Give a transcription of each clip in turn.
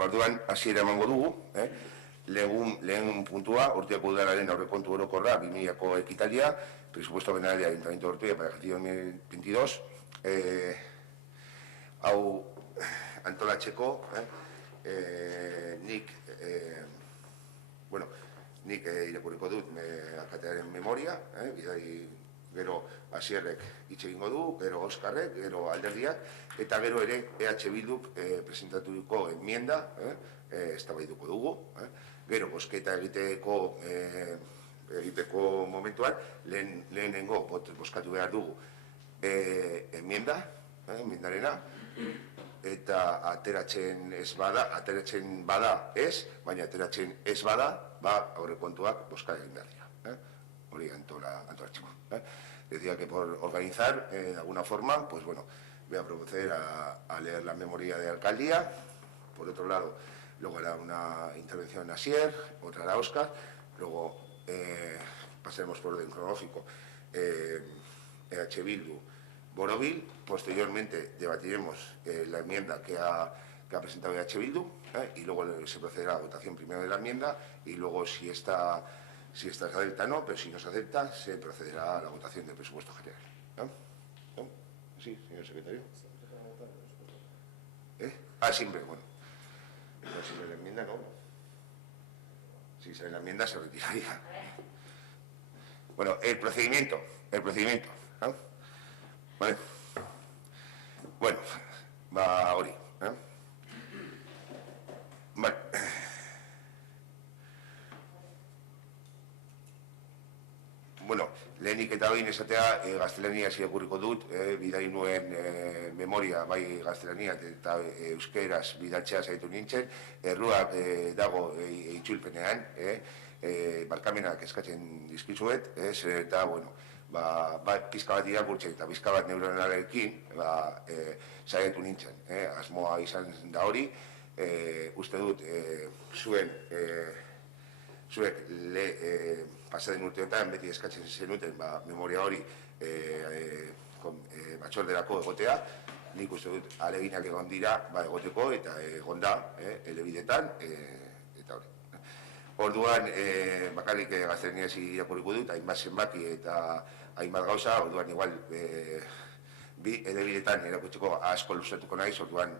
Orduan, hasiera emango dugu, lehen puntua, urteako udalaren aurrekontu orokorra, 2000ko ekitaldia, presupuesto general de Ayuntamiento de Ortuella para el ejercicio 2022, hau antolatzeko, nik irakurriko dut alkatearen memoria, bidai gero Asierrek hitz egingo du, gero Oskarrek, gero alderdiak, eta gero ere EH Bilduk presentatuko enmienda, eztabaiduko dugu, gero bosketa egiteko momentuan, lehenengo boskatu behar dugu enmiendarena, eta ateratzen bada ez, baina ateratzen ez bada, aurrekontuak boska egin behar dira. Hori antolatzeko. Decía que por organizar, de alguna forma, pues bueno, voy a proceder a leer la memoria de alcaldía. Por otro lado, luego hará una intervención Asier, otra hará Óscar, luego pasaremos por orden cronológico EH Bildu, Borovil. Posteriormente debatiremos la enmienda que ha presentado EH Bildu, y luego se procederá a la votación primero de la enmienda, y luego si esta se acepta no, pero si no se acepta, se procederá a la votación del presupuesto general. ¿No? Sí, señor secretario. Siempre, bueno. Entonces, si la enmienda no. Si sale la enmienda, se retiraría. Bueno, el procedimiento, ¿no? Vale. Bueno, va hori, Vale. Bueno, lehenik eta behin esatea gaztelania irakurriko dut, bidali nuen memoria bai gaztelania eta euskeraz bidaltzea saiatu nintzen, erruak dago itzulpenean, barkamenak eskatzen dizkizuet, eta, bueno, pizka bat irakurtzen eta pizka bat neuronalarekin saiatu nintzen. Asmoa izan da hori, uste dut zuek pasaden urteotan beti eskatzen zenuten memoria hori batzorderako egotea, nik uste dut aleginak egon dira egoteko eta egon da elebidetan eta hori. Orduan, bakarrik gaztelaniaz irakurriko dut, hainbat zenbaki eta hainbat gauza, orduan igual bi elebidetan irakurtzeko asko luzatuko naiz, orduan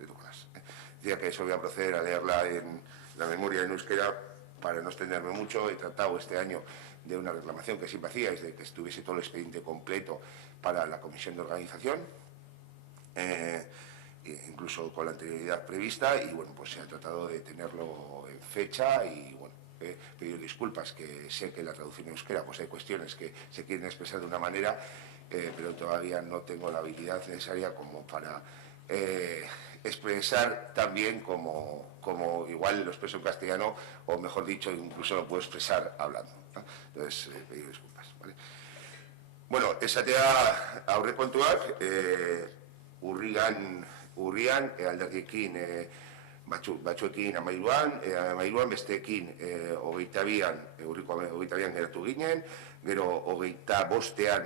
detuko naiz. Decía que eso voy a proceder a leerla en la memoria en euskera para no extenderme mucho. He tratado este año de una reclamación que siempre hacía, es de que estuviese todo el expediente completo para la comisión de organización, incluso con la anterioridad prevista, y bueno, pues se ha tratado de tenerlo en fecha y bueno, pedir disculpas, que sé que en la traducción en euskera pues hay cuestiones que se quieren expresar de una manera, pero todavía no tengo la habilidad necesaria como para expresar también como igual lo expreso en castellano, o mejor dicho, incluso lo puedo expresar hablando, ¿no? Entonces, pedir disculpas, ¿vale? Bueno, esatea aurrekontuak, urrian alderdiekin batzuekin amairuan, besteekin urriko 22an geratu ginen, gero 25ean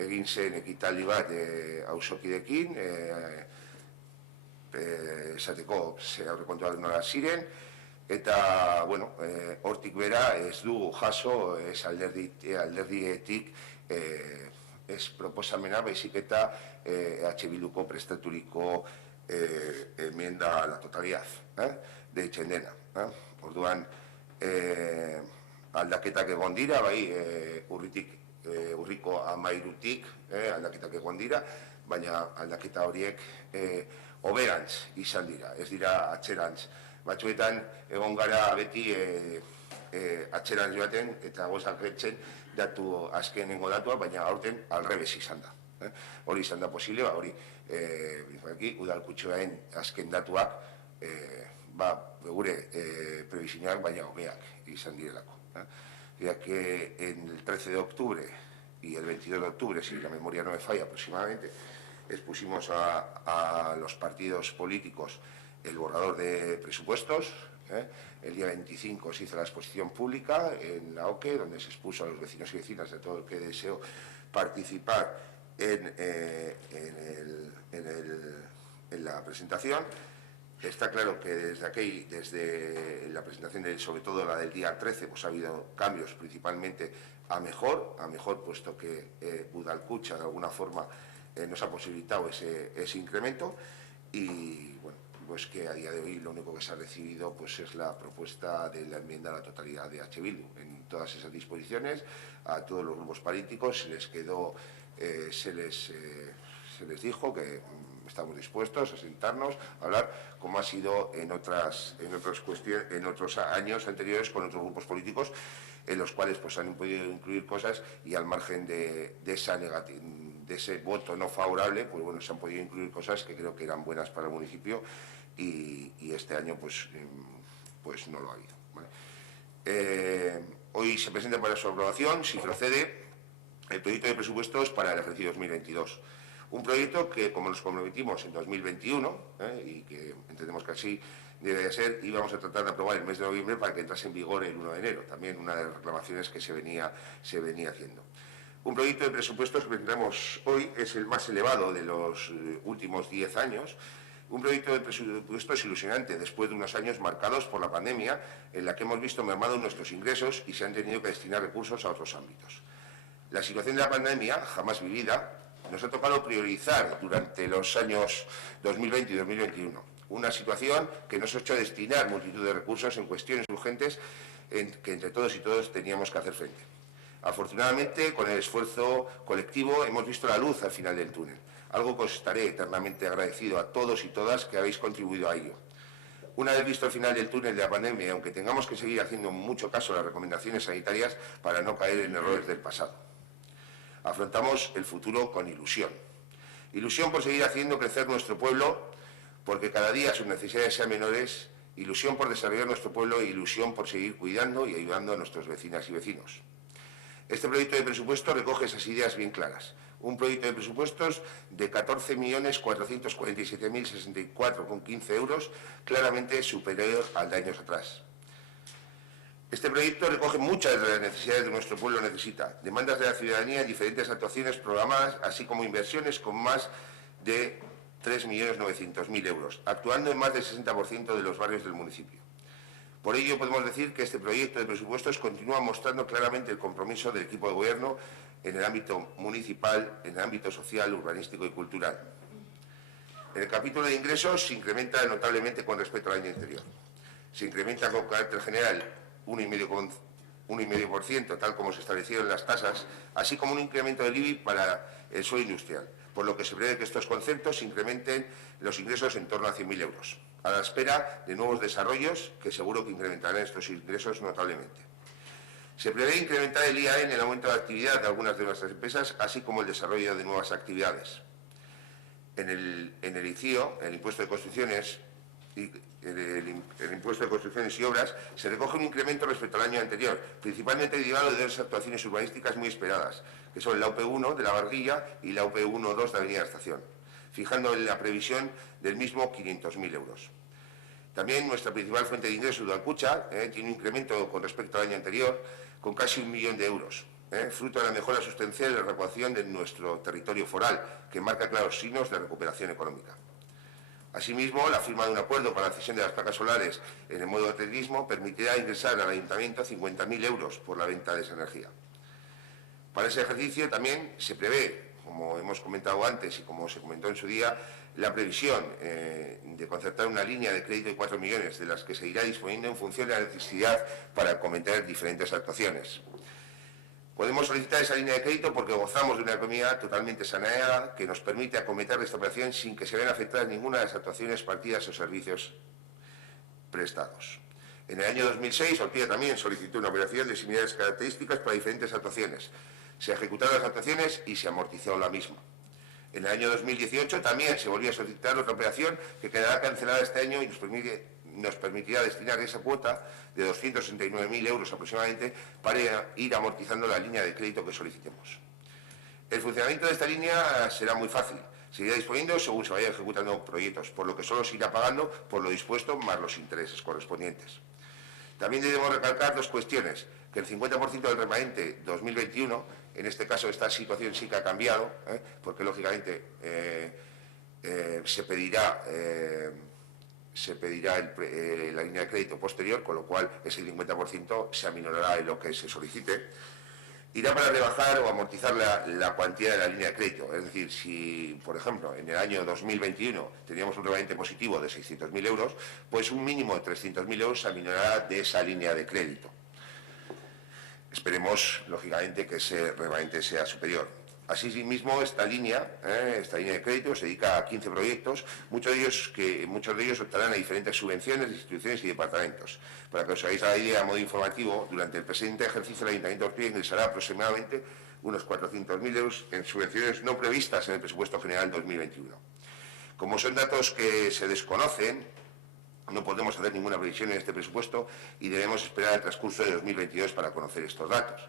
egin zen ekitaldi bat auzokidekin, esateko aurrekontuak nola ziren, eta, bueno, hortik bera ez dugu jaso, ez alderdietik ez proposamena, baizik eta EH Bilduko prestaturiko enmienda a la totalidad, deitzen dena. Orduan, aldaketak egon dira, bai, urriko 13tik aldaketak egon dira, baina aldaketa horiek hoberantz izan dira, ez dira atzerantz. Batzuetan egon gara beti atzerantz joaten eta gozak etzen azkenengo datua, baina aurten alrebez izan da. Hori izan da posible, hori udalkutxoen azken datuak gure previsionak baina hobeak izan direlako. Ya que en el 13 de octubre y el 22 de octubre, si la memoria no me falla aproximadamente, expusimos a los partidos políticos el borrador de presupuestos. El día 25 se hizo la exposición pública en la OCE, donde se expuso a los vecinos y vecinas de todo el que deseó participar en la presentación. Está claro que desde la presentación, sobre todo la del día 13, pues ha habido cambios principalmente a mejor, puesto que Budalkutxa de alguna forma nos ha posibilitado ese incremento y, bueno, pues que a día de hoy lo único que se ha recibido pues es la propuesta de la enmienda a la totalidad de H. Bildu. En todas esas disposiciones, a todos los grupos políticos se les quedó, se les dijo que estamos dispuestos a sentarnos, a hablar, como ha sido en otros años anteriores con otros grupos políticos, en los cuales pues han podido incluir cosas y al margen de ese voto no favorable, pues bueno, se han podido incluir cosas que creo que eran buenas para el municipio y este año pues no lo ha habido, ¿vale? Hoy se presenta para su aprobación, si procede, el proyecto de presupuestos para el ejercicio 2022. Un proyecto que, como nos comprometimos en 2021, y que entendemos que así debe de ser, íbamos a tratar de aprobar el mes de noviembre para que entrase en vigor el 1 de enero. También una de las reclamaciones que se venía haciendo. Un proyecto de presupuestos que presentamos hoy es el más elevado de los últimos 10 años. Un proyecto de presupuestos ilusionante después de unos años marcados por la pandemia, en la que hemos visto mermados nuestros ingresos y se han tenido que destinar recursos a otros ámbitos. La situación de la pandemia, jamás vivida, nos ha tocado priorizar durante los años 2020 y 2021. Una situación que nos ha hecho destinar multitud de recursos en cuestiones urgentes que entre todos y todas teníamos que hacer frente. Afortunadamente, con el esfuerzo colectivo hemos visto la luz al final del túnel, algo que os estaré eternamente agradecido a todos y todas que habéis contribuido a ello. Una vez visto el final del túnel de la pandemia, aunque tengamos que seguir haciendo mucho caso a las recomendaciones sanitarias para no caer en errores del pasado, afrontamos el futuro con ilusión. Ilusión por seguir haciendo crecer nuestro pueblo, porque cada día sus necesidades sean menores, ilusión por desarrollar nuestro pueblo e ilusión por seguir cuidando y ayudando a nuestros vecinas y vecinos. Este proyecto de presupuesto recoge esas ideas bien claras. Un proyecto de presupuestos de 14.447.064,15 euros, claramente superior al de años atrás. Este proyecto recoge muchas de las necesidades que nuestro pueblo necesita, demandas de la ciudadanía en diferentes actuaciones programadas, así como inversiones con más de 3.900.000 euros, actuando en más del 60% de los barrios del municipio. Por ello podemos decir que este proyecto de presupuestos continúa mostrando claramente el compromiso del equipo de gobierno en el ámbito municipal, en el ámbito social, urbanístico y cultural. En el capítulo de ingresos se incrementa notablemente con respecto al año anterior. Se incrementa con carácter general 1,5%, tal como se establecieron las tasas, así como un incremento del IBI para el suelo industrial, por lo que se prevé que estos conceptos incrementen los ingresos en torno a 100.000 euros, a la espera de nuevos desarrollos que seguro que incrementarán estos ingresos notablemente. Se prevé incrementar el IAE en el aumento de actividad de algunas de nuestras empresas, así como el desarrollo de nuevas actividades. En el ICIO, el impuesto de construcciones y el impuesto de construcciones y obras, se recoge un incremento respecto al año anterior, principalmente derivado de dos actuaciones urbanísticas muy esperadas, que son la UP1 de la Barguilla y la UP1-2 de Avenida Estación, fijando en la previsión del mismo 500.000 euros. También nuestra principal fuente de ingresos, Budalkutxa, tiene un incremento con respecto al año anterior, con casi 1 millón de euros, fruto de la mejora sustancial y la recuperación de nuestro territorio foral, que marca claros signos de recuperación económica. Asimismo, la firma de un acuerdo para la cesión de las placas solares en el modo de atletismo permitirá ingresar al Ayuntamiento 50.000 euros por la venta de esa energía. Para ese ejercicio también se prevé, como hemos comentado antes y como se comentó en su día, la previsión de concertar una línea de crédito de 4 millones, de las que se irá disponiendo en función de la necesidad para acometer diferentes actuaciones. Podemos solicitar esa línea de crédito porque gozamos de una economía totalmente saneada que nos permite acometer esta operación sin que se vean afectadas ninguna de las actuaciones, partidas o servicios prestados. En el año 2006, Orpía también solicitó una operación de similares características para diferentes actuaciones. Se ejecutaron las actuaciones y se amortizó la misma. En el año 2018 también se volvió a solicitar otra operación que quedará cancelada este año y nos permitirá destinar esa cuota de 269.000 euros aproximadamente para ir amortizando la línea de crédito que solicitemos. El funcionamiento de esta línea será muy fácil. Se irá disponiendo según se vayan ejecutando proyectos, por lo que solo se irá pagando por lo dispuesto más los intereses correspondientes. También debemos recalcar dos cuestiones, que el 50% del remanente 2021, en este caso esta situación sí que ha cambiado, porque lógicamente se se pedirá la línea de crédito posterior, con lo cual ese 50% se aminorará en lo que se solicite. Irá para rebajar o amortizar la cuantía de la línea de crédito. Es decir, si, por ejemplo, en el año 2021 teníamos un remanente positivo de 600.000 euros, pues un mínimo de 300.000 euros se aminorará de esa línea de crédito. Esperemos, lógicamente, que ese remanente sea superior. Asimismo, esta línea de crédito se dedica a 15 proyectos, muchos de ellos optarán a diferentes subvenciones de instituciones y departamentos. Para que os hagáis la idea, a modo informativo, durante el presente ejercicio el Ayuntamiento de Orpí ingresará aproximadamente unos 400.000 euros en subvenciones no previstas en el presupuesto general 2021. Como son datos que se desconocen, no podemos hacer ninguna previsión en este presupuesto y debemos esperar el transcurso de 2022 para conocer estos datos.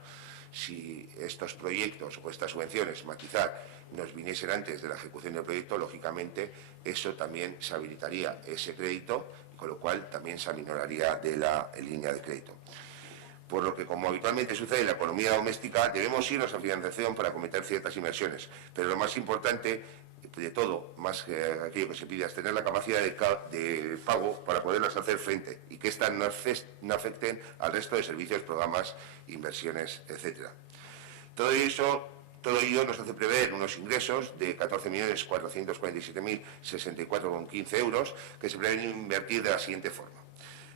Si estos proyectos o estas subvenciones, matizar, nos viniesen antes de la ejecución del proyecto, lógicamente eso también se habilitaría ese crédito, con lo cual también se aminoraría de la línea de crédito. Por lo que, como habitualmente sucede en la economía doméstica, debemos irnos a financiación para acometer ciertas inversiones, pero lo más importante de todo, más que aquello que se pide, es tener la capacidad de pago para poderlas hacer frente y que éstas no afecten al resto de servicios, programas, inversiones, etc. Todo ello nos hace prever unos ingresos de 14.447.064,15 euros que se prevén invertir de la siguiente forma.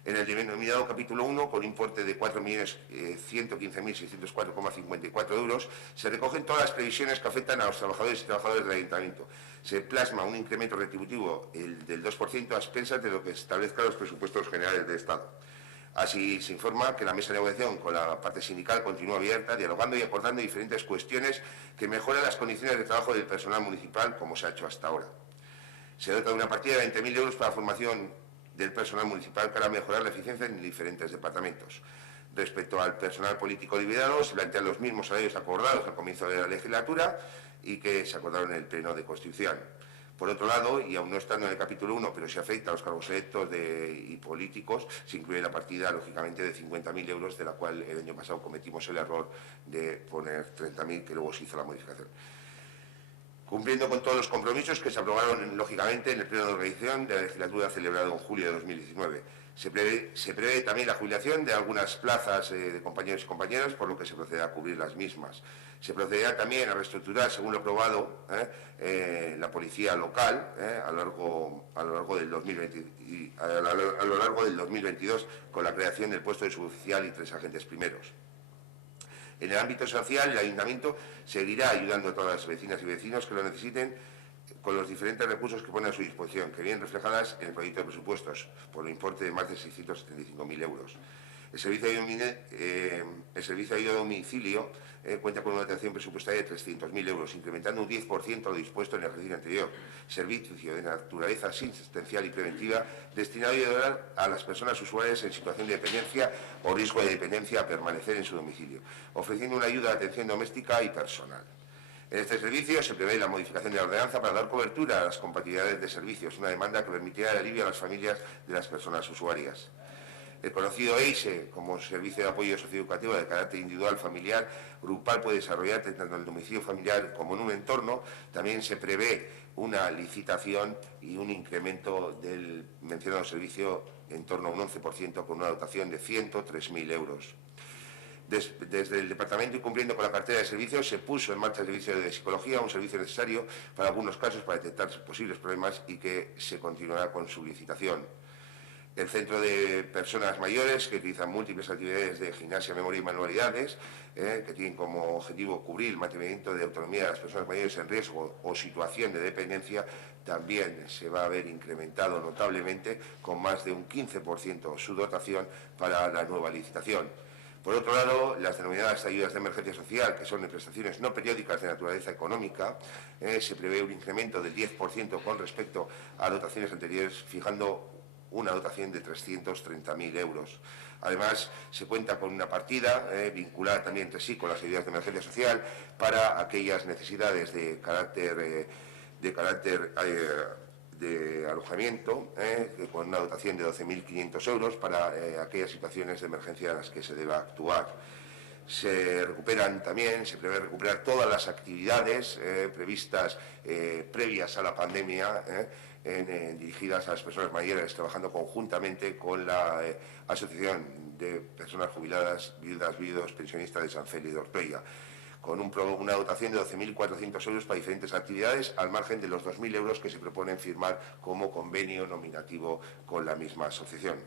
En el denominado capítulo 1, con un importe de 4.115.604,54 euros, se recogen todas las previsiones que afectan a los trabajadores y trabajadoras del Ayuntamiento. Se plasma un incremento retributivo del 2% a expensas de lo que establezcan los presupuestos generales del Estado. Así se informa que la mesa de negociación con la parte sindical continúa abierta, dialogando y acordando diferentes cuestiones que mejoran las condiciones de trabajo del personal municipal, como se ha hecho hasta ahora. Se dota de una partida de 20.000 euros para la formación del personal municipal para mejorar la eficiencia en diferentes departamentos. Respecto al personal político liberado, se plantean los mismos salarios acordados al comienzo de la legislatura y que se acordaron en el Pleno de Constitución. Por otro lado, y aún no estando en el capítulo 1, pero si afecta a los cargos electos y políticos, se incluye la partida, lógicamente, de 50.000 euros, de la cual el año pasado cometimos el error de poner 30.000, que luego se hizo la modificación. Cumpliendo con todos los compromisos que se aprobaron, lógicamente, en el pleno de organización de la legislatura celebrado en julio de 2019. Se prevé también la jubilación de algunas plazas de compañeros y compañeras, por lo que se procederá a cubrir las mismas. Se procederá también a reestructurar, según lo aprobado, la policía local a lo largo del 2022, con la creación del puesto de suboficial y 3 agentes primeros. En el ámbito social, el Ayuntamiento seguirá ayudando a todas las vecinas y vecinos que lo necesiten con los diferentes recursos que pone a su disposición, que vienen reflejadas en el proyecto de presupuestos, por un importe de más de 675.000 euros. El servicio de ayuda a domicilio cuenta con una dotación presupuestaria de 300.000 euros, incrementando un 10% lo dispuesto en el ejercicio anterior. Servicio de naturaleza asistencial y preventiva destinado a ayudar a las personas usuarias en situación de dependencia o riesgo de dependencia a permanecer en su domicilio, ofreciendo una ayuda de atención doméstica y personal. En este servicio se prevé la modificación de la ordenanza para dar cobertura a las compatibilidades de servicios, una demanda que permitirá el alivio a las familias de las personas usuarias. El conocido EISE, como servicio de apoyo socioeducativo de carácter individual, familiar, grupal, puede desarrollarse tanto en el domicilio familiar como en un entorno. También se prevé una licitación y un incremento del mencionado servicio en torno a un 11%, con una dotación de 103.000 euros. Desde el departamento y cumpliendo con la cartera de servicios, se puso en marcha el servicio de psicología, un servicio necesario para algunos casos para detectar posibles problemas y que se continuará con su licitación. El Centro de Personas Mayores, que utilizan múltiples actividades de gimnasia, memoria y manualidades, que tienen como objetivo cubrir el mantenimiento de autonomía de las personas mayores en riesgo o situación de dependencia, también se va a ver incrementado notablemente con más de un 15% su dotación para la nueva licitación. Por otro lado, las denominadas ayudas de emergencia social, que son de prestaciones no periódicas de naturaleza económica, se prevé un incremento del 10% con respecto a dotaciones anteriores, fijando una dotación de 330.000 euros. Además, se cuenta con una partida vinculada también entre sí con las ayudas de emergencia social para aquellas necesidades de carácter de alojamiento, con una dotación de 12.500 euros para aquellas situaciones de emergencia en las que se deba actuar. Se prevé recuperar todas las actividades previstas previas a la pandemia dirigidas a las personas mayores, trabajando conjuntamente con la Asociación de Personas Jubiladas, Viudas, Viudos, Pensionistas de San Félix de Ortuella, con una dotación de 12.400 euros para diferentes actividades, al margen de los 2.000 euros que se proponen firmar como convenio nominativo con la misma asociación.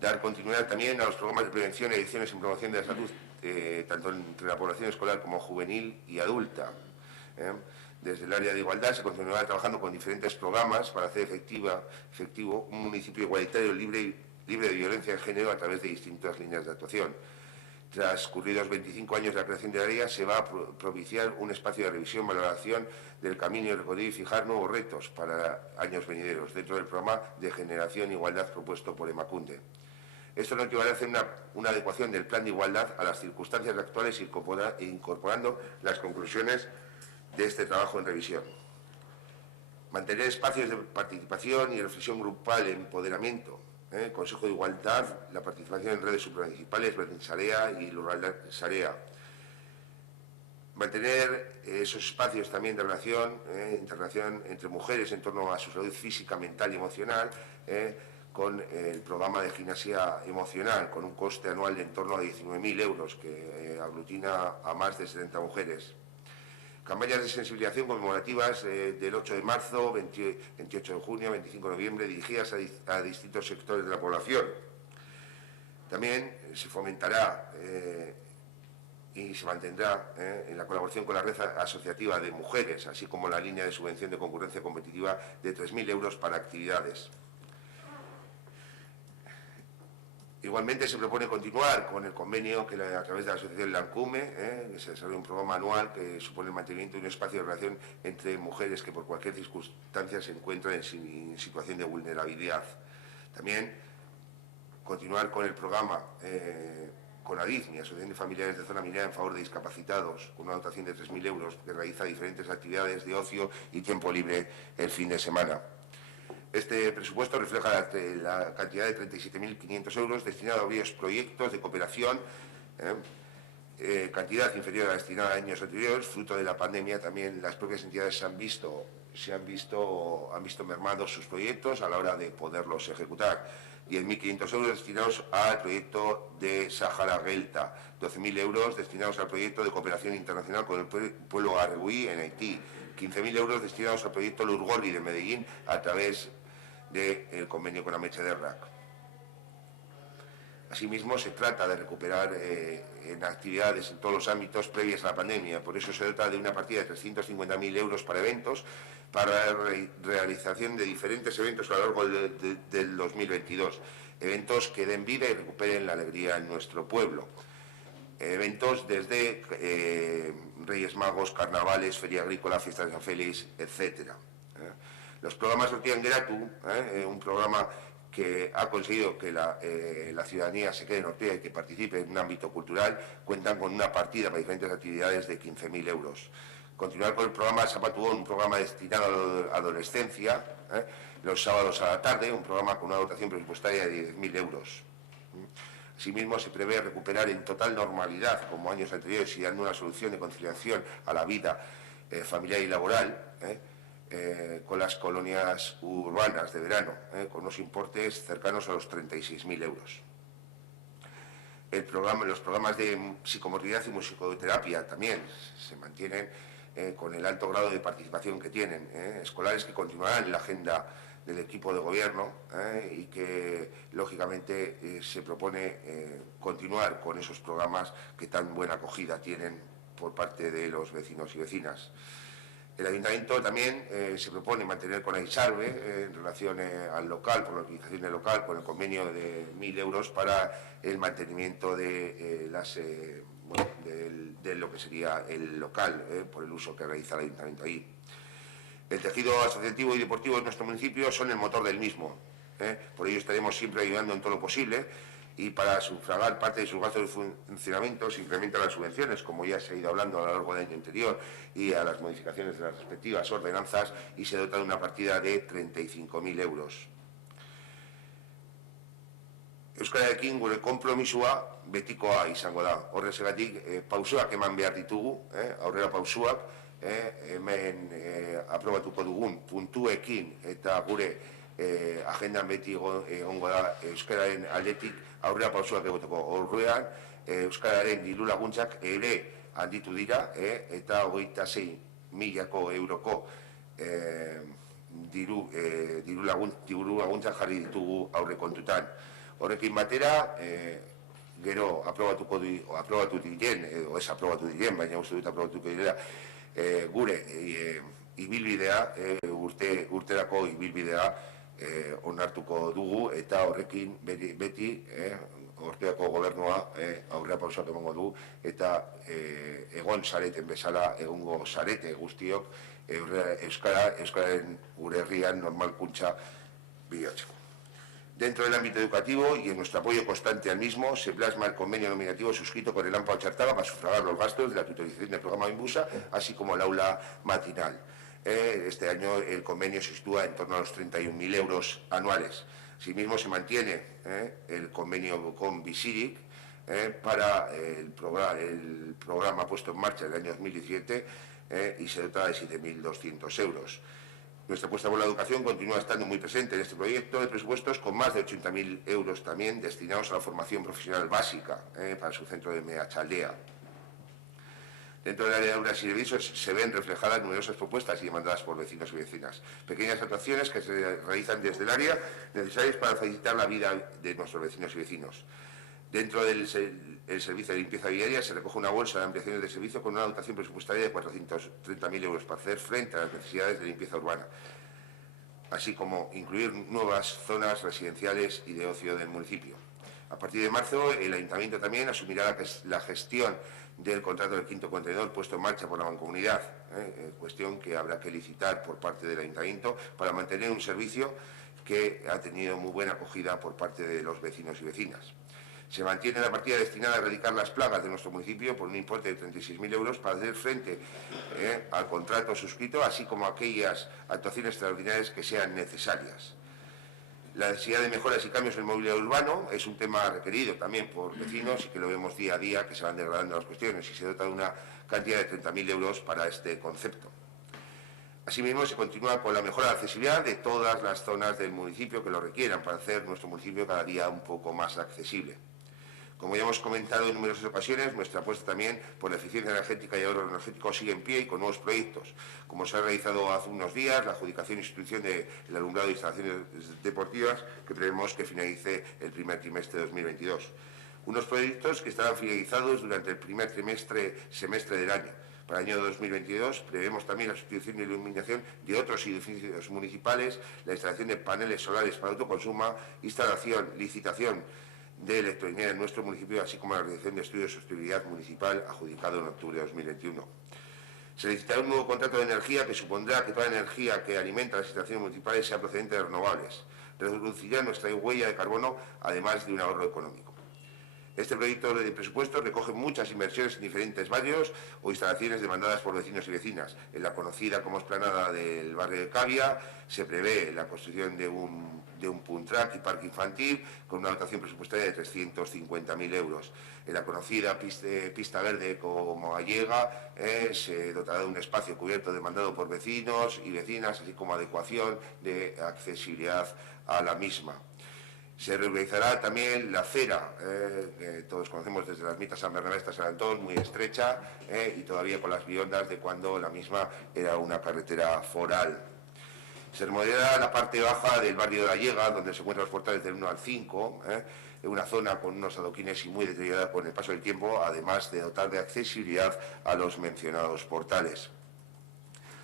Dar continuidad también a los programas de prevención y acciones en promoción de la salud, tanto entre la población escolar como juvenil y adulta. Desde el área de igualdad se continuará trabajando con diferentes programas para hacer efectivo un municipio igualitario libre de violencia de género a través de distintas líneas de actuación. Transcurridos 25 años de la creación de la área, se va a propiciar un espacio de revisión, valoración del camino y recorrido y fijar nuevos retos para años venideros dentro del programa de generación e igualdad propuesto por Emakunde. Esto nos llevará a hacer una adecuación del plan de igualdad a las circunstancias actuales e incorporando las conclusiones de este trabajo en revisión. Mantener espacios de participación y reflexión grupal, empoderamiento, Consejo de Igualdad, la participación en redes supramunicipales, Berdinsarea y Lurralde Sarea. Mantener esos espacios también de relación, interrelación entre mujeres en torno a su salud física, mental y emocional, con el programa de gimnasia emocional, con un coste anual de en torno a 19.000 euros, que aglutina a más de 70 mujeres. Campañas de sensibilización conmemorativas del 8 de marzo, 28 de junio, 25 de noviembre, dirigidas a distintos sectores de la población. También se fomentará y se mantendrá en la colaboración con la red asociativa de mujeres, así como la línea de subvención de concurrencia competitiva de 3.000 euros para actividades. Igualmente se propone continuar con el convenio que a través de la asociación Lancume, que se desarrolla un programa anual que supone el mantenimiento de un espacio de relación entre mujeres que por cualquier circunstancia se encuentran en situación de vulnerabilidad. También continuar con el programa con ADIFMI, Asociación de Familiares de Zona Minera en favor de discapacitados, con una dotación de 3.000 euros que realiza diferentes actividades de ocio y tiempo libre el fin de semana. Este presupuesto refleja la cantidad de 37.500 euros destinado a varios proyectos de cooperación, cantidad inferior a la destinada a años anteriores, fruto de la pandemia. También las propias entidades han visto mermados sus proyectos a la hora de poderlos ejecutar. 10.500 euros destinados al proyecto de Sahara Gelta, 12.000 euros destinados al proyecto de cooperación internacional con el pueblo arhuí en Haití, 15.000 euros destinados al proyecto Lurgorri de Medellín a través del convenio con Ameche de RAC. Asimismo, se trata de recuperar en actividades en todos los ámbitos previas a la pandemia. Por eso se dota de una partida de 350.000 euros para eventos, para la realización de diferentes eventos a lo largo del 2022. Eventos que den vida y recuperen la alegría en nuestro pueblo. Eventos desde Reyes Magos, carnavales, feria agrícola, fiesta de San Félix, etc. Los programas Ortian Geratu, un programa que ha conseguido que la ciudadanía se quede en Ortega y que participe en un ámbito cultural, cuentan con una partida para diferentes actividades de 15.000 euros. Continuar con el programa Zapatuón, un programa destinado a la adolescencia, los sábados a la tarde, un programa con una dotación presupuestaria de 10.000 euros. Asimismo, se prevé recuperar en total normalidad, como años anteriores, y dando una solución de conciliación a la vida familiar y laboral, con las colonias urbanas de verano, con unos importes cercanos a los 36.000 euros. Los programas de psicomotricidad y musicoterapia también se mantienen con el alto grado de participación que tienen, escolares que continuarán en la agenda del equipo de gobierno y que, lógicamente, se propone continuar con esos programas que tan buena acogida tienen por parte de los vecinos y vecinas. El Ayuntamiento también se propone mantener con Aisarbe en relación al local, por la utilización del local, con el convenio de 1.000 euros para el mantenimiento de lo que sería el local, por el uso que realiza el Ayuntamiento ahí. El tejido asociativo y deportivo de nuestro municipio son el motor del mismo. Por ello estaremos siempre ayudando en todo lo posible, y para sufragar parte de sus gastos de funcionamiento se incrementan las subvenciones, como ya se ha ido hablando a lo largo del año anterior, y a las modificaciones de las respectivas ordenanzas, y se dota de una partida de 35.000 euros. Euskararekin gure konpromisoa betikoa izango da. Horrexegatik pausoak eman behar ditugu, aurrera pausoak, hemen aprobatuko dugun puntuekin eta gure agendan beti egongo da euskararen aldetik aurrera pausoak egoteko. Orduan, euskararen diru laguntzak ere handitu dira eta 26.000 euroko diru laguntzak jarri ditugu aurrekontutan. Horrekin batera, gero aprobatu diren, edo ez aprobatu diren, baina uste dut aprobatuko direla, gure ibilbidea, urterako ibilbidea onartuko dugu eta horrekin beti Orteako gobernua aurrera pausoak emango du eta egon zareten bezala, egongo zarete guztiok euskararen gure herrian normalkuntza bilatzeko. Dentro del ámbito educativo y en nuestro apoyo constante al mismo, se plasma el convenio nominativo suscrito con el AMPA Ochartaga para sufragar los gastos de la tutorización del programa Inbusa, así como el aula matinal. Este año el convenio se sitúa en torno a los 31.000 euros anuales. Asimismo, se mantiene el convenio con Visirik para el programa puesto en marcha en el año 2017 y se dota de 7.200 euros. Nuestra apuesta por la educación continúa estando muy presente en este proyecto de presupuestos, con más de 80.000 euros también destinados a la formación profesional básica para su centro de Meachaldea. Dentro del área de aulas y servicios se ven reflejadas numerosas propuestas y demandadas por vecinos y vecinas. Pequeñas actuaciones que se realizan desde el área necesarias para facilitar la vida de nuestros vecinos y vecinos. Dentro del servicio de limpieza viaria se recoge una bolsa de ampliaciones de servicio con una dotación presupuestaria de 430.000 euros para hacer frente a las necesidades de limpieza urbana, así como incluir nuevas zonas residenciales y de ocio del municipio. A partir de marzo, el Ayuntamiento también asumirá la gestión del contrato del quinto contenedor puesto en marcha por la Mancomunidad, cuestión que habrá que licitar por parte del Ayuntamiento para mantener un servicio que ha tenido muy buena acogida por parte de los vecinos y vecinas. Se mantiene la partida destinada a erradicar las plagas de nuestro municipio por un importe de 36.000 euros para hacer frente al contrato suscrito, así como aquellas actuaciones extraordinarias que sean necesarias. La necesidad de mejoras y cambios en el mobiliario urbano es un tema requerido también por vecinos y que lo vemos día a día, que se van degradando las cuestiones, y se dota de una cantidad de 30.000 euros para este concepto. Asimismo, se continúa con la mejora de accesibilidad de todas las zonas del municipio que lo requieran para hacer nuestro municipio cada día un poco más accesible. Como ya hemos comentado en numerosas ocasiones, nuestra apuesta también por la eficiencia energética y ahorro energético sigue en pie y con nuevos proyectos, como se ha realizado hace unos días la adjudicación e institución del alumbrado de instalaciones deportivas, que prevemos que finalice el primer trimestre de 2022. Unos proyectos que estarán finalizados durante el primer semestre del año. Para el año 2022 prevemos también la sustitución y iluminación de otros edificios municipales, la instalación de paneles solares para autoconsumo, instalación, licitación de electroenergía en nuestro municipio, así como la realización de estudios de sostenibilidad municipal adjudicado en octubre de 2021. Se licitará un nuevo contrato de energía que supondrá que toda la energía que alimenta las instalaciones municipales sea procedente de renovables. Reducirá nuestra huella de carbono, además de un ahorro económico. Este proyecto de presupuesto recoge muchas inversiones en diferentes barrios o instalaciones demandadas por vecinos y vecinas. En la conocida como explanada del barrio de Cavia se prevé la construcción de un punt track y parque infantil con una dotación presupuestaria de 350.000 euros. En la conocida pista verde como Gallega se dotará de un espacio cubierto demandado por vecinos y vecinas, así como adecuación de accesibilidad a la misma. Se realizará también la acera, que todos conocemos desde la ermita San Bernabé hasta San Antón, muy estrecha y todavía con las biondas de cuando la misma era una carretera foral. Se remodelará la parte baja del barrio de la Llega, donde se encuentran los portales del 1 al 5, en una zona con unos adoquines y muy deteriorada con el paso del tiempo, además de dotar de accesibilidad a los mencionados portales.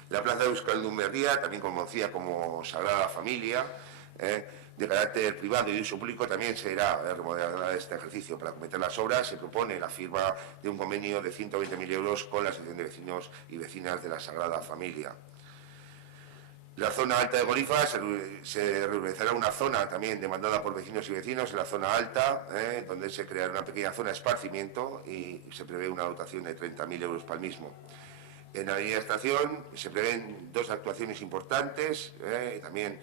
La plaza de Euskaldunberria, también conocida como Sagrada Familia, de carácter privado y de uso público, también será remodelada este ejercicio. Para acometer las obras se propone la firma de un convenio de 120.000 euros con la Asociación de Vecinos y Vecinas de la Sagrada Familia. La zona alta de Gorifa se realizará una zona también demandada por vecinos y vecinos en la zona alta, donde se creará una pequeña zona de esparcimiento y se prevé una dotación de 30.000 euros para el mismo. En la avenida Estación se prevén dos actuaciones importantes, también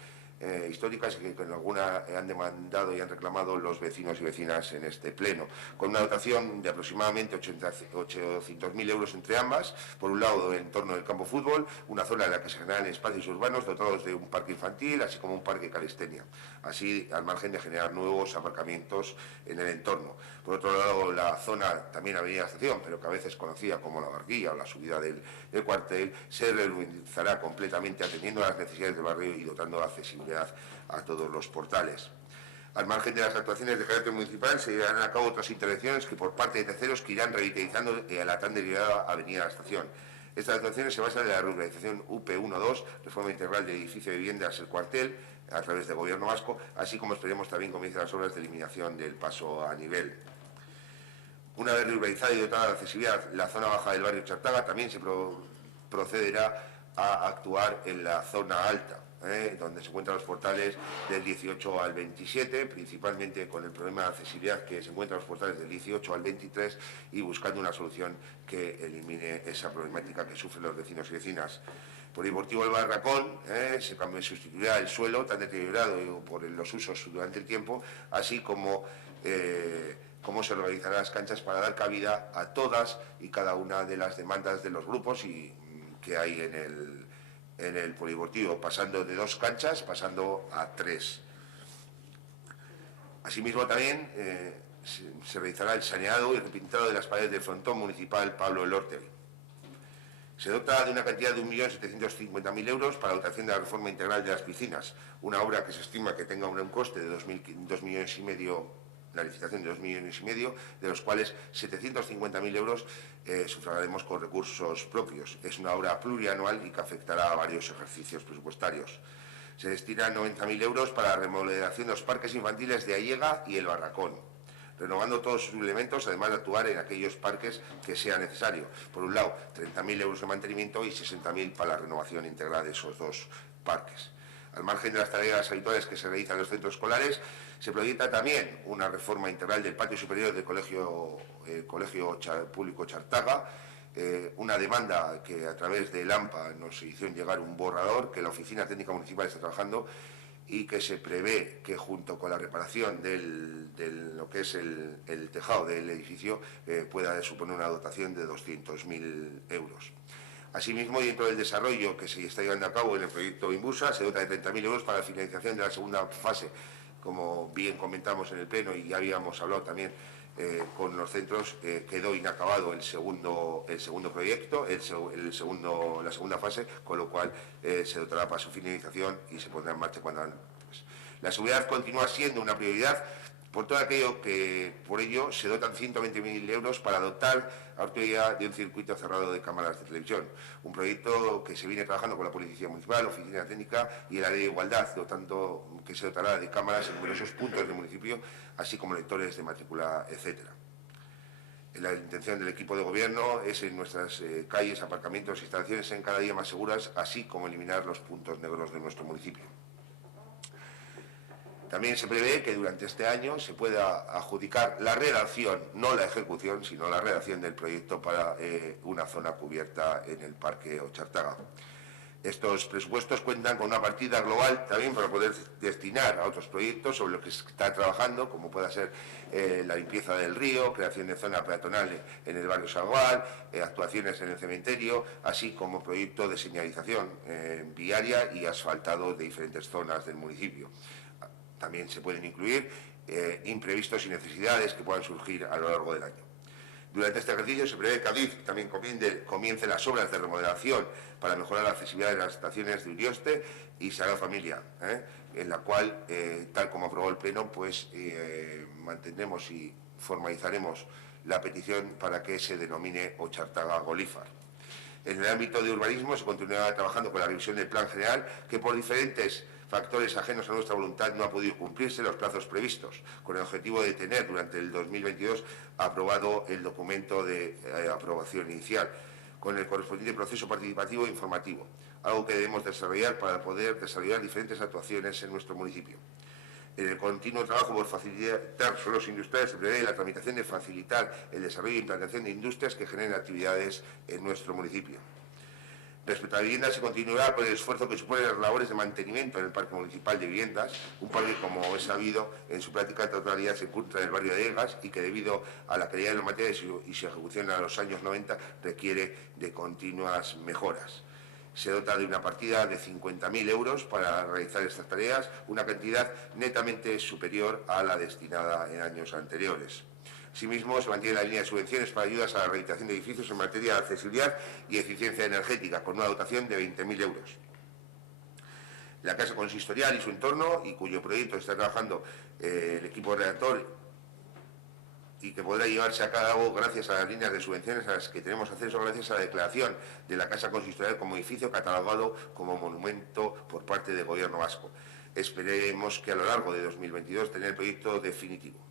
históricas que en alguna han demandado y han reclamado los vecinos y vecinas en este pleno, con una dotación de aproximadamente 800.000 euros entre ambas. Por un lado, en torno del campo fútbol, una zona en la que se generan espacios urbanos dotados de un parque infantil, así como un parque calistenia, así al margen de generar nuevos aparcamientos en el entorno. Por otro lado, la zona, también Avenida Estación, pero que a veces conocida como la Barquilla o la subida del cuartel, se reurbanizará completamente atendiendo a las necesidades del barrio y dotando de accesibilidad a todos los portales. Al margen de las actuaciones de carácter municipal, se llevarán a cabo otras intervenciones que por parte de terceros que irán revitalizando la tan derivada Avenida La Estación. Estas actuaciones se basan en la reurbanización UP12, reforma integral del edificio de viviendas El Cuartel, a través del Gobierno vasco, así como esperemos también comiencen las obras de eliminación del paso a nivel. Una vez reurbanizada y dotada de accesibilidad la zona baja del barrio Chartaga, también se procederá a actuar en la zona alta, donde se encuentran los portales del 18 al 27, principalmente con el problema de accesibilidad que se encuentran los portales del 18 al 23 y buscando una solución que elimine esa problemática que sufren los vecinos y vecinas. Polideportivo El Barracón, se sustituirá el suelo tan deteriorado por los usos durante el tiempo, así como cómo se organizarán las canchas para dar cabida a todas y cada una de las demandas de los grupos que hay en el polideportivo, pasando de 2 canchas, pasando a 3. Asimismo también se realizará el saneado y repintado de las paredes del frontón municipal Pablo Elortegui. Se dota de una cantidad de 1.750.000 euros para la dotación de la reforma integral de las piscinas, una obra que se estima que tenga un coste de 2,5 millones, la licitación de 2,5 millones, de los cuales 750.000 euros sufragaremos con recursos propios. Es una obra plurianual y que afectará a varios ejercicios presupuestarios. Se destinan 90.000 euros para la remodelación de los parques infantiles de Allega y El Barracón, renovando todos sus elementos, además de actuar en aquellos parques que sea necesario. Por un lado, 30.000 euros de mantenimiento y 60.000 para la renovación integral de esos 2 parques. Al margen de las tareas habituales que se realizan en los centros escolares, se proyecta también una reforma integral del patio superior del Colegio Público Chartaga, una demanda que a través del AMPA nos hicieron llegar un borrador que la Oficina Técnica Municipal está trabajando y que se prevé que junto con la reparación de lo que es el tejado del edificio pueda suponer una dotación de 200.000 euros. Asimismo, dentro del desarrollo que se está llevando a cabo en el proyecto Imbusa, se dota de 30.000 euros para la finalización de la segunda fase. Como bien comentamos en el pleno y ya habíamos hablado también con los centros, quedó inacabado el segundo proyecto, la segunda fase, con lo cual se dotará para su finalización y se pondrá en marcha cuando antes. La seguridad continúa siendo una prioridad. Por todo aquello que, por ello, se dotan 120.000 euros para dotar a Ortuella de un circuito cerrado de cámaras de televisión. Un proyecto que se viene trabajando con la Policía Municipal, Oficina Técnica y la Ley de Igualdad, que se dotará de cámaras en numerosos puntos del municipio, así como lectores de matrícula, etc. La intención del equipo de gobierno es en nuestras calles, aparcamientos e instalaciones sean cada día más seguras, así como eliminar los puntos negros de nuestro municipio. También se prevé que durante este año se pueda adjudicar la redacción, no la ejecución, sino la redacción del proyecto para una zona cubierta en el Parque Ochartaga. Estos presupuestos cuentan con una partida global también para poder destinar a otros proyectos sobre los que se está trabajando, como pueda ser la limpieza del río, creación de zona peatonal en el barrio Salgual, actuaciones en el cementerio, así como proyectos de señalización viaria y asfaltado de diferentes zonas del municipio. También se pueden incluir imprevistos y necesidades que puedan surgir a lo largo del año. Durante este ejercicio se prevé que Adif también comience las obras de remodelación para mejorar la accesibilidad de las estaciones de Urioste y Sagrada Familia, en la cual, tal como aprobó el Pleno, pues mantendremos y formalizaremos la petición para que se denomine Ochartaga Golífar. En el ámbito de urbanismo se continuará trabajando con la revisión del Plan General, que por diferentes factores ajenos a nuestra voluntad no ha podido cumplirse los plazos previstos, con el objetivo de tener durante el 2022 aprobado el documento de aprobación inicial, con el correspondiente proceso participativo e informativo, algo que debemos desarrollar para poder desarrollar diferentes actuaciones en nuestro municipio. En el continuo trabajo por facilitar suelos industriales se prevé la tramitación de facilitar el desarrollo e implantación de industrias que generen actividades en nuestro municipio. Respecto a la vivienda, se continuará con el esfuerzo que suponen las labores de mantenimiento en el Parque Municipal de Viviendas, un parque, como es sabido, en su práctica totalidad se encuentra en el barrio de Egas y que, debido a la calidad de los materiales y su ejecución a los años 90, requiere de continuas mejoras. Se dota de una partida de 50.000 euros para realizar estas tareas, una cantidad netamente superior a la destinada en años anteriores. Asimismo, se mantiene la línea de subvenciones para ayudas a la rehabilitación de edificios en materia de accesibilidad y eficiencia energética, con una dotación de 20.000 euros. La Casa Consistorial y su entorno, y cuyo proyecto está trabajando el equipo redactor y que podrá llevarse a cabo gracias a las líneas de subvenciones a las que tenemos acceso, gracias a la declaración de la Casa Consistorial como edificio catalogado como monumento por parte del Gobierno vasco. Esperemos que a lo largo de 2022 tener el proyecto definitivo.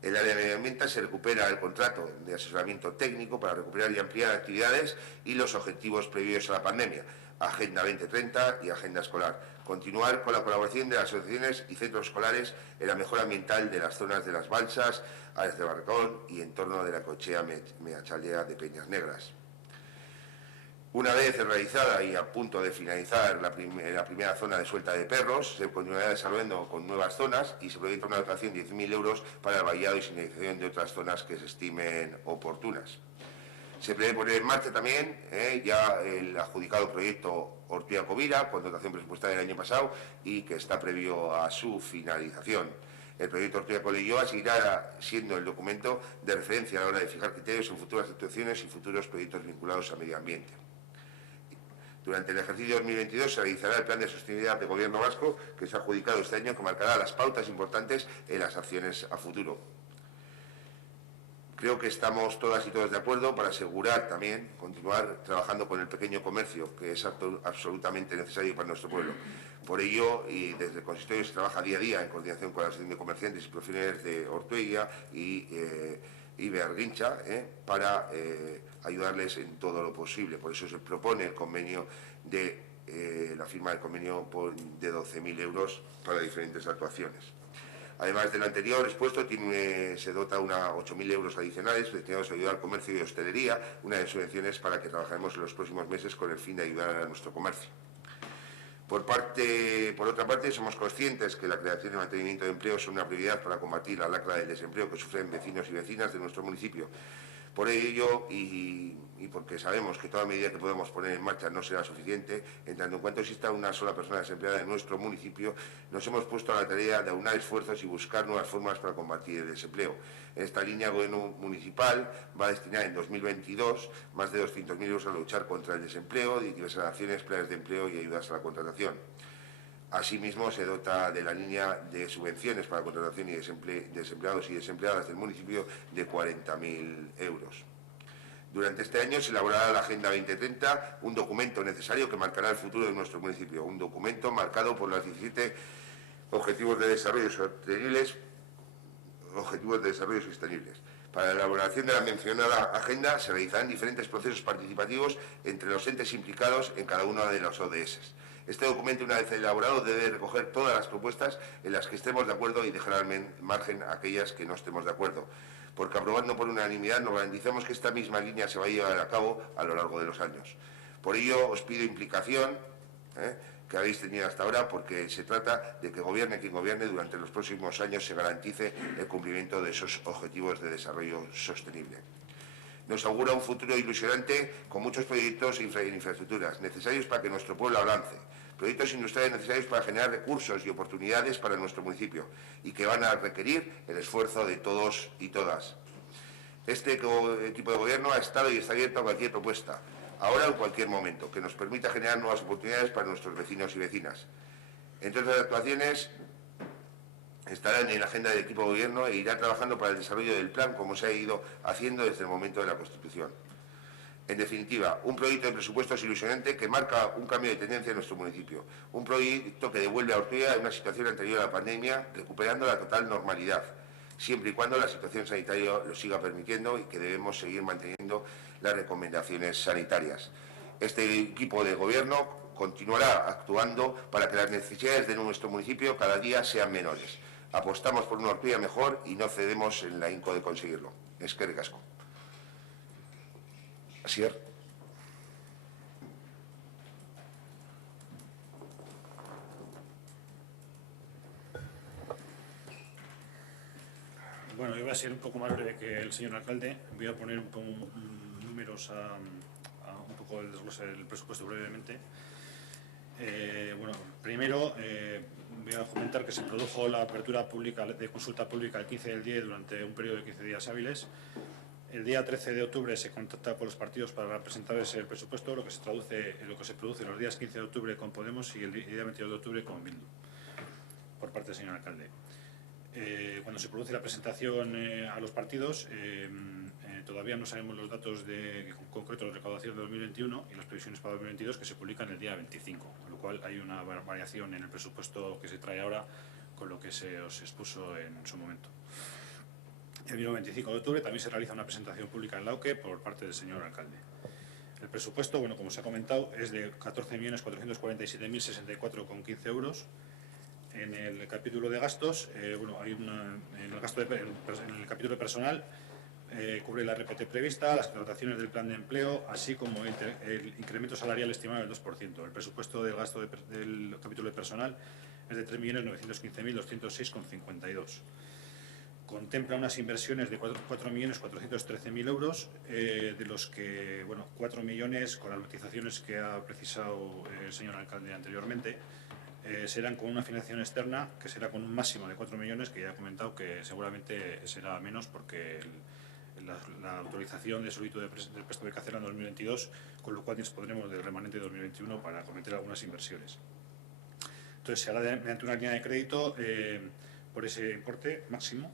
En el área de medio ambiente se recupera el contrato de asesoramiento técnico para recuperar y ampliar actividades y los objetivos previos a la pandemia, Agenda 2030 y Agenda Escolar. Continuar con la colaboración de las asociaciones y centros escolares en la mejora ambiental de las zonas de las Balsas, áreas de Barracón y en torno de la Cochea Meachaldea de Peñas Negras. Una vez realizada y a punto de finalizar la primera zona de suelta de perros, se continuará desarrollando con nuevas zonas y se proyecta una dotación de 10.000 euros para el vallado y señalización de otras zonas que se estimen oportunas. Se prevé poner en marcha también ya el adjudicado proyecto Ortuella-Covira, con dotación presupuestaria del año pasado y que está previo a su finalización. El proyecto Ortuella-Covira seguirá siendo el documento de referencia a la hora de fijar criterios en futuras actuaciones y futuros proyectos vinculados al medio ambiente. Durante el ejercicio 2022 se realizará el Plan de Sostenibilidad del Gobierno vasco, que se ha adjudicado este año, que marcará las pautas importantes en las acciones a futuro. Creo que estamos todas y todos de acuerdo para asegurar también continuar trabajando con el pequeño comercio, que es absolutamente necesario para nuestro pueblo. Por ello, y desde el consistorio se trabaja día a día en coordinación con la Asociación de Comerciantes y Profesionales de Ortuella y Bearguincha, para ayudarles en todo lo posible. Por eso se propone el convenio de la firma del convenio de 12.000 euros para diferentes actuaciones. Además de lo anterior expuesto, se dota 8.000 euros adicionales destinados a ayudar al comercio y hostelería, una de subvenciones para que trabajemos en los próximos meses con el fin de ayudar a nuestro comercio. Por otra parte, somos conscientes que la creación y mantenimiento de empleo son una prioridad para combatir la lacra del desempleo que sufren vecinos y vecinas de nuestro municipio. Por ello, y porque sabemos que toda medida que podamos poner en marcha no será suficiente, en tanto en cuanto exista una sola persona desempleada en nuestro municipio, nos hemos puesto a la tarea de aunar esfuerzos y buscar nuevas formas para combatir el desempleo. En esta línea, el Gobierno municipal va a destinar en 2022 más de 200.000 euros a luchar contra el desempleo, y diversas acciones, planes de empleo y ayudas a la contratación. Asimismo, se dota de la línea de subvenciones para la contratación de desempleados y desempleadas del municipio de 40.000 euros. Durante este año se elaborará la Agenda 2030, un documento necesario que marcará el futuro de nuestro municipio, un documento marcado por los 17 Objetivos de Desarrollo Sostenibles. Para la elaboración de la mencionada agenda se realizarán diferentes procesos participativos entre los entes implicados en cada uno de los ODS. Este documento, una vez elaborado, debe recoger todas las propuestas en las que estemos de acuerdo y dejar al margen aquellas que no estemos de acuerdo, porque aprobando por unanimidad nos garantizamos que esta misma línea se va a llevar a cabo a lo largo de los años. Por ello, os pido implicación que habéis tenido hasta ahora, porque se trata de que gobierne quien gobierne, durante los próximos años se garantice el cumplimiento de esos objetivos de desarrollo sostenible. Nos augura un futuro ilusionante con muchos proyectos e infraestructuras necesarios para que nuestro pueblo avance, proyectos industriales necesarios para generar recursos y oportunidades para nuestro municipio y que van a requerir el esfuerzo de todos y todas. Este equipo de gobierno ha estado y está abierto a cualquier propuesta, ahora o en cualquier momento, que nos permita generar nuevas oportunidades para nuestros vecinos y vecinas. Entre otras actuaciones, estará en la agenda del equipo de gobierno e irá trabajando para el desarrollo del plan, como se ha ido haciendo desde el momento de la Constitución. En definitiva, un proyecto de presupuestos ilusionante que marca un cambio de tendencia en nuestro municipio. Un proyecto que devuelve a Ortuella a una situación anterior a la pandemia, recuperando la total normalidad, siempre y cuando la situación sanitaria lo siga permitiendo, y que debemos seguir manteniendo las recomendaciones sanitarias. Este equipo de gobierno continuará actuando para que las necesidades de nuestro municipio cada día sean menores. Apostamos por una Ortuella mejor y no cedemos en el ahínco de conseguirlo. Eskerrik asko. Asier. Bueno, yo voy a ser un poco más breve que el señor alcalde. Voy a poner números a un poco el desglose del presupuesto brevemente. Bueno, primero voy a comentar que se produjo la apertura pública de consulta pública el 15 del 10 durante un periodo de 15 días hábiles. El día 13 de octubre se contacta con los partidos para presentarles el presupuesto, lo que se produce los días 15 de octubre con Podemos y el día 22 de octubre con Bildu, por parte del señor alcalde. Cuando se produce la presentación a los partidos, todavía no sabemos los datos concretos de recaudación de 2021 y las previsiones para 2022, que se publican el día 25, con lo cual hay una variación en el presupuesto que se trae ahora con lo que se os expuso en su momento. El mismo 25 de octubre también se realiza una presentación pública en la OCE por parte del señor alcalde. El presupuesto, bueno, como se ha comentado, es de 14.447.064,15 euros. En el capítulo de gastos, bueno, hay en el capítulo de personal, cubre la RPT prevista, las contrataciones del plan de empleo, así como el incremento salarial estimado del 2%. El presupuesto del gasto del capítulo de personal es de 3.915.206,52. Contempla unas inversiones de 4.413.000 euros, de los que, bueno, 4 millones, con las matizaciones que ha precisado el señor alcalde anteriormente, serán con una financiación externa, que será con un máximo de 4 millones, que ya he comentado que seguramente será menos porque la autorización de solicitud del préstamo de Cacera en 2022, con lo cual dispondremos del remanente de 2021 para cometer algunas inversiones. Entonces se hará mediante una línea de crédito por ese importe máximo,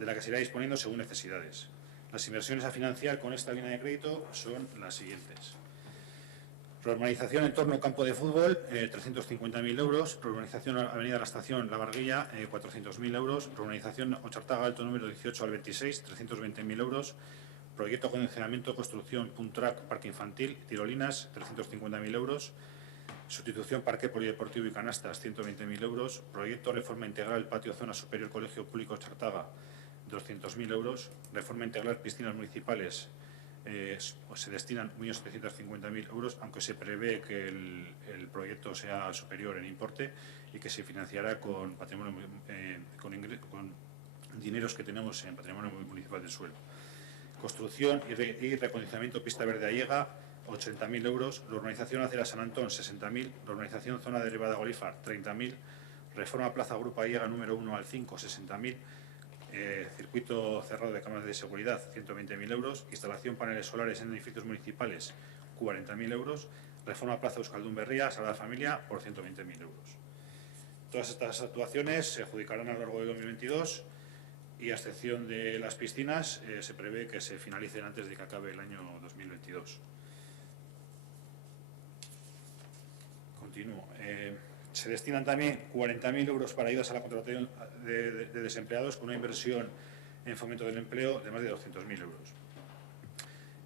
de la que se irá disponiendo según necesidades. Las inversiones a financiar con esta línea de crédito son las siguientes. Reurbanización en torno al campo de fútbol, 350.000 euros. Reurbanización Avenida La Estación, La Barguilla, 400.000 euros. Reurbanización Ochartaga Alto número 18 al 26, 320.000 euros. Proyecto Condicionamiento, Construcción, Puntrack, Parque Infantil, Tirolinas, 350.000 euros. Sustitución Parque Polideportivo y Canastas, 120.000 euros. Proyecto Reforma Integral Patio Zona Superior Colegio Público Ochartaga, 200.000 euros. Reforma Integral Piscinas Municipales, se destinan 1.750.000 euros, aunque se prevé que el proyecto sea superior en importe y que se financiará con patrimonio, con dineros que tenemos en Patrimonio Municipal del Suelo. Construcción y recondicionamiento Pista Verde Allega, 80.000 euros. Urbanización Acera San Antón, 60.000. Urbanización Zona Derivada Golífar, 30.000. Reforma Plaza Grupo Allega número 1 al 5, 60.000. Circuito cerrado de cámaras de seguridad, 120.000 euros. Instalación paneles solares en edificios municipales, 40.000 euros. Reforma Plaza Euskaldun Berria, Sagrada Familia, por 120.000 euros. Todas estas actuaciones se adjudicarán a lo largo de 2022 y, a excepción de las piscinas, se prevé que se finalicen antes de que acabe el año 2022. Continúo. Se destinan también 40.000 euros para ayudas a la contratación de desempleados, con una inversión en fomento del empleo de más de 200.000 euros.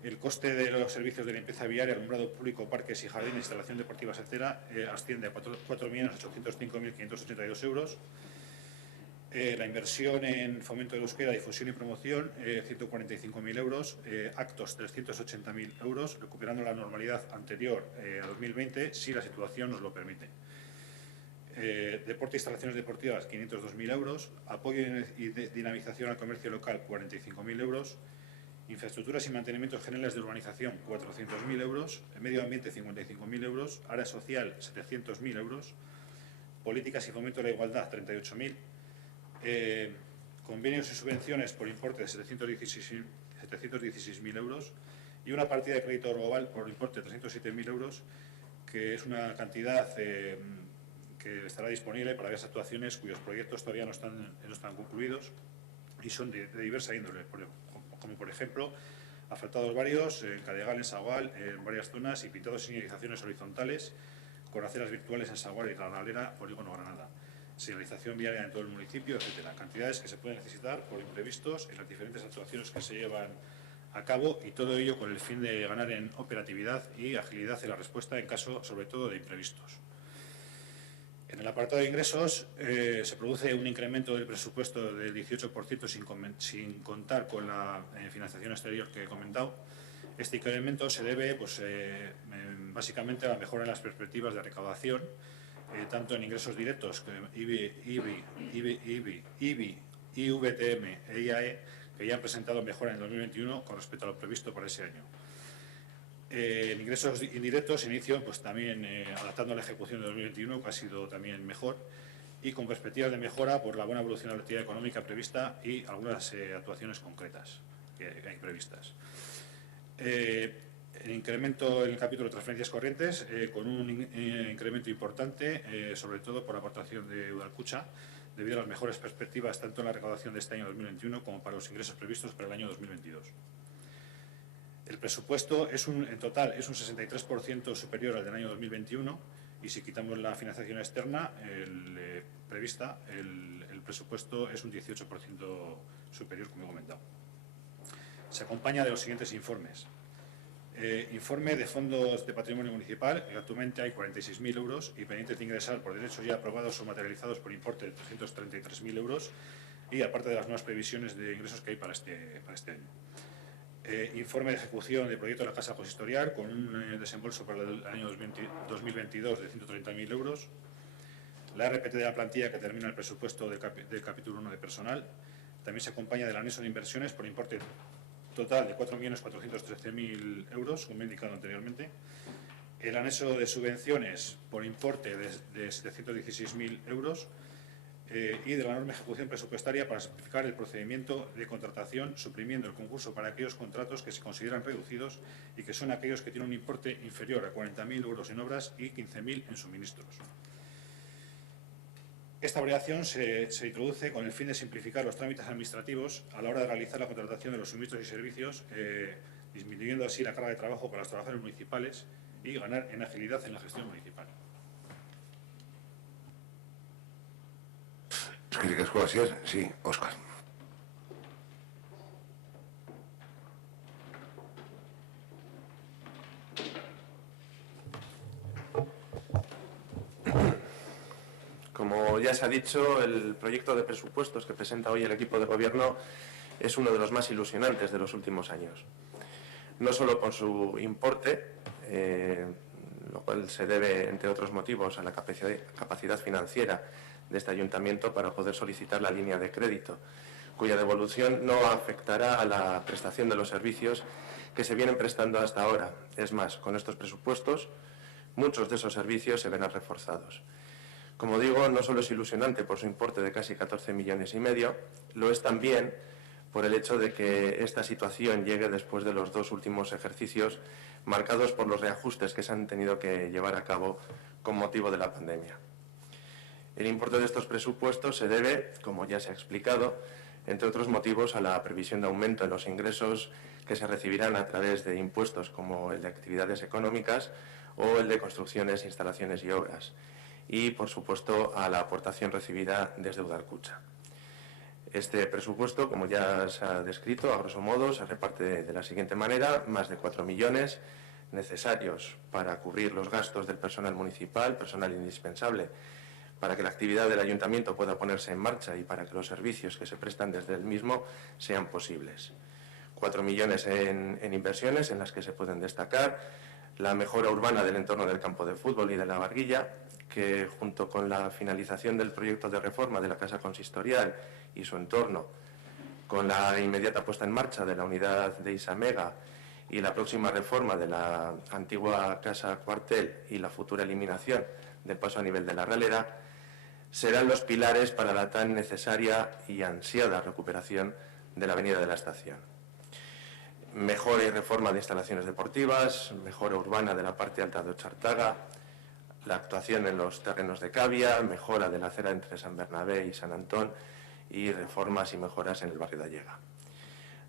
El coste de los servicios de limpieza viaria, alumbrado público, parques y jardines, instalación deportiva, etc., asciende a 4.805.582 euros. La inversión en fomento del euskera, difusión y promoción, 145.000 euros. Actos, 380.000 euros, recuperando la normalidad anterior a 2020, si la situación nos lo permite. Deporte e instalaciones deportivas, 502.000 euros. Apoyo y dinamización al comercio local, 45.000 euros. Infraestructuras y mantenimientos generales de urbanización, 400.000 euros. Medio ambiente, 55.000 euros. Área social, 700.000 euros. Políticas y fomento de la igualdad, 38.000. Convenios y subvenciones por importe de 716.000 euros. Y una partida de crédito global por importe de 307.000 euros, que es una cantidad que estará disponible para varias actuaciones cuyos proyectos todavía no están concluidos y son de diversa índole, como por ejemplo asfaltados varios en Cadegal, en Sagual, en varias zonas, y pintados y señalizaciones horizontales con aceras virtuales en Sagual y Granalera, Polígono Granada, señalización viaria en todo el municipio, etcétera. Cantidades que se pueden necesitar por imprevistos en las diferentes actuaciones que se llevan a cabo, y todo ello con el fin de ganar en operatividad y agilidad en la respuesta en caso, sobre todo, de imprevistos. En el apartado de ingresos se produce un incremento del presupuesto del 18% sin contar con la financiación exterior que he comentado. Este incremento se debe básicamente a la mejora en las perspectivas de recaudación, tanto en ingresos directos, IBI, y VTM e IAE, que ya han presentado mejora en 2021 con respecto a lo previsto para ese año. En ingresos indirectos, inicio pues también adaptando a la ejecución de 2021, que ha sido también mejor, y con perspectivas de mejora por la buena evolución de la actividad económica prevista y algunas actuaciones concretas que hay previstas. El incremento en el capítulo de transferencias corrientes, con un incremento importante, sobre todo por aportación de Udalkutxa, debido a las mejores perspectivas tanto en la recaudación de este año 2021 como para los ingresos previstos para el año 2022. El presupuesto en total es un 63% superior al del año 2021 y si quitamos la financiación externa prevista, el presupuesto es un 18% superior, como he comentado. Se acompaña de los siguientes informes. Informe de fondos de patrimonio municipal, que actualmente hay 46.000 euros y pendientes de ingresar por derechos ya aprobados o materializados por importe de 333.000 euros y aparte de las nuevas previsiones de ingresos que hay para este año. Informe de ejecución del proyecto de la Casa Consistorial con un desembolso para el año 2022 de 130.000 euros. La RPT de la plantilla que termina el presupuesto del capítulo 1 de personal. También se acompaña del anexo de inversiones por importe total de 4.413.000 euros, como he indicado anteriormente. El anexo de subvenciones por importe de 716.000 euros. Y de la norma de ejecución presupuestaria para simplificar el procedimiento de contratación, suprimiendo el concurso para aquellos contratos que se consideran reducidos y que son aquellos que tienen un importe inferior a 40.000 euros en obras y 15.000 en suministros. Esta variación se introduce con el fin de simplificar los trámites administrativos a la hora de realizar la contratación de los suministros y servicios, disminuyendo así la carga de trabajo para los trabajadores municipales y ganar en agilidad en la gestión municipal. Eskerrik asko, Asier. Sí, Óscar. Como ya se ha dicho, el proyecto de presupuestos que presenta hoy el equipo de gobierno es uno de los más ilusionantes de los últimos años. No solo por su importe, lo cual se debe, entre otros motivos, a la capacidad financiera de este ayuntamiento para poder solicitar la línea de crédito, cuya devolución no afectará a la prestación de los servicios que se vienen prestando hasta ahora. Es más, con estos presupuestos, muchos de esos servicios se verán reforzados. Como digo, no solo es ilusionante por su importe de casi 14,5 millones, lo es también por el hecho de que esta situación llegue después de los dos últimos ejercicios marcados por los reajustes que se han tenido que llevar a cabo con motivo de la pandemia. El importe de estos presupuestos se debe, como ya se ha explicado, entre otros motivos, a la previsión de aumento en los ingresos que se recibirán a través de impuestos como el de actividades económicas o el de construcciones, instalaciones y obras, y, por supuesto, a la aportación recibida desde Udalkutxa. Este presupuesto, como ya se ha descrito, a grosso modo, se reparte de la siguiente manera: más de 4 millones necesarios para cubrir los gastos del personal municipal, personal indispensable, para que la actividad del ayuntamiento pueda ponerse en marcha y para que los servicios que se prestan desde el mismo sean posibles. 4 millones en inversiones, en las que se pueden destacar la mejora urbana del entorno del campo de fútbol y de la Barguilla, que junto con la finalización del proyecto de reforma de la Casa Consistorial y su entorno, con la inmediata puesta en marcha de la unidad de Isamega y la próxima reforma de la antigua Casa Cuartel y la futura eliminación del paso a nivel de la Ralera, serán los pilares para la tan necesaria y ansiada recuperación de la Avenida de la Estación. Mejora y reforma de instalaciones deportivas, mejora urbana de la parte alta de Ochartaga, la actuación en los terrenos de Cavia, mejora de la acera entre San Bernabé y San Antón y reformas y mejoras en el barrio de Allega.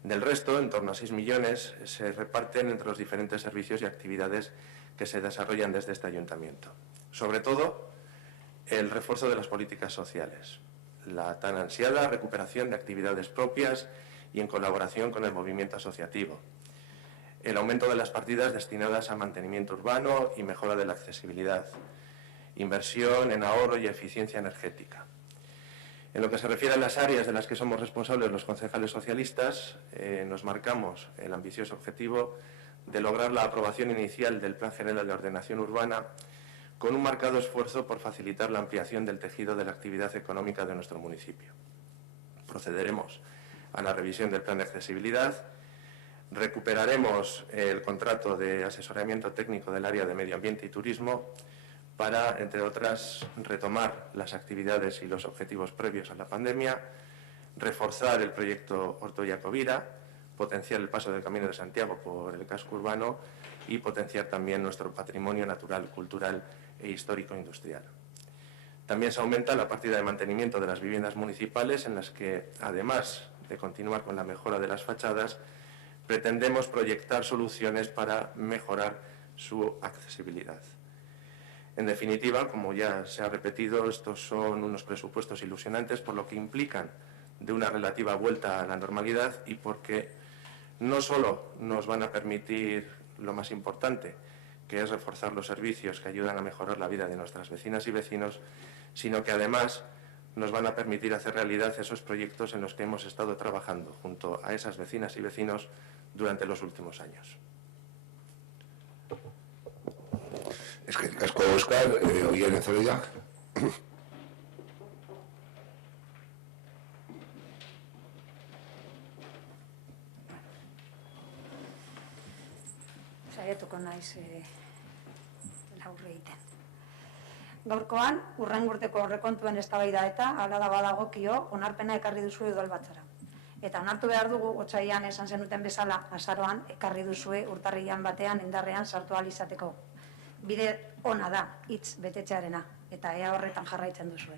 Del resto, en torno a 6 millones, se reparten entre los diferentes servicios y actividades que se desarrollan desde este ayuntamiento. Sobre todo, el refuerzo de las políticas sociales, la tan ansiada recuperación de actividades propias y en colaboración con el movimiento asociativo, el aumento de las partidas destinadas a mantenimiento urbano y mejora de la accesibilidad, inversión en ahorro y eficiencia energética. En lo que se refiere a las áreas de las que somos responsables los concejales socialistas, nos marcamos el ambicioso objetivo de lograr la aprobación inicial del Plan General de Ordenación Urbana, con un marcado esfuerzo por facilitar la ampliación del tejido de la actividad económica de nuestro municipio. procederemos a la revisión del plan de accesibilidad, recuperaremos el contrato de asesoramiento técnico del área de medio ambiente y turismo para, entre otras, retomar las actividades y los objetivos previos a la pandemia, reforzar el proyecto Ortuella-Covira, potenciar el paso del Camino de Santiago por el casco urbano y potenciar también nuestro patrimonio natural, cultural e histórico-industrial. También se aumenta la partida de mantenimiento de las viviendas municipales, en las que, además de continuar con la mejora de las fachadas, pretendemos proyectar soluciones para mejorar su accesibilidad. En definitiva, como ya se ha repetido, estos son unos presupuestos ilusionantes, por lo que implican de una relativa vuelta a la normalidad y porque no solo nos van a permitir lo más importante, que es reforzar los servicios que ayudan a mejorar la vida de nuestras vecinas y vecinos, sino que además nos van a permitir hacer realidad esos proyectos en los que hemos estado trabajando junto a esas vecinas y vecinos durante los últimos años. Es que el casco Óscar, hoy en Zorrilla. Saiatuko naiz laburra egiten. Gaurkoan, hurrengo urteko aurrekontuen eztabaida eta hala da badagokio onarpena ekarri duzue udalbatzara. Eta onartu behar dugu, otsailean esan zenuten bezala, azaroan ekarri duzue urtarrilean batean indarrean sartu ahal izateko. Bide ona da, hitz betetzearena, eta ea horretan jarraitzen duzue.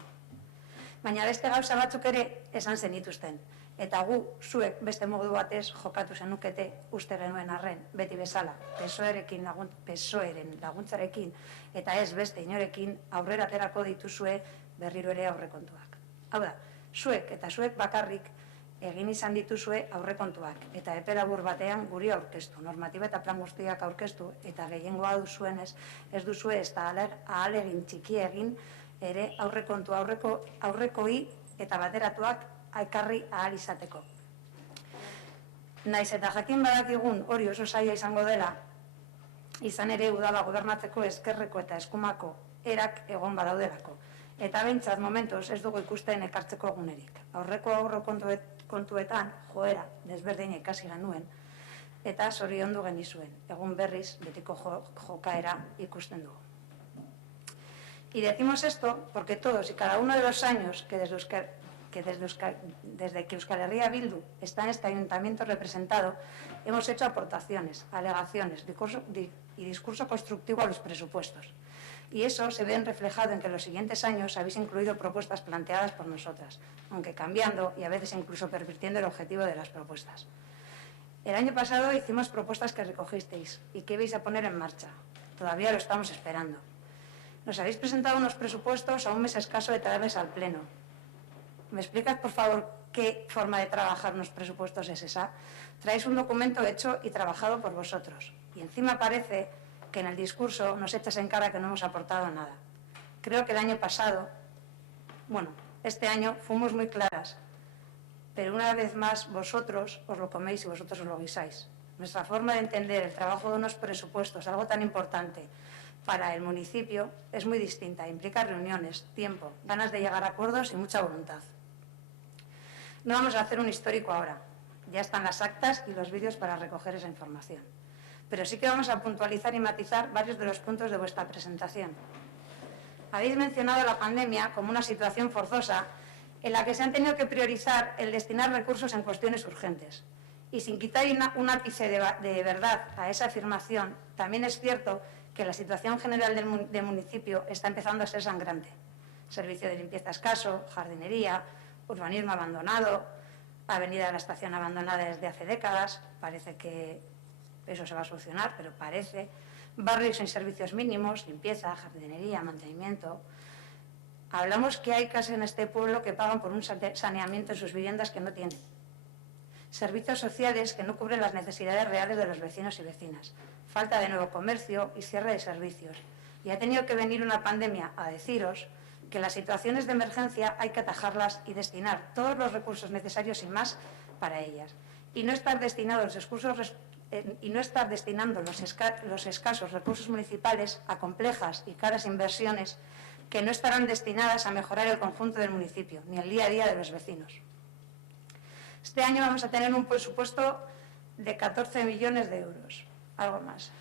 Baina beste gauza batzuk ere esan zenituzten. Eta gu, zuek beste modu batez jokatu zenukete uste genuen arren, beti bezala, PSOEren laguntzarekin, eta ez beste inorekin aurrera aterako dituzue berriro ere aurrekontuak. Hau da, zuek eta zuek bakarrik egin izan dituzue aurrekontuak, eta epe labur batean guri aurkeztu, normatiba eta plan guztiak aurkeztu, eta gehiengoa duzuenez, ez duzue ez da ahalegin txiki egin, ere aurrekontu aurrekoi eta bateratuak ekarri ahal izateko. Naiz eta jakin badakigun hori oso zaila izango dela, izan ere udala gobernatzeko ezkerreko eta eskumako erak egon badaudelako. Eta behintzat momentuz ez dugu ikusten ekartzeko egunerik. Aurreko aurrekontuetan joera desberdina ikasi genuen, eta zoriondu genizuen. Egun berriz betiko jokaera ikusten dugu. Y decimos esto porque todos y cada uno de los años que desde que Euskal Herria Bildu está en este ayuntamiento representado, hemos hecho aportaciones, alegaciones y discurso constructivo a los presupuestos. Y eso se ve reflejado en que en los siguientes años habéis incluido propuestas planteadas por nosotras, aunque cambiando y a veces incluso pervirtiendo el objetivo de las propuestas. El año pasado hicimos propuestas que recogisteis y que ibais a poner en marcha. Todavía lo estamos esperando. Nos habéis presentado unos presupuestos a un mes escaso de traerles al Pleno. ¿Me explicas, por favor, qué forma de trabajar unos presupuestos es esa? Traéis un documento hecho y trabajado por vosotros. Y encima parece que en el discurso nos echas en cara que no hemos aportado nada. Creo que el año pasado, bueno, este año fuimos muy claras, pero una vez más vosotros os lo coméis y vosotros os lo guisáis. Nuestra forma de entender el trabajo de unos presupuestos, algo tan importante para el municipio, es muy distinta. Implica reuniones, tiempo, ganas de llegar a acuerdos y mucha voluntad. No vamos a hacer un histórico ahora. Ya están las actas y los vídeos para recoger esa información. Pero sí que vamos a puntualizar y matizar varios de los puntos de vuestra presentación. Habéis mencionado la pandemia como una situación forzosa en la que se han tenido que priorizar el destinar recursos en cuestiones urgentes. Y sin quitar un ápice de verdad a esa afirmación, también es cierto que la situación general del municipio está empezando a ser sangrante. Servicio de limpieza escaso, jardinería, urbanismo abandonado, avenida de la estación abandonada desde hace décadas, parece que eso se va a solucionar, pero parece. Barrios sin servicios mínimos, limpieza, jardinería, mantenimiento. Hablamos que hay casas en este pueblo que pagan por un saneamiento en sus viviendas que no tienen. Servicios sociales que no cubren las necesidades reales de los vecinos y vecinas. Falta de nuevo comercio y cierre de servicios. Y ha tenido que venir una pandemia a deciros que las situaciones de emergencia hay que atajarlas y destinar todos los recursos necesarios y más para ellas. Y no estar destinando los escasos recursos municipales a complejas y caras inversiones que no estarán destinadas a mejorar el conjunto del municipio, ni el día a día de los vecinos. Este año vamos a tener un presupuesto de 14 millones de euros, algo más,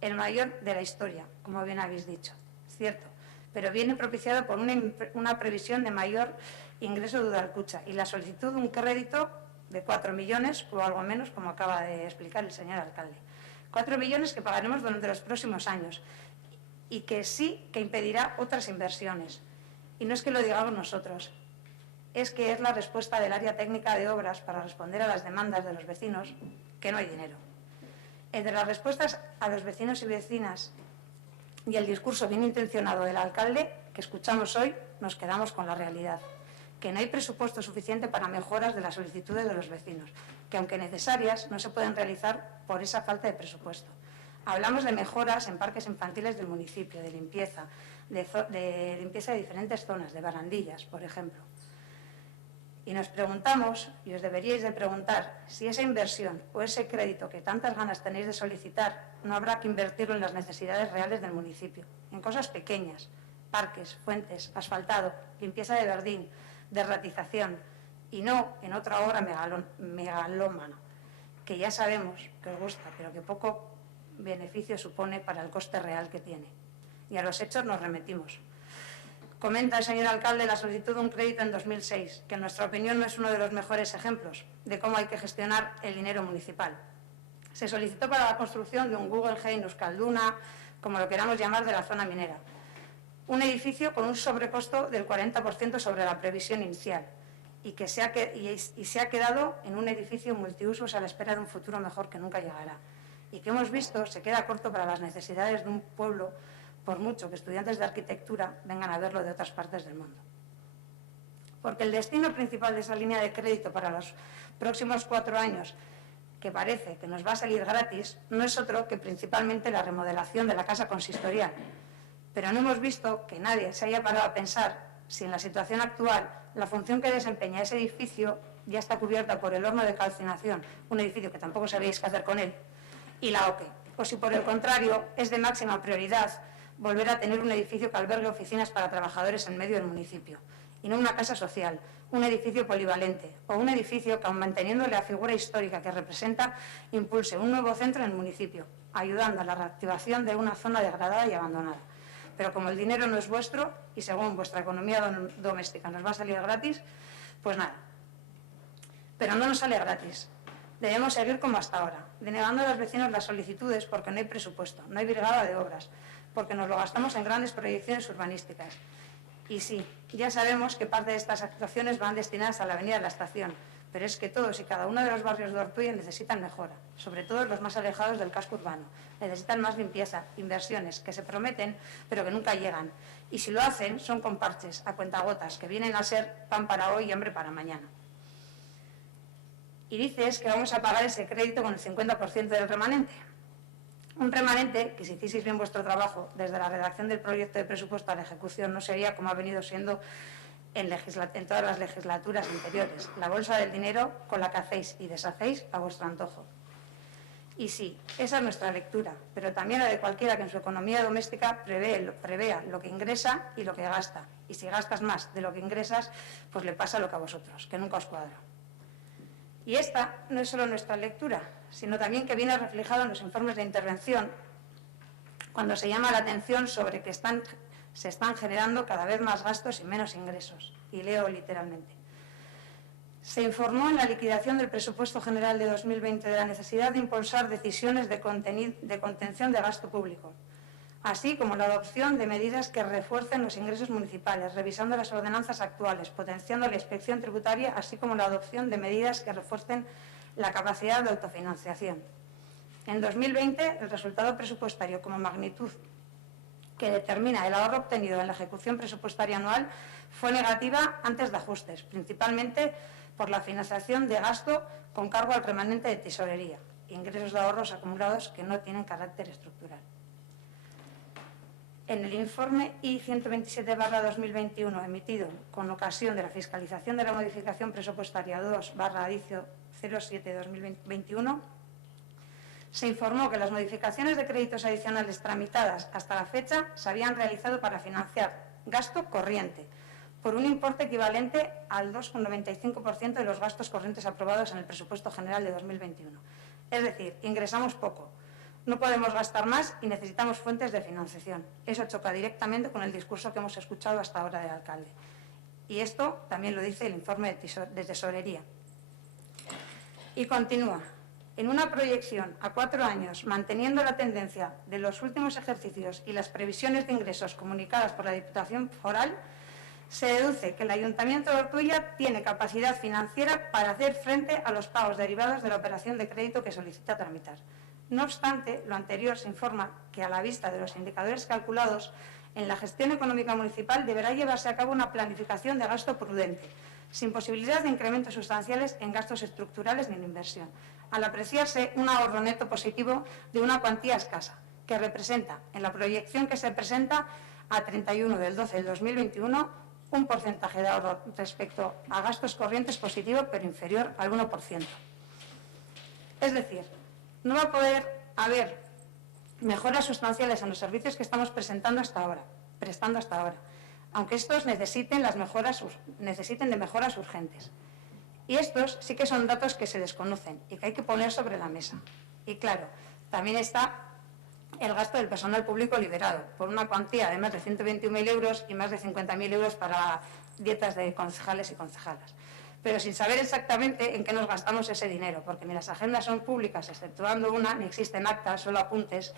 el mayor de la historia, como bien habéis dicho, es cierto, pero viene propiciado por una previsión de mayor ingreso de Udalkutxa y la solicitud de un crédito de 4 millones o algo menos, como acaba de explicar el señor alcalde. 4 millones que pagaremos durante los próximos años y que sí que impedirá otras inversiones. Y no es que lo digamos nosotros, es que es la respuesta del área técnica de obras para responder a las demandas de los vecinos, que no hay dinero. Entre las respuestas a los vecinos y vecinas y el discurso bien intencionado del alcalde que escuchamos hoy, nos quedamos con la realidad, que no hay presupuesto suficiente para mejoras de las solicitudes de los vecinos, que aunque necesarias no se pueden realizar por esa falta de presupuesto. Hablamos de mejoras en parques infantiles del municipio, de limpieza de diferentes zonas, de barandillas, por ejemplo. Y nos preguntamos, y os deberíais de preguntar, si esa inversión o ese crédito que tantas ganas tenéis de solicitar no habrá que invertirlo en las necesidades reales del municipio, en cosas pequeñas, parques, fuentes, asfaltado, limpieza de jardín, derratización, y no en otra obra megalómana, que ya sabemos que os gusta, pero que poco beneficio supone para el coste real que tiene. Y a los hechos nos remitimos. Comenta el señor alcalde la solicitud de un crédito en 2006, que en nuestra opinión no es uno de los mejores ejemplos de cómo hay que gestionar el dinero municipal. Se solicitó para la construcción de un Guggenheim Euskalduna, como lo queramos llamar, de la zona minera. Un edificio con un sobrecosto del 40% sobre la previsión inicial y se ha quedado en un edificio multiusos a la espera de un futuro mejor que nunca llegará. Y que hemos visto se queda corto para las necesidades de un pueblo, por mucho que estudiantes de arquitectura vengan a verlo de otras partes del mundo. Porque el destino principal de esa línea de crédito para los próximos 4 años, que parece que nos va a salir gratis, no es otro que principalmente la remodelación de la casa consistorial. Pero no hemos visto que nadie se haya parado a pensar si en la situación actual la función que desempeña ese edificio ya está cubierta por el horno de calcinación, un edificio que tampoco sabéis qué hacer con él, y la OPE, o si por el contrario es de máxima prioridad volver a tener un edificio que albergue oficinas para trabajadores en medio del municipio, y no una casa social, un edificio polivalente, o un edificio que, aun manteniendo la figura histórica que representa, impulse un nuevo centro en el municipio, ayudando a la reactivación de una zona degradada y abandonada. Pero como el dinero no es vuestro, y según vuestra economía doméstica nos va a salir gratis, pues nada. Pero no nos sale gratis. Debemos seguir como hasta ahora, denegando a los vecinos las solicitudes porque no hay presupuesto, no hay brigada de obras, porque nos lo gastamos en grandes proyecciones urbanísticas. Y sí, ya sabemos que parte de estas actuaciones van destinadas a la avenida de la Estación, pero es que todos y cada uno de los barrios de Ortuella necesitan mejora, sobre todo los más alejados del casco urbano. Necesitan más limpieza, inversiones que se prometen pero que nunca llegan. Y si lo hacen, son con parches, a cuentagotas, que vienen a ser pan para hoy y hambre para mañana. Y dices que vamos a pagar ese crédito con el 50% del remanente. Un remanente que, si hicieseis bien vuestro trabajo desde la redacción del proyecto de presupuesto a la ejecución, no sería como ha venido siendo en todas las legislaturas anteriores, la bolsa del dinero con la que hacéis y deshacéis a vuestro antojo. Y sí, esa es nuestra lectura, pero también la de cualquiera que en su economía doméstica prevea lo que ingresa y lo que gasta. Y si gastas más de lo que ingresas, pues le pasa lo que a vosotros, que nunca os cuadra. Y esta no es solo nuestra lectura, sino también que viene reflejado en los informes de intervención, cuando se llama la atención sobre que se están generando cada vez más gastos y menos ingresos. Y leo literalmente. Se informó en la liquidación del presupuesto general de 2020 de la necesidad de impulsar decisiones de contención de gasto público, así como la adopción de medidas que refuercen los ingresos municipales, revisando las ordenanzas actuales, potenciando la inspección tributaria, así como la adopción de medidas que refuercen la capacidad de autofinanciación. En 2020, el resultado presupuestario como magnitud que determina el ahorro obtenido en la ejecución presupuestaria anual fue negativa antes de ajustes, principalmente por la financiación de gasto con cargo al remanente de tesorería, ingresos de ahorros acumulados que no tienen carácter estructural. En el informe I-127/2021 emitido con ocasión de la fiscalización de la modificación presupuestaria 2/07/2021, se informó que las modificaciones de créditos adicionales tramitadas hasta la fecha se habían realizado para financiar gasto corriente, por un importe equivalente al 2,95% de los gastos corrientes aprobados en el presupuesto general de 2021. Es decir, ingresamos poco, no podemos gastar más y necesitamos fuentes de financiación. Eso choca directamente con el discurso que hemos escuchado hasta ahora del alcalde. Y esto también lo dice el informe de Tesorería. Y continúa. En una proyección a 4 años, manteniendo la tendencia de los últimos ejercicios y las previsiones de ingresos comunicadas por la Diputación Foral, se deduce que el Ayuntamiento de Ortuella tiene capacidad financiera para hacer frente a los pagos derivados de la operación de crédito que solicita tramitar. No obstante, lo anterior se informa que, a la vista de los indicadores calculados, en la gestión económica municipal deberá llevarse a cabo una planificación de gasto prudente, sin posibilidad de incrementos sustanciales en gastos estructurales ni en inversión, al apreciarse un ahorro neto positivo de una cuantía escasa, que representa, en la proyección que se presenta a 31 del 12 del 2021, un porcentaje de ahorro respecto a gastos corrientes positivo, pero inferior al 1%. Es decir, no va a poder haber mejoras sustanciales en los servicios que estamos prestando hasta ahora, aunque estos necesiten de mejoras urgentes. Y estos sí que son datos que se desconocen y que hay que poner sobre la mesa. Y claro, también está el gasto del personal público liberado, por una cuantía de más de 121.000 euros y más de 50.000 euros para dietas de concejales y concejalas. Pero sin saber exactamente en qué nos gastamos ese dinero, porque ni las agendas son públicas, exceptuando una, ni existen actas, solo apuntes,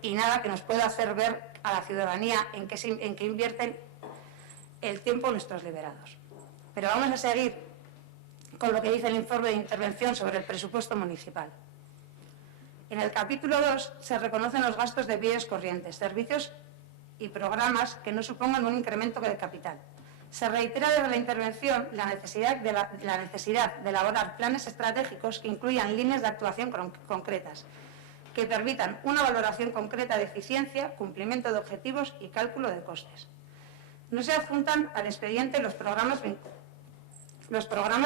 y nada que nos pueda hacer ver a la ciudadanía en qué invierten el tiempo nuestros liberados. Pero vamos a seguir con lo que dice el informe de intervención sobre el presupuesto municipal. En el capítulo 2 se reconocen los gastos de bienes corrientes, servicios y programas que no supongan un incremento de capital. Se reitera desde la intervención la necesidad de elaborar planes estratégicos que incluyan líneas de actuación concretas, que permitan una valoración concreta de eficiencia, cumplimiento de objetivos y cálculo de costes. No se adjuntan al expediente los programas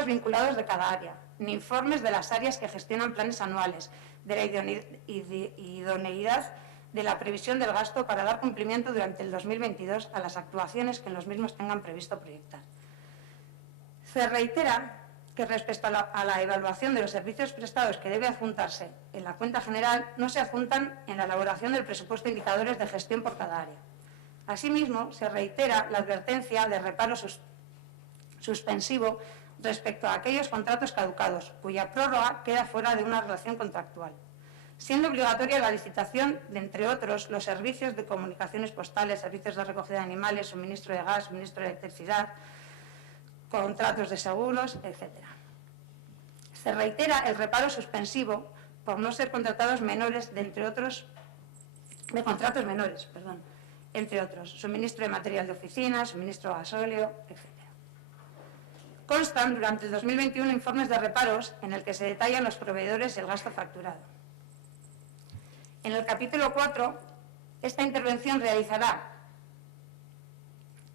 vinculados de cada área, ni informes de las áreas que gestionan planes anuales, de la idoneidad de la previsión del gasto para dar cumplimiento durante el 2022 a las actuaciones que en los mismos tengan previsto proyectar. Se reitera que respecto a la evaluación de los servicios prestados que debe adjuntarse en la cuenta general, no se adjuntan en la elaboración del presupuesto indicadores de gestión por cada área. Asimismo, se reitera la advertencia de reparo suspensivo respecto a aquellos contratos caducados, cuya prórroga queda fuera de una relación contractual, siendo obligatoria la licitación de, entre otros, los servicios de comunicaciones postales, servicios de recogida de animales, suministro de gas, suministro de electricidad, contratos de seguros, etc. Se reitera el reparo suspensivo por no ser contratados menores, entre otros, suministro de material de oficina, suministro de gasóleo, etc. Constan durante el 2021 informes de reparos en el que se detallan los proveedores y el gasto facturado. En el capítulo 4, esta intervención realizará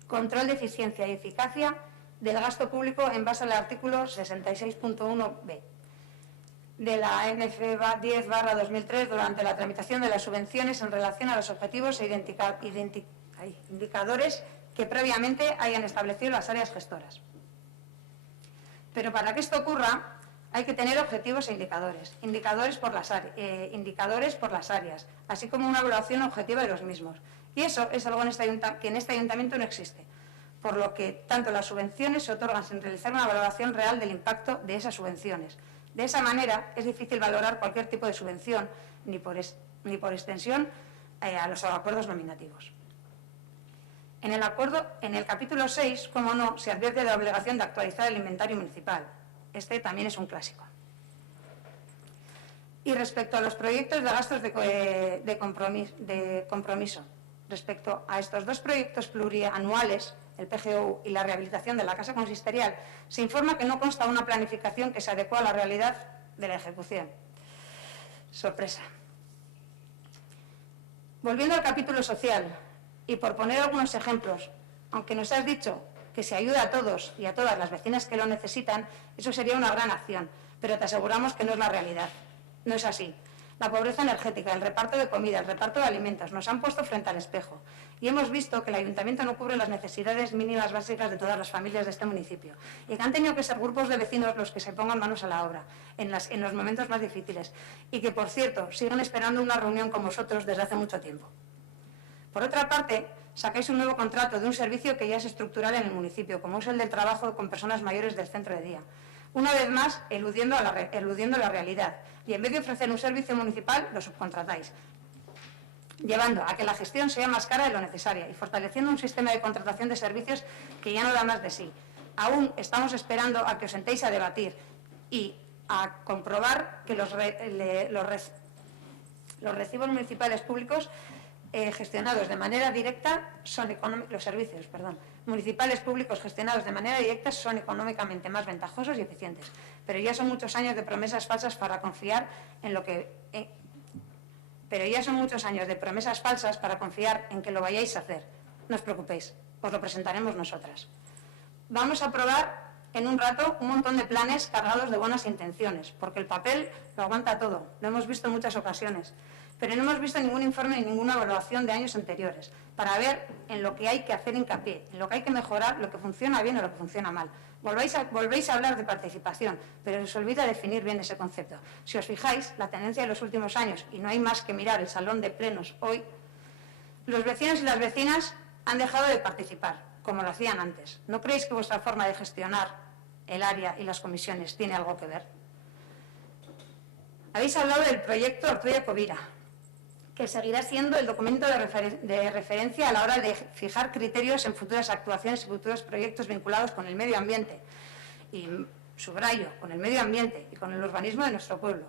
control de eficiencia y eficacia del gasto público en base al artículo 66.1b de la NF 10/2003 durante la tramitación de las subvenciones en relación a los objetivos e indicadores que previamente hayan establecido las áreas gestoras. Pero para que esto ocurra, hay que tener objetivos e indicadores por las áreas, así como una evaluación objetiva de los mismos. Y eso es algo que en este ayuntamiento no existe, por lo que tanto las subvenciones se otorgan sin realizar una valoración real del impacto de esas subvenciones. De esa manera, es difícil valorar cualquier tipo de subvención, ni por extensión a los acuerdos nominativos. En el capítulo 6, como no, se advierte de la obligación de actualizar el inventario municipal. Este también es un clásico. Y respecto a los proyectos de gastos de compromiso, respecto a estos dos proyectos plurianuales, el PGU y la rehabilitación de la Casa Consistorial, se informa que no consta una planificación que se adecua a la realidad de la ejecución. Sorpresa. Volviendo al capítulo social, y por poner algunos ejemplos, aunque nos has dicho que se ayuda a todos y a todas las vecinas que lo necesitan, eso sería una gran acción, pero te aseguramos que no es la realidad. No es así. La pobreza energética, el reparto de comida, el reparto de alimentos, nos han puesto frente al espejo y hemos visto que el Ayuntamiento no cubre las necesidades mínimas básicas de todas las familias de este municipio y que han tenido que ser grupos de vecinos los que se pongan manos a la obra en los momentos más difíciles y que, por cierto, siguen esperando una reunión con vosotros desde hace mucho tiempo. Por otra parte, sacáis un nuevo contrato de un servicio que ya es estructural en el municipio, como es el del trabajo con personas mayores del centro de día. Una vez más, eludiendo la realidad. Y en vez de ofrecer un servicio municipal, lo subcontratáis, llevando a que la gestión sea más cara de lo necesaria y fortaleciendo un sistema de contratación de servicios que ya no da más de sí. Aún estamos esperando a que os sentéis a debatir y a comprobar que los recibos municipales públicos gestionados de manera directa son municipales públicos gestionados de manera directa son económicamente más ventajosos y eficientes. Pero ya son muchos años de promesas falsas para confiar en lo que lo vayáis a hacer. No os preocupéis, os lo presentaremos nosotras. Vamos a aprobar en un rato un montón de planes cargados de buenas intenciones, porque el papel lo aguanta todo, lo hemos visto en muchas ocasiones. Pero no hemos visto ningún informe ni ninguna evaluación de años anteriores para ver en lo que hay que hacer hincapié, en lo que hay que mejorar, lo que funciona bien o lo que funciona mal. Volvéis a hablar de participación, pero os olvida definir bien ese concepto. Si os fijáis, la tendencia de los últimos años, y no hay más que mirar el salón de plenos hoy, los vecinos y las vecinas han dejado de participar, como lo hacían antes. ¿No creéis que vuestra forma de gestionar el área y las comisiones tiene algo que ver? Habéis hablado del proyecto Ortuella-Covira, que seguirá siendo el documento de referencia a la hora de fijar criterios en futuras actuaciones y futuros proyectos vinculados con el medio ambiente. Y subrayo, con el medio ambiente y con el urbanismo de nuestro pueblo.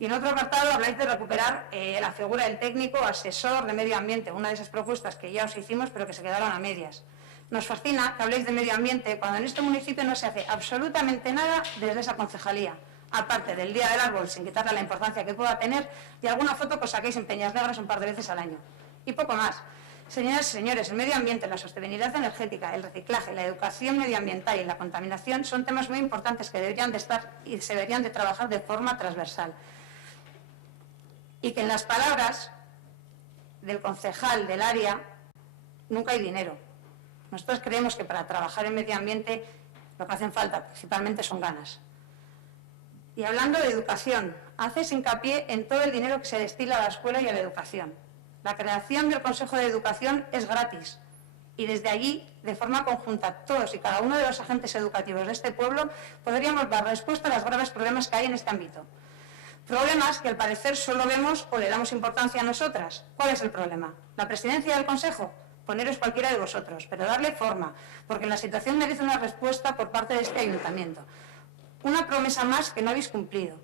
Y en otro apartado habláis de recuperar la figura del técnico asesor de medio ambiente, una de esas propuestas que ya os hicimos pero que se quedaron a medias. Nos fascina que habléis de medio ambiente cuando en este municipio no se hace absolutamente nada desde esa concejalía, aparte del Día del Árbol, sin quitarle la importancia que pueda tener, y alguna foto que os saquéis en Peñas Negras un par de veces al año. Y poco más. Señoras y señores, el medio ambiente, la sostenibilidad energética, el reciclaje, la educación medioambiental y la contaminación son temas muy importantes que deberían de estar y se deberían de trabajar de forma transversal. Y que en las palabras del concejal del área nunca hay dinero. Nosotros creemos que para trabajar en medio ambiente lo que hacen falta principalmente son ganas. Y hablando de educación, haces hincapié en todo el dinero que se destina a la escuela y a la educación. La creación del Consejo de Educación es gratis y desde allí, de forma conjunta, todos y cada uno de los agentes educativos de este pueblo podríamos dar respuesta a los graves problemas que hay en este ámbito. Problemas que al parecer solo vemos o le damos importancia a nosotras. ¿Cuál es el problema? ¿La presidencia del Consejo? Poneros cualquiera de vosotros, pero darle forma, porque la situación merece una respuesta por parte de este ayuntamiento. Una promesa más que no habéis cumplido.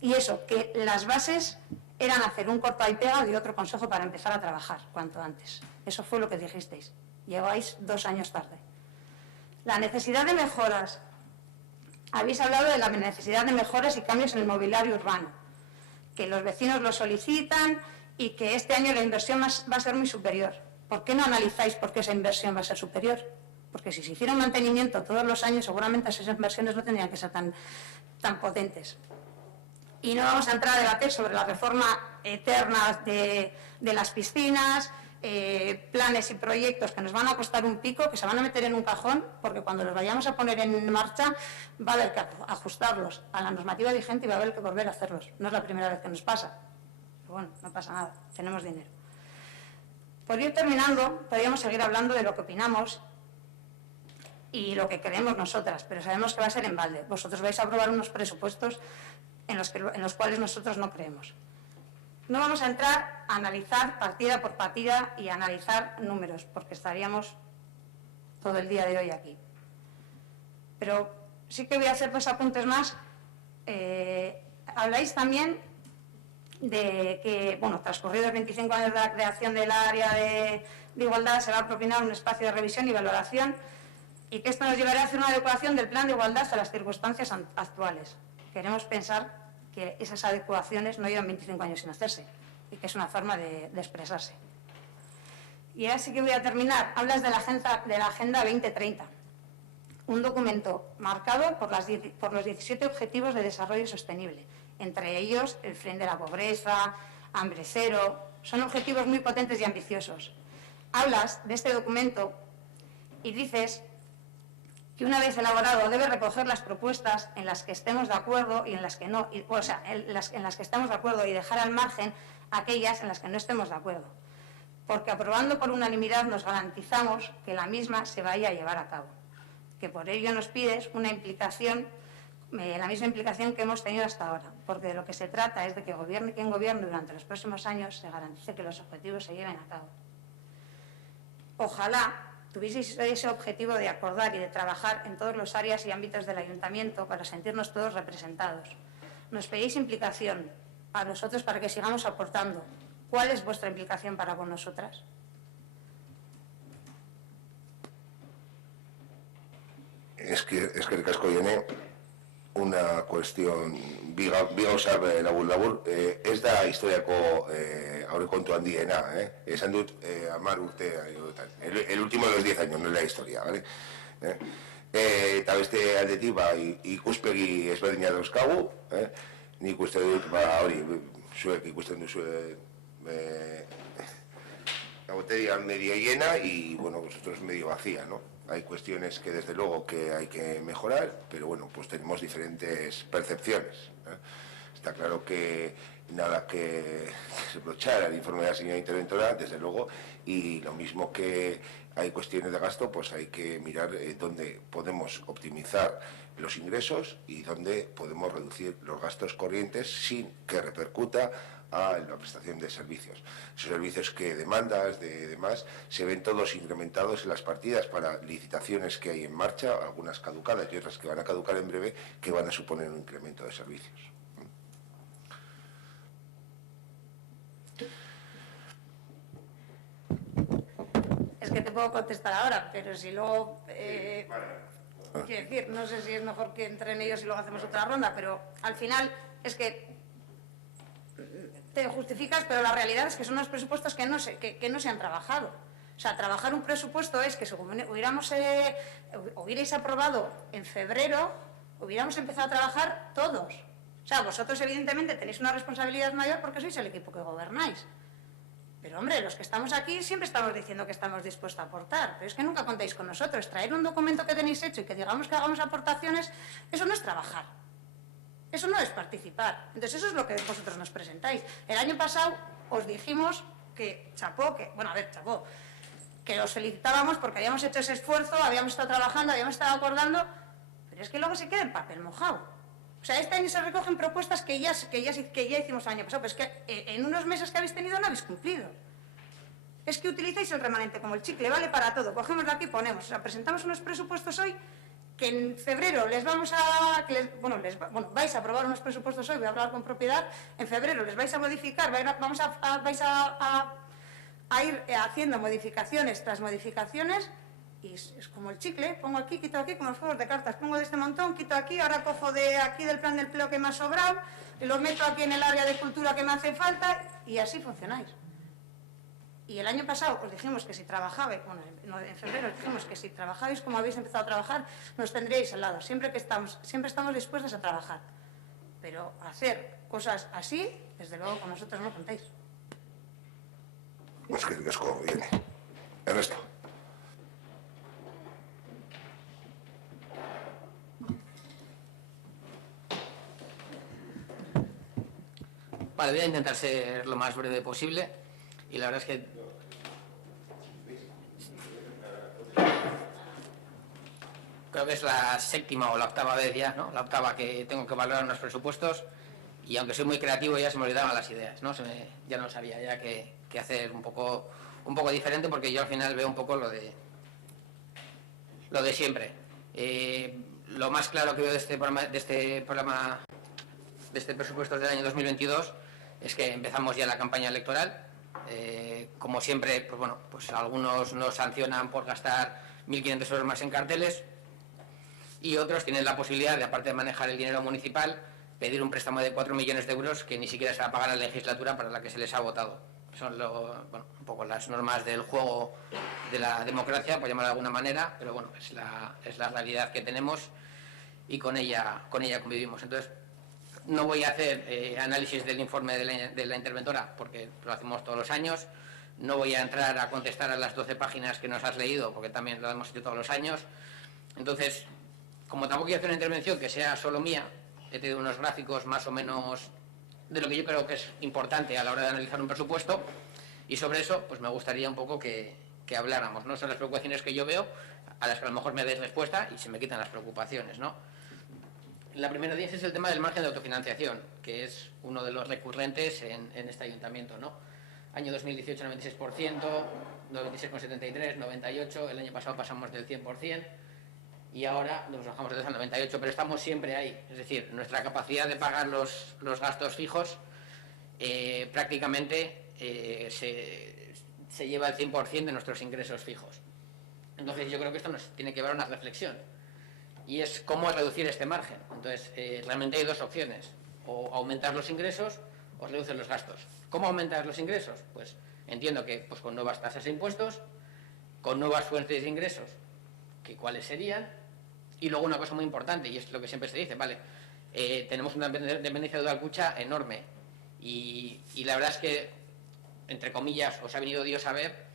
Y eso, que las bases eran hacer un corta y pega de otro consejo para empezar a trabajar cuanto antes. Eso fue lo que dijisteis. Lleváis 2 años tarde. La necesidad de mejoras. Habéis hablado de la necesidad de mejoras y cambios en el mobiliario urbano, que los vecinos lo solicitan y que este año la inversión va a ser muy superior. ¿Por qué no analizáis por qué esa inversión va a ser superior? Porque si se hiciera un mantenimiento todos los años, seguramente esas inversiones no tendrían que ser tan potentes. Y no vamos a entrar a debatir sobre la reforma eterna de las piscinas, planes y proyectos que nos van a costar un pico, que se van a meter en un cajón, porque cuando los vayamos a poner en marcha va a haber que ajustarlos a la normativa vigente y va a haber que volver a hacerlos. No es la primera vez que nos pasa. Pero bueno, no pasa nada, tenemos dinero. Por ir terminando, podríamos seguir hablando de lo que opinamos y lo que creemos nosotras, pero sabemos que va a ser en balde. Vosotros vais a aprobar unos presupuestos en los cuales nosotros no creemos. No vamos a entrar a analizar partida por partida y a analizar números, porque estaríamos todo el día de hoy aquí. Pero sí que voy a hacer 2 apuntes más. Habláis también de que, bueno, transcurridos 25 años de la creación del área de igualdad, se va a propinar un espacio de revisión y valoración y que esto nos llevará a hacer una adecuación del plan de igualdad a las circunstancias actuales. Queremos pensar que esas adecuaciones no llevan 25 años sin hacerse y que es una forma de expresarse. Y ahora sí que voy a terminar. Hablas de la Agenda 2030, un documento marcado por los 17 Objetivos de Desarrollo Sostenible entre ellos el fin de la pobreza, hambre cero. Son objetivos muy potentes y ambiciosos. Hablas de este documento y dices que una vez elaborado debe recoger las propuestas en las que estemos de acuerdo y en las que no, o sea, en las que estemos de acuerdo y dejar al margen aquellas en las que no estemos de acuerdo. Porque aprobando por unanimidad nos garantizamos que la misma se vaya a llevar a cabo. Que por ello nos pides una implicación, la misma implicación que hemos tenido hasta ahora. Porque de lo que se trata es de que gobierne quien gobierne durante los próximos años se garantice que los objetivos se lleven a cabo. Ojalá tuvieseis ese objetivo de acordar y de trabajar en todas las áreas y ámbitos del ayuntamiento para sentirnos todos representados. Nos pedís implicación a nosotros para que sigamos aportando. ¿Cuál es vuestra implicación para con nosotras? Es que el casco viene una cuestión biga usar labur ez da historiako aurrekontu handiena, esan dut 10 urte el último de los 10 años, no es la historia, ¿vale? Eta beste aldetik ikuspegi ezberdina dauzkagu, nik uste dut hori zuek ikusten duzue la botella medio llena y bueno, vosotros medio vacía, ¿no? Hay cuestiones que desde luego que hay que mejorar, pero bueno, pues tenemos diferentes percepciones, ¿eh? Está claro que nada que reprochar al informe de la señora interventora, desde luego, y lo mismo que hay cuestiones de gasto, pues hay que mirar dónde podemos optimizar los ingresos y dónde podemos reducir los gastos corrientes sin que repercuta a la prestación de servicios. Esos servicios que demandas de demás se ven todos incrementados en las partidas para licitaciones que hay en marcha, algunas caducadas y otras que van a caducar en breve, que van a suponer un incremento de servicios. Es que te puedo contestar ahora, pero si luego... quiero decir, no sé si es mejor que entren ellos y luego hacemos otra ronda, pero al final es que te justificas, pero la realidad es que son unos presupuestos que no se han trabajado. O sea, trabajar un presupuesto es que según hubierais aprobado en febrero, hubiéramos empezado a trabajar todos. O sea, vosotros evidentemente tenéis una responsabilidad mayor porque sois el equipo que gobernáis. Pero hombre, los que estamos aquí siempre estamos diciendo que estamos dispuestos a aportar, pero es que nunca contáis con nosotros. Traer un documento que tenéis hecho y que digamos que hagamos aportaciones, eso no es trabajar. Eso no es participar. Entonces eso es lo que vosotros nos presentáis. El año pasado os dijimos que chapó, que os felicitábamos porque habíamos hecho ese esfuerzo, habíamos estado trabajando, habíamos estado acordando, pero es que luego se queda en papel mojado. O sea, este año se recogen propuestas que ya hicimos el año pasado, pero es que en unos meses que habéis tenido no habéis cumplido. Es que utilizáis el remanente como el chicle, vale para todo. Cogemos de aquí y ponemos. O sea, presentamos unos presupuestos hoy que en febrero les vamos a... vais a aprobar unos presupuestos hoy, voy a hablar con propiedad, en febrero les vais a modificar, vais a ir haciendo modificaciones tras modificaciones y es como el chicle, pongo aquí, quito aquí, como los juegos de cartas, pongo de este montón, quito aquí, ahora cojo de aquí del plan de empleo que me ha sobrado, y lo meto aquí en el área de cultura que me hace falta y así funcionáis. Y el año pasado os dijimos que si trabajabais, en febrero os dijimos que si trabajabais como habéis empezado a trabajar, nos tendríais al lado. Siempre estamos dispuestos a trabajar. Pero hacer cosas así, desde luego con nosotros no contáis. Es que el casco viene. Ernesto. Vale, voy a intentar ser lo más breve posible y la verdad es que creo que es la 7ª o la 8ª vez ya, ¿no? La 8ª que tengo que valorar unos presupuestos y aunque soy muy creativo ya se me olvidaban las ideas, ¿no? Ya no sabía ya qué hacer un poco diferente porque yo al final veo un poco lo de siempre. Lo más claro que veo de este presupuesto del año 2022 es que empezamos ya la campaña electoral. Como siempre, pues bueno, pues algunos nos sancionan por gastar 1.500 euros más en carteles y otros tienen la posibilidad de, aparte de manejar el dinero municipal, pedir un préstamo de 4 millones de euros que ni siquiera se va a pagar la legislatura para la que se les ha votado. Son un poco las normas del juego de la democracia, por llamarlo de alguna manera, pero bueno, es la realidad que tenemos y con ella convivimos. Entonces, no voy a hacer análisis del informe de la interventora, porque lo hacemos todos los años. No voy a entrar a contestar a las 12 páginas que nos has leído, porque también lo hemos hecho todos los años. Entonces, como tampoco quiero hacer una intervención que sea solo mía, he tenido unos gráficos más o menos de lo que yo creo que es importante a la hora de analizar un presupuesto, y sobre eso pues me gustaría un poco que habláramos, ¿no? Son las preocupaciones que yo veo, a las que a lo mejor me deis respuesta y se me quitan las preocupaciones, ¿no? La primera de ellas es el tema del margen de autofinanciación, que es uno de los recurrentes en este ayuntamiento, ¿no? Año 2018, 96%, 96,73%, 98%, el año pasado pasamos del 100%, y ahora nos bajamos del 98%, pero estamos siempre ahí. Es decir, nuestra capacidad de pagar los gastos fijos prácticamente se lleva el 100% de nuestros ingresos fijos. Entonces yo creo que esto nos tiene que llevar a una reflexión, y es cómo reducir este margen. Entonces realmente hay dos opciones: o aumentar los ingresos o reducir los gastos. ¿Cómo aumentar los ingresos? Pues entiendo que pues, con nuevas tasas e impuestos, con nuevas fuentes de ingresos, que cuáles serían. Y luego una cosa muy importante, y es lo que siempre se dice, vale, tenemos una dependencia de Udalkutxa enorme, y la verdad es que, entre comillas, os ha venido Dios a ver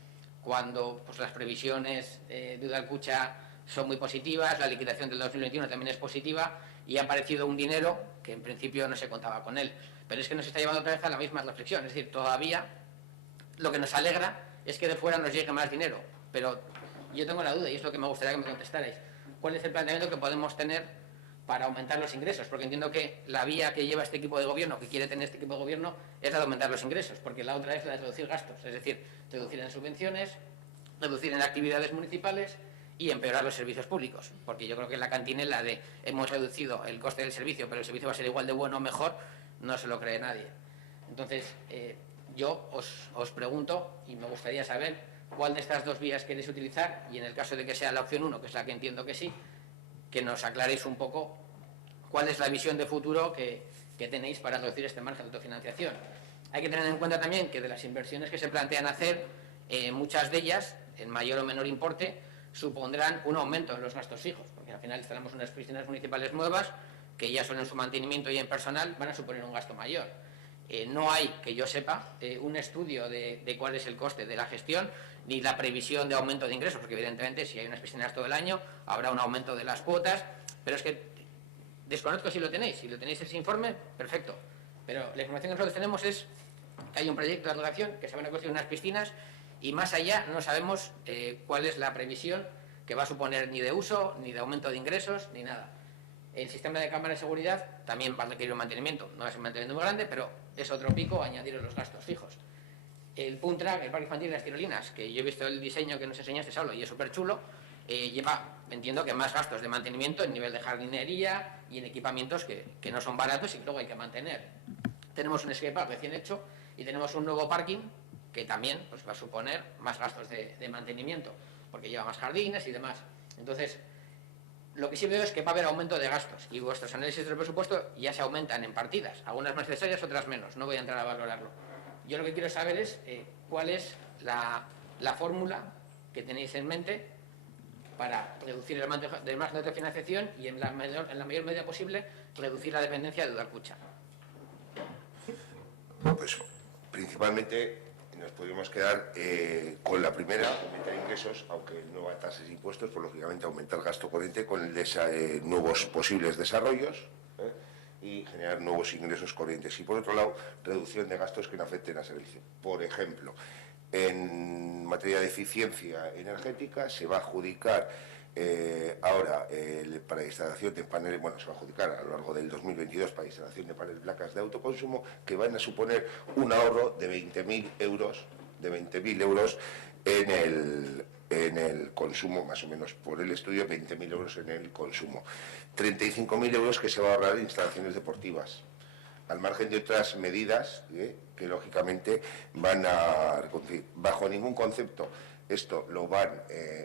cuando pues, las previsiones de Udalkutxa son muy positivas, la liquidación del 2021 también es positiva, y ha aparecido un dinero que en principio no se contaba con él. Pero es que nos está llevando otra vez a la misma reflexión. Es decir, todavía lo que nos alegra es que de fuera nos llegue más dinero, pero yo tengo la duda, y es lo que me gustaría que me contestarais: ¿cuál es el planteamiento que podemos tener para aumentar los ingresos? Porque entiendo que la vía que lleva este equipo de gobierno, que quiere tener este equipo de gobierno, es la de aumentar los ingresos, porque la otra es la de reducir gastos, es decir, reducir en subvenciones, reducir en actividades municipales y empeorar los servicios públicos, porque yo creo que la cantinela de hemos reducido el coste del servicio, pero el servicio va a ser igual de bueno o mejor, no se lo cree nadie. Entonces, yo os pregunto, y me gustaría saber cuál de estas dos vías queréis utilizar, y en el caso de que sea la opción 1, que es la que entiendo que sí, que nos aclaréis un poco cuál es la visión de futuro que tenéis para reducir este margen de autofinanciación. Hay que tener en cuenta también que de las inversiones que se plantean hacer, muchas de ellas, en mayor o menor importe, supondrán un aumento en los gastos fijos, porque al final instalamos unas piscinas municipales nuevas que ya son en su mantenimiento y en personal van a suponer un gasto mayor. No hay, que yo sepa, un estudio de cuál es el coste de la gestión ni la previsión de aumento de ingresos, porque evidentemente si hay unas piscinas todo el año habrá un aumento de las cuotas, pero es que desconozco si lo tenéis ese informe, perfecto, pero la información que nosotros tenemos es que hay un proyecto de relación, que se van a construir unas piscinas, y más allá no sabemos cuál es la previsión que va a suponer ni de uso, ni de aumento de ingresos, ni nada. El sistema de cámara de seguridad también va a requerir un mantenimiento, no es un mantenimiento muy grande, pero es otro pico añadir los gastos fijos. El Puntrack, el parque infantil de las tirolinas, que yo he visto el diseño que nos enseñaste, Saulo, y es súper chulo, lleva, entiendo que más gastos de mantenimiento en nivel de jardinería y en equipamientos que no son baratos y que luego hay que mantener. Tenemos un skatepark recién hecho y tenemos un nuevo parking que también pues, va a suponer más gastos de mantenimiento, porque lleva más jardines y demás. Entonces, lo que sí veo es que va a haber aumento de gastos, y vuestros análisis del presupuesto ya se aumentan en partidas, algunas más necesarias, otras menos, no voy a entrar a valorarlo. Yo lo que quiero saber es cuál es la fórmula que tenéis en mente para reducir el margen de autofinanciación y en la mayor medida posible reducir la dependencia de Udalkutxa. Pues principalmente nos podríamos quedar con la primera, aumentar ingresos, aunque no a tasas e impuestos, pues lógicamente aumentar gasto corriente con el de nuevos posibles desarrollos y generar nuevos ingresos corrientes. Y por otro lado, reducción de gastos que no afecten a servicio. Por ejemplo, en materia de eficiencia energética se va a adjudicar ahora para instalación de paneles, bueno, se va a adjudicar a lo largo del 2022 para instalación de paneles placas de autoconsumo que van a suponer un ahorro de 20.000 euros, en el consumo, más o menos por el estudio, 20.000 euros en el consumo. 35.000 euros que se va a ahorrar en instalaciones deportivas, al margen de otras medidas que lógicamente van a reconducir. Bajo ningún concepto esto lo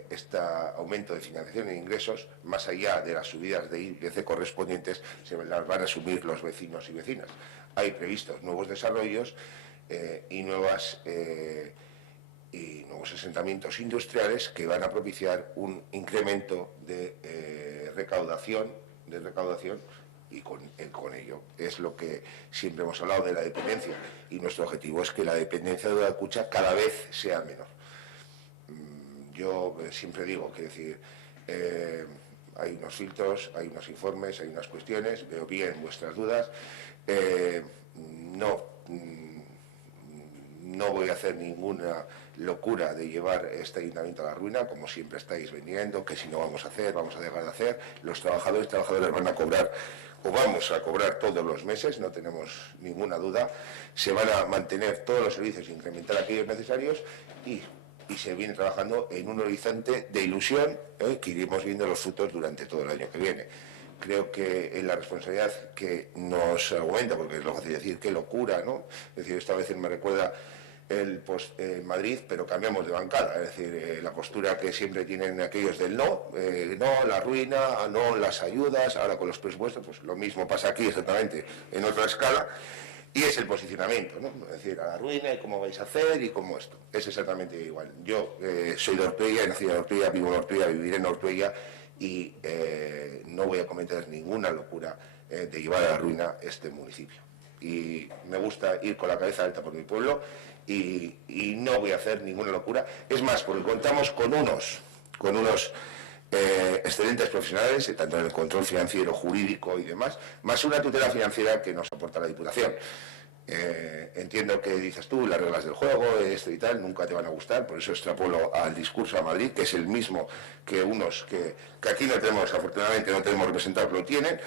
este aumento de financiación e ingresos, más allá de las subidas de IPC correspondientes, se las van a asumir los vecinos y vecinas. Hay previstos nuevos desarrollos y nuevos asentamientos industriales que van a propiciar un incremento de recaudación y con ello es lo que siempre hemos hablado de la dependencia, y nuestro objetivo es que la dependencia de la Cucha cada vez sea menor. Yo siempre digo, quiero decir, hay unos filtros, hay unos informes, hay unas cuestiones, veo bien vuestras dudas, no voy a hacer ninguna locura de llevar este ayuntamiento a la ruina, como siempre estáis vendiendo, que si no vamos a dejar de hacer. Los trabajadores y trabajadoras van a cobrar, o vamos a cobrar todos los meses, no tenemos ninguna duda. Se van a mantener todos los servicios, incrementar aquellos necesarios, y se viene trabajando en un horizonte de ilusión, que iremos viendo los frutos durante todo el año que viene. Creo que en la responsabilidad que nos aumenta, porque es lo fácil decir, qué locura, ¿no? Es decir, esta vez me recuerda el Madrid, pero cambiamos de bancada, es decir, la postura que siempre tienen aquellos del no, la ruina, no las ayudas, ahora con los presupuestos, pues lo mismo pasa aquí exactamente en otra escala, y es el posicionamiento, ¿no? Es decir, a la ruina y cómo vais a hacer y cómo esto. Es exactamente igual. Yo soy de Ortuella, he nacido en Ortuella, vivo en Ortuella, viviré en Ortuella, y no voy a cometer ninguna locura de llevar a la ruina este municipio. Y me gusta ir con la cabeza alta por mi pueblo, y no voy a hacer ninguna locura. Es más, porque contamos con unos excelentes profesionales, tanto en el control financiero, jurídico y demás, más una tutela financiera que nos aporta la Diputación. Entiendo que dices tú, las reglas del juego, esto y tal, nunca te van a gustar, por eso extrapolo al discurso a Madrid, que es el mismo que unos que aquí no tenemos, afortunadamente no tenemos representados, lo tienen,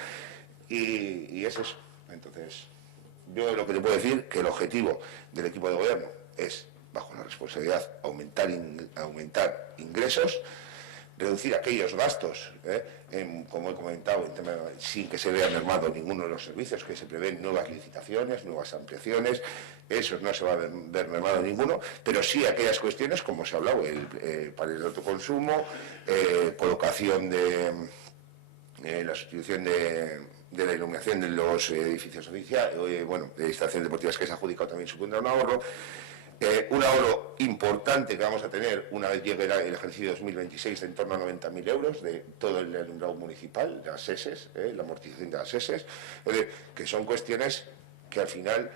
y es eso. Entonces, yo lo que te puedo decir, que el objetivo del equipo de gobierno es, bajo la responsabilidad, aumentar ingresos, reducir aquellos gastos, como he comentado, sin que se vea mermado ninguno de los servicios, que se prevén nuevas licitaciones, nuevas ampliaciones, eso no se va a ver mermado ninguno, pero sí aquellas cuestiones, como se ha hablado, el panel de autoconsumo, colocación de la sustitución de la iluminación de los edificios oficiales, de instalaciones deportivas que se ha adjudicado también supondrá un ahorro importante que vamos a tener una vez llegue el ejercicio 2026 de en torno a 90.000 euros de todo el alumbrado municipal, las SES, la amortización de las SES, que son cuestiones que al final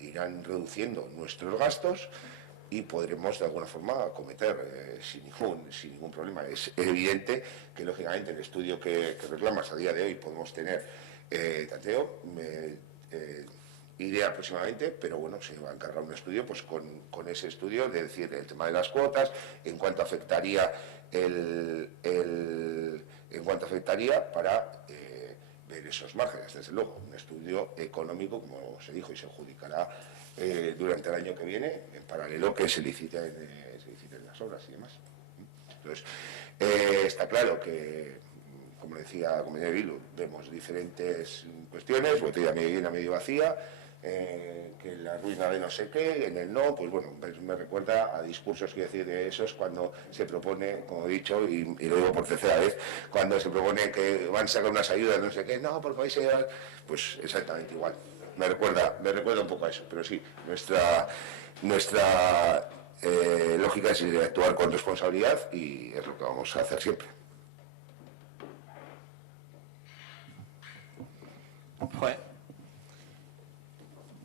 irán reduciendo nuestros gastos, y podremos de alguna forma acometer sin ningún problema. Es evidente que lógicamente el estudio que reclamas a día de hoy podemos tener tanteo, iré aproximadamente, pero bueno, se va a encargar un estudio pues con ese estudio de decir el tema de las cuotas, en cuanto afectaría para ver esos márgenes. Desde luego, un estudio económico, como se dijo, y se adjudicará durante el año que viene, en paralelo que se liciten las obras y demás. Entonces, está claro que, como decía la compañera Vilu, vemos diferentes cuestiones, botella medio llena, medio vacía, que la ruina de no sé qué, en el no, pues bueno, me recuerda a discursos, quiero decir, de esos cuando se propone, como he dicho, y lo digo por tercera vez, cuando se propone que van a sacar unas ayudas, no sé qué, no, porque vais a llevar, pues exactamente igual. Me recuerda un poco a eso, pero sí, nuestra lógica es actuar con responsabilidad, y es lo que vamos a hacer siempre. Joder.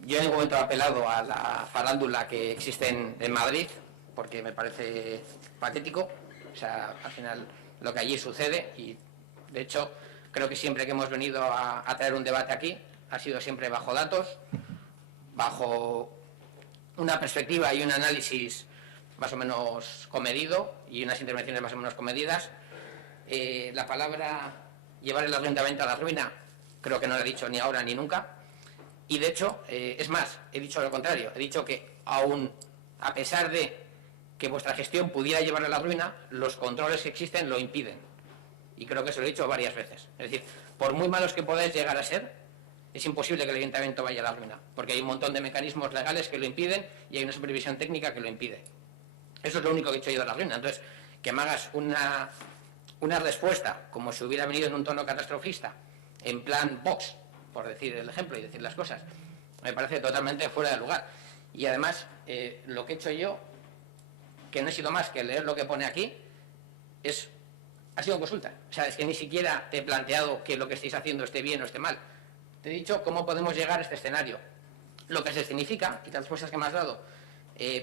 Yo en ningún momento he apelado a la farándula que existe en Madrid, porque me parece patético. O sea, al final lo que allí sucede, y de hecho creo que siempre que hemos venido a traer un debate aquí ha sido siempre bajo datos, bajo una perspectiva y un análisis más o menos comedido y unas intervenciones más o menos comedidas. La palabra llevar el ayuntamiento a la ruina creo que no la he dicho ni ahora ni nunca. Y de hecho, es más, he dicho lo contrario, he dicho que aún a pesar de que vuestra gestión pudiera llevar a la ruina, los controles que existen lo impiden. Y creo que se lo he dicho varias veces. Es decir, por muy malos que podáis llegar a ser, es imposible que el ayuntamiento vaya a la ruina, porque hay un montón de mecanismos legales que lo impiden y hay una supervisión técnica que lo impide. Eso es lo único que he hecho yo de la ruina. Entonces, que me hagas una respuesta como si hubiera venido en un tono catastrofista, en plan Vox, por decir el ejemplo y decir las cosas, me parece totalmente fuera de lugar. Y además, lo que he hecho yo, que no he sido más que leer lo que pone aquí, es Ha sido consulta. O sea, es que ni siquiera te he planteado que lo que estéis haciendo esté bien o esté mal. Te he dicho cómo podemos llegar a este escenario. Lo que se significa, y las respuestas que me has dado,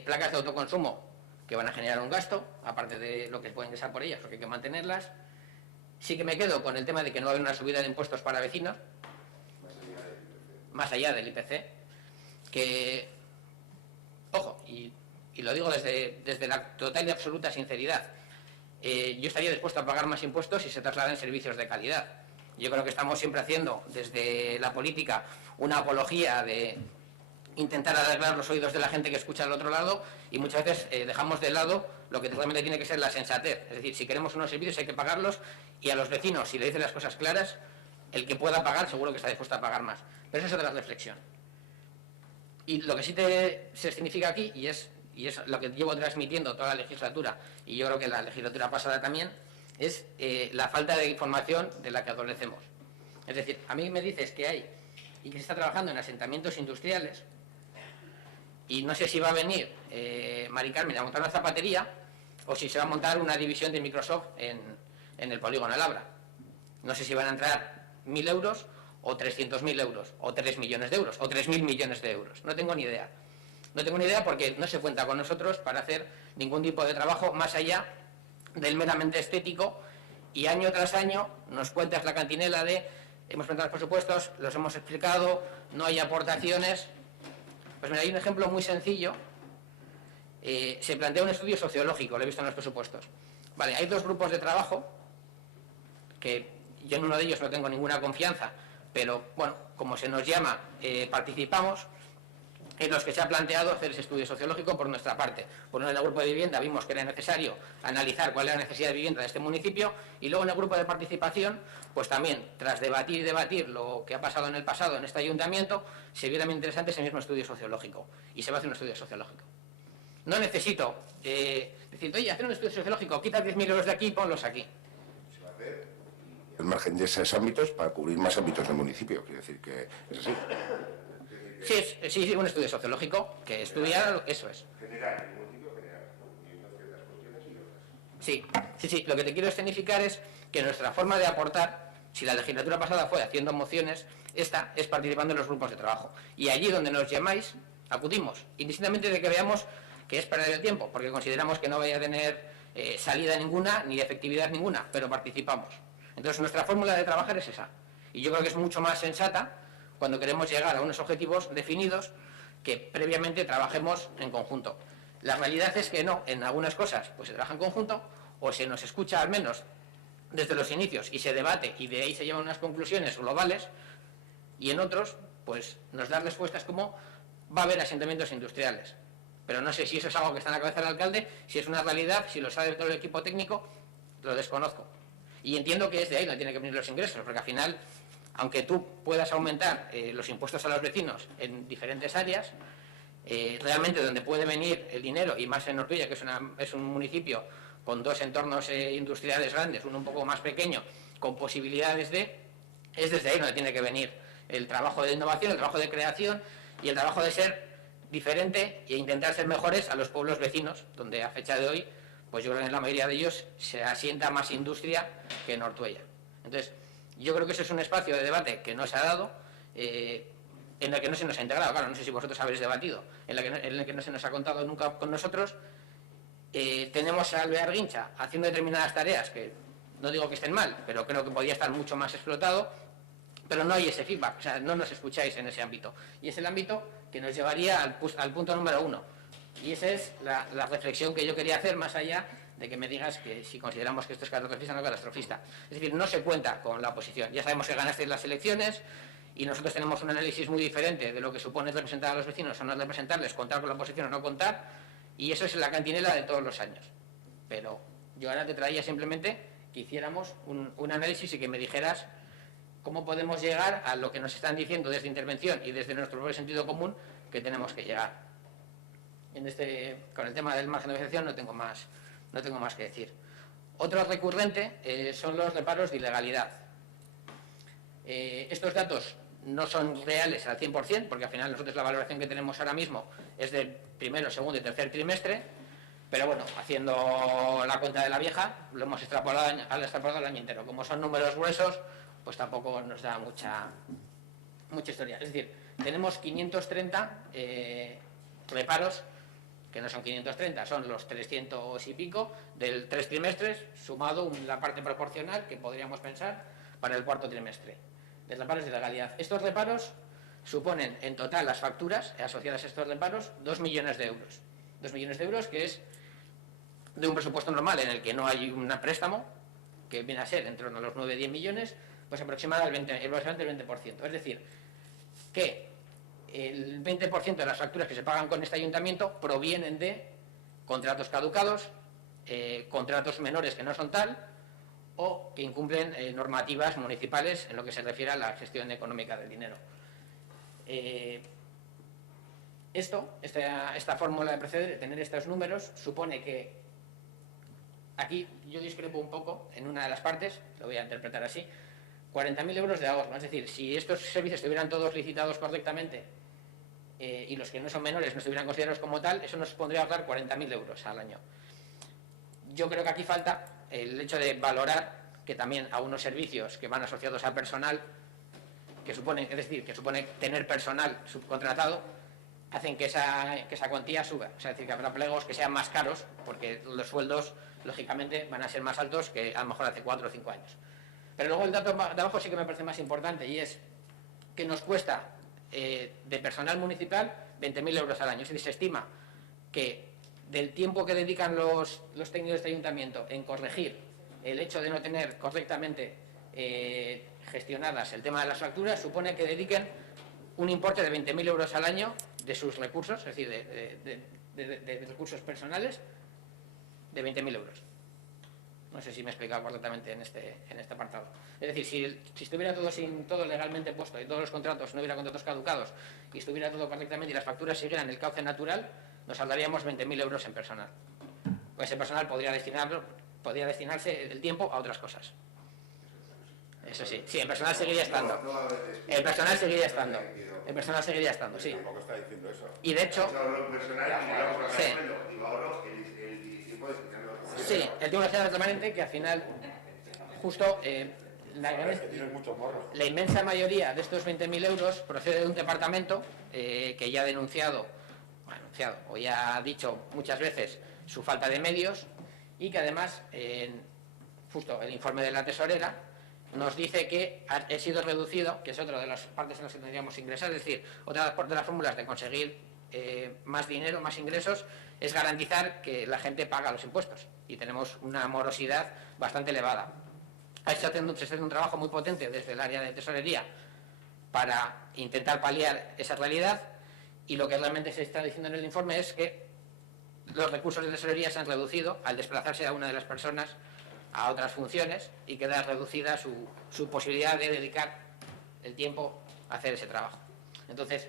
placas de autoconsumo que van a generar un gasto, aparte de lo que pueden ingresar por ellas, porque hay que mantenerlas. Sí que me quedo con el tema de que no va a haber una subida de impuestos para vecinos, más allá del IPC, que, ojo, y lo digo desde la total y absoluta sinceridad, yo estaría dispuesto a pagar más impuestos si se trasladan servicios de calidad. Yo creo que estamos siempre haciendo desde la política una apología de intentar arreglar los oídos de la gente que escucha al otro lado y muchas veces dejamos de lado lo que realmente tiene que ser la sensatez. Es decir, si queremos unos servicios hay que pagarlos y a los vecinos, si le dicen las cosas claras, el que pueda pagar seguro que está dispuesto a pagar más. Pero eso es otra reflexión. Y lo que sí se significa aquí, y es lo que llevo transmitiendo toda la legislatura, y yo creo que la legislatura pasada también, es la falta de información de la que adolecemos. Es decir, a mí me dices que hay y que se está trabajando en asentamientos industriales, y no sé si va a venir Mari Carmen a montar una zapatería o si se va a montar una división de Microsoft en el polígono Labra. No sé si van a entrar 1.000 euros o 300.000 euros o 3 millones de euros o 3.000 millones de euros. No tengo ni idea. No tengo ni idea porque no se cuenta con nosotros para hacer ningún tipo de trabajo más allá del meramente estético, y año tras año nos cuentas la cantinela de hemos presentado los presupuestos, los hemos explicado, no hay aportaciones. Pues mira, hay un ejemplo muy sencillo. Se plantea un estudio sociológico, lo he visto en los presupuestos. Vale, hay dos grupos de trabajo, que yo en uno de ellos no tengo ninguna confianza, pero bueno, como se nos llama, participamos, en los que se ha planteado hacer ese estudio sociológico por nuestra parte. Por uno, en el grupo de vivienda vimos que era necesario analizar cuál es la necesidad de vivienda de este municipio, y luego en el grupo de participación, pues también, tras debatir y debatir lo que ha pasado en el pasado en este ayuntamiento, se viera muy interesante ese mismo estudio sociológico, y se va a hacer un estudio sociológico. No necesito decir, oye, hacer un estudio sociológico, quita 10.000 euros de aquí y ponlos aquí. El margen de esos ámbitos para cubrir más ámbitos del municipio, quiere decir que es así. Sí, un estudio sociológico que estudia, eso es. General, el municipio general, ciertas cuestiones y otras. Sí, lo que te quiero escenificar es que nuestra forma de aportar, si la legislatura pasada fue haciendo mociones, esta es participando en los grupos de trabajo. Y allí donde nos llamáis, acudimos, indistintamente de que veamos que es perder el tiempo, porque consideramos que no vaya a tener salida ninguna ni efectividad ninguna, pero participamos. Entonces nuestra fórmula de trabajar es esa. Y yo creo que es mucho más sensata cuando queremos llegar a unos objetivos definidos, que previamente trabajemos en conjunto. La realidad es que no, en algunas cosas pues se trabaja en conjunto, o se nos escucha al menos desde los inicios y se debate y de ahí se llevan unas conclusiones globales, y en otros pues nos dan respuestas como va a haber asentamientos industriales. Pero no sé si eso es algo que está en la cabeza del alcalde, si es una realidad, si lo sabe todo el equipo técnico, lo desconozco. Y entiendo que es de ahí donde tienen que venir los ingresos, porque al final, aunque tú puedas aumentar los impuestos a los vecinos en diferentes áreas, realmente donde puede venir el dinero, y más en Ortuella, que es un municipio con dos entornos industriales grandes, uno un poco más pequeño, con posibilidades es desde ahí donde tiene que venir el trabajo de innovación, el trabajo de creación y el trabajo de ser diferente e intentar ser mejores a los pueblos vecinos, donde a fecha de hoy, pues yo creo que en la mayoría de ellos se asienta más industria que en Ortuella. Entonces, yo creo que eso es un espacio de debate que no se ha dado, en el que no se nos ha integrado. Claro, no sé si vosotros habéis debatido, en el que no se nos ha contado nunca con nosotros. Tenemos a Alvear Guincha haciendo determinadas tareas que no digo que estén mal, pero creo que podría estar mucho más explotado, pero no hay ese feedback, o sea, no nos escucháis en ese ámbito. Y es el ámbito que nos llevaría al punto número 1. Y esa es la reflexión que yo quería hacer, más allá de que me digas que si consideramos que esto es catastrofista o no catastrofista. Es decir, no se cuenta con la oposición. Ya sabemos que ganasteis las elecciones y nosotros tenemos un análisis muy diferente de lo que supone representar a los vecinos o no representarles, contar con la oposición o no contar, y eso es la cantinela de todos los años. Pero yo ahora te traía simplemente que hiciéramos un análisis y que me dijeras cómo podemos llegar a lo que nos están diciendo desde intervención y desde nuestro propio sentido común que tenemos que llegar. Con el tema del margen de negociación no tengo más que decir. Otro recurrente son los reparos de ilegalidad. Estos datos no son reales al 100%, porque al final nosotros la valoración que tenemos ahora mismo es del primero, segundo y tercer trimestre, Pero bueno, haciendo la cuenta de la vieja, lo hemos extrapolado el año entero. Como son números gruesos, pues tampoco nos da mucha historia. Es decir, tenemos 530 reparos, que no son 530, son los 300 y pico del 3 trimestres, sumado la parte proporcional que podríamos pensar para el cuarto trimestre, de reparos de legalidad. Estos reparos suponen en total las facturas asociadas a estos reparos 2 millones de euros. 2 millones de euros, que es de un presupuesto normal en el que no hay un préstamo, que viene a ser entre los 9-10 millones, pues aproximadamente el 20%. Es decir, que el 20% de las facturas que se pagan con este ayuntamiento provienen de contratos caducados, contratos menores que no son tal, o que incumplen normativas municipales en lo que se refiere a la gestión económica del dinero. Esta fórmula de proceder, tener estos números, supone que aquí yo discrepo un poco en una de las partes, lo voy a interpretar así, 40.000 euros de ahorro. Es decir, si estos servicios estuvieran todos licitados correctamente y los que no son menores no estuvieran considerados como tal, eso nos pondría a ahorrar 40.000 euros al año. Yo creo que aquí falta el hecho de valorar que también a unos servicios que van asociados al personal, que supone tener personal subcontratado, hacen que esa cuantía suba. O sea, es decir, que habrá plegos que sean más caros, porque los sueldos, lógicamente, van a ser más altos que a lo mejor hace 4 o 5 años. Pero luego el dato de abajo sí que me parece más importante, y es que nos cuesta de personal municipal 20.000 euros al año. Es decir, se estima que del tiempo que dedican los técnicos de este ayuntamiento en corregir el hecho de no tener correctamente gestionadas el tema de las facturas, supone que dediquen un importe de 20.000 euros al año de sus recursos, es decir, de recursos personales, de 20.000 euros. No sé si me he explicado correctamente en este apartado. Es decir, si estuviera todo legalmente puesto y todos los contratos, no hubiera contratos caducados y estuviera todo correctamente y las facturas siguieran el cauce natural, nos ahorraríamos 20.000 euros en personal. Pues ese personal podría destinarse el tiempo a otras cosas. Eso sí, el personal seguiría estando. El personal seguiría estando, sí. Tampoco está diciendo eso. Y de hecho... Sí, el tiempo de permanente, que al final, justo la inmensa mayoría de estos 20.000 euros procede de un departamento que ya ha denunciado o ya ha dicho muchas veces su falta de medios, y que además, justo el informe de la tesorera nos dice que ha sido reducido, que es otra de las partes en las que tendríamos que ingresar, es decir, otra de las fórmulas de conseguir más dinero, más ingresos, es garantizar que la gente paga los impuestos, y tenemos una morosidad bastante elevada. Se está haciendo un trabajo muy potente desde el área de tesorería para intentar paliar esa realidad, y lo que realmente se está diciendo en el informe es que los recursos de tesorería se han reducido al desplazarse a una de las personas a otras funciones, y queda reducida su posibilidad de dedicar el tiempo a hacer ese trabajo. Entonces,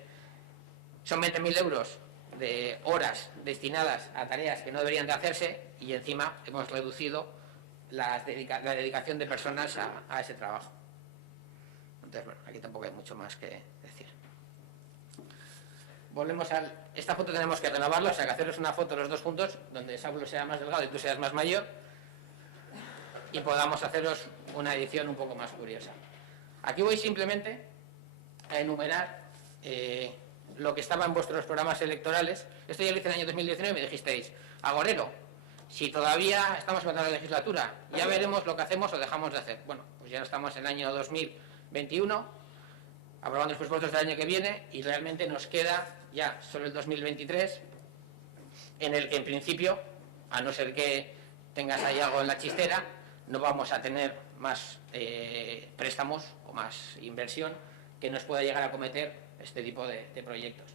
son 20.000 euros de horas destinadas a tareas que no deberían de hacerse, y encima hemos reducido la dedicación de personas a ese trabajo. Entonces, bueno, aquí tampoco hay mucho más que decir. Volvemos esta foto tenemos que renovarla, o sea, que haceros una foto los dos juntos, donde Saulo sea más delgado y tú seas más mayor, y podamos haceros una edición un poco más curiosa. Aquí voy simplemente a enumerar lo que estaba en vuestros programas electorales. Esto ya lo hice en el año 2019 y me dijisteis: Agorero, si todavía estamos en la legislatura, ya veremos lo que hacemos o dejamos de hacer. Bueno, pues ya estamos en el año 2021, aprobando los presupuestos del año que viene, y realmente nos queda ya solo el 2023, en el que en principio, a no ser que tengas ahí algo en la chistera, no vamos a tener más préstamos o más inversión que nos pueda llegar a cometer este tipo de proyectos.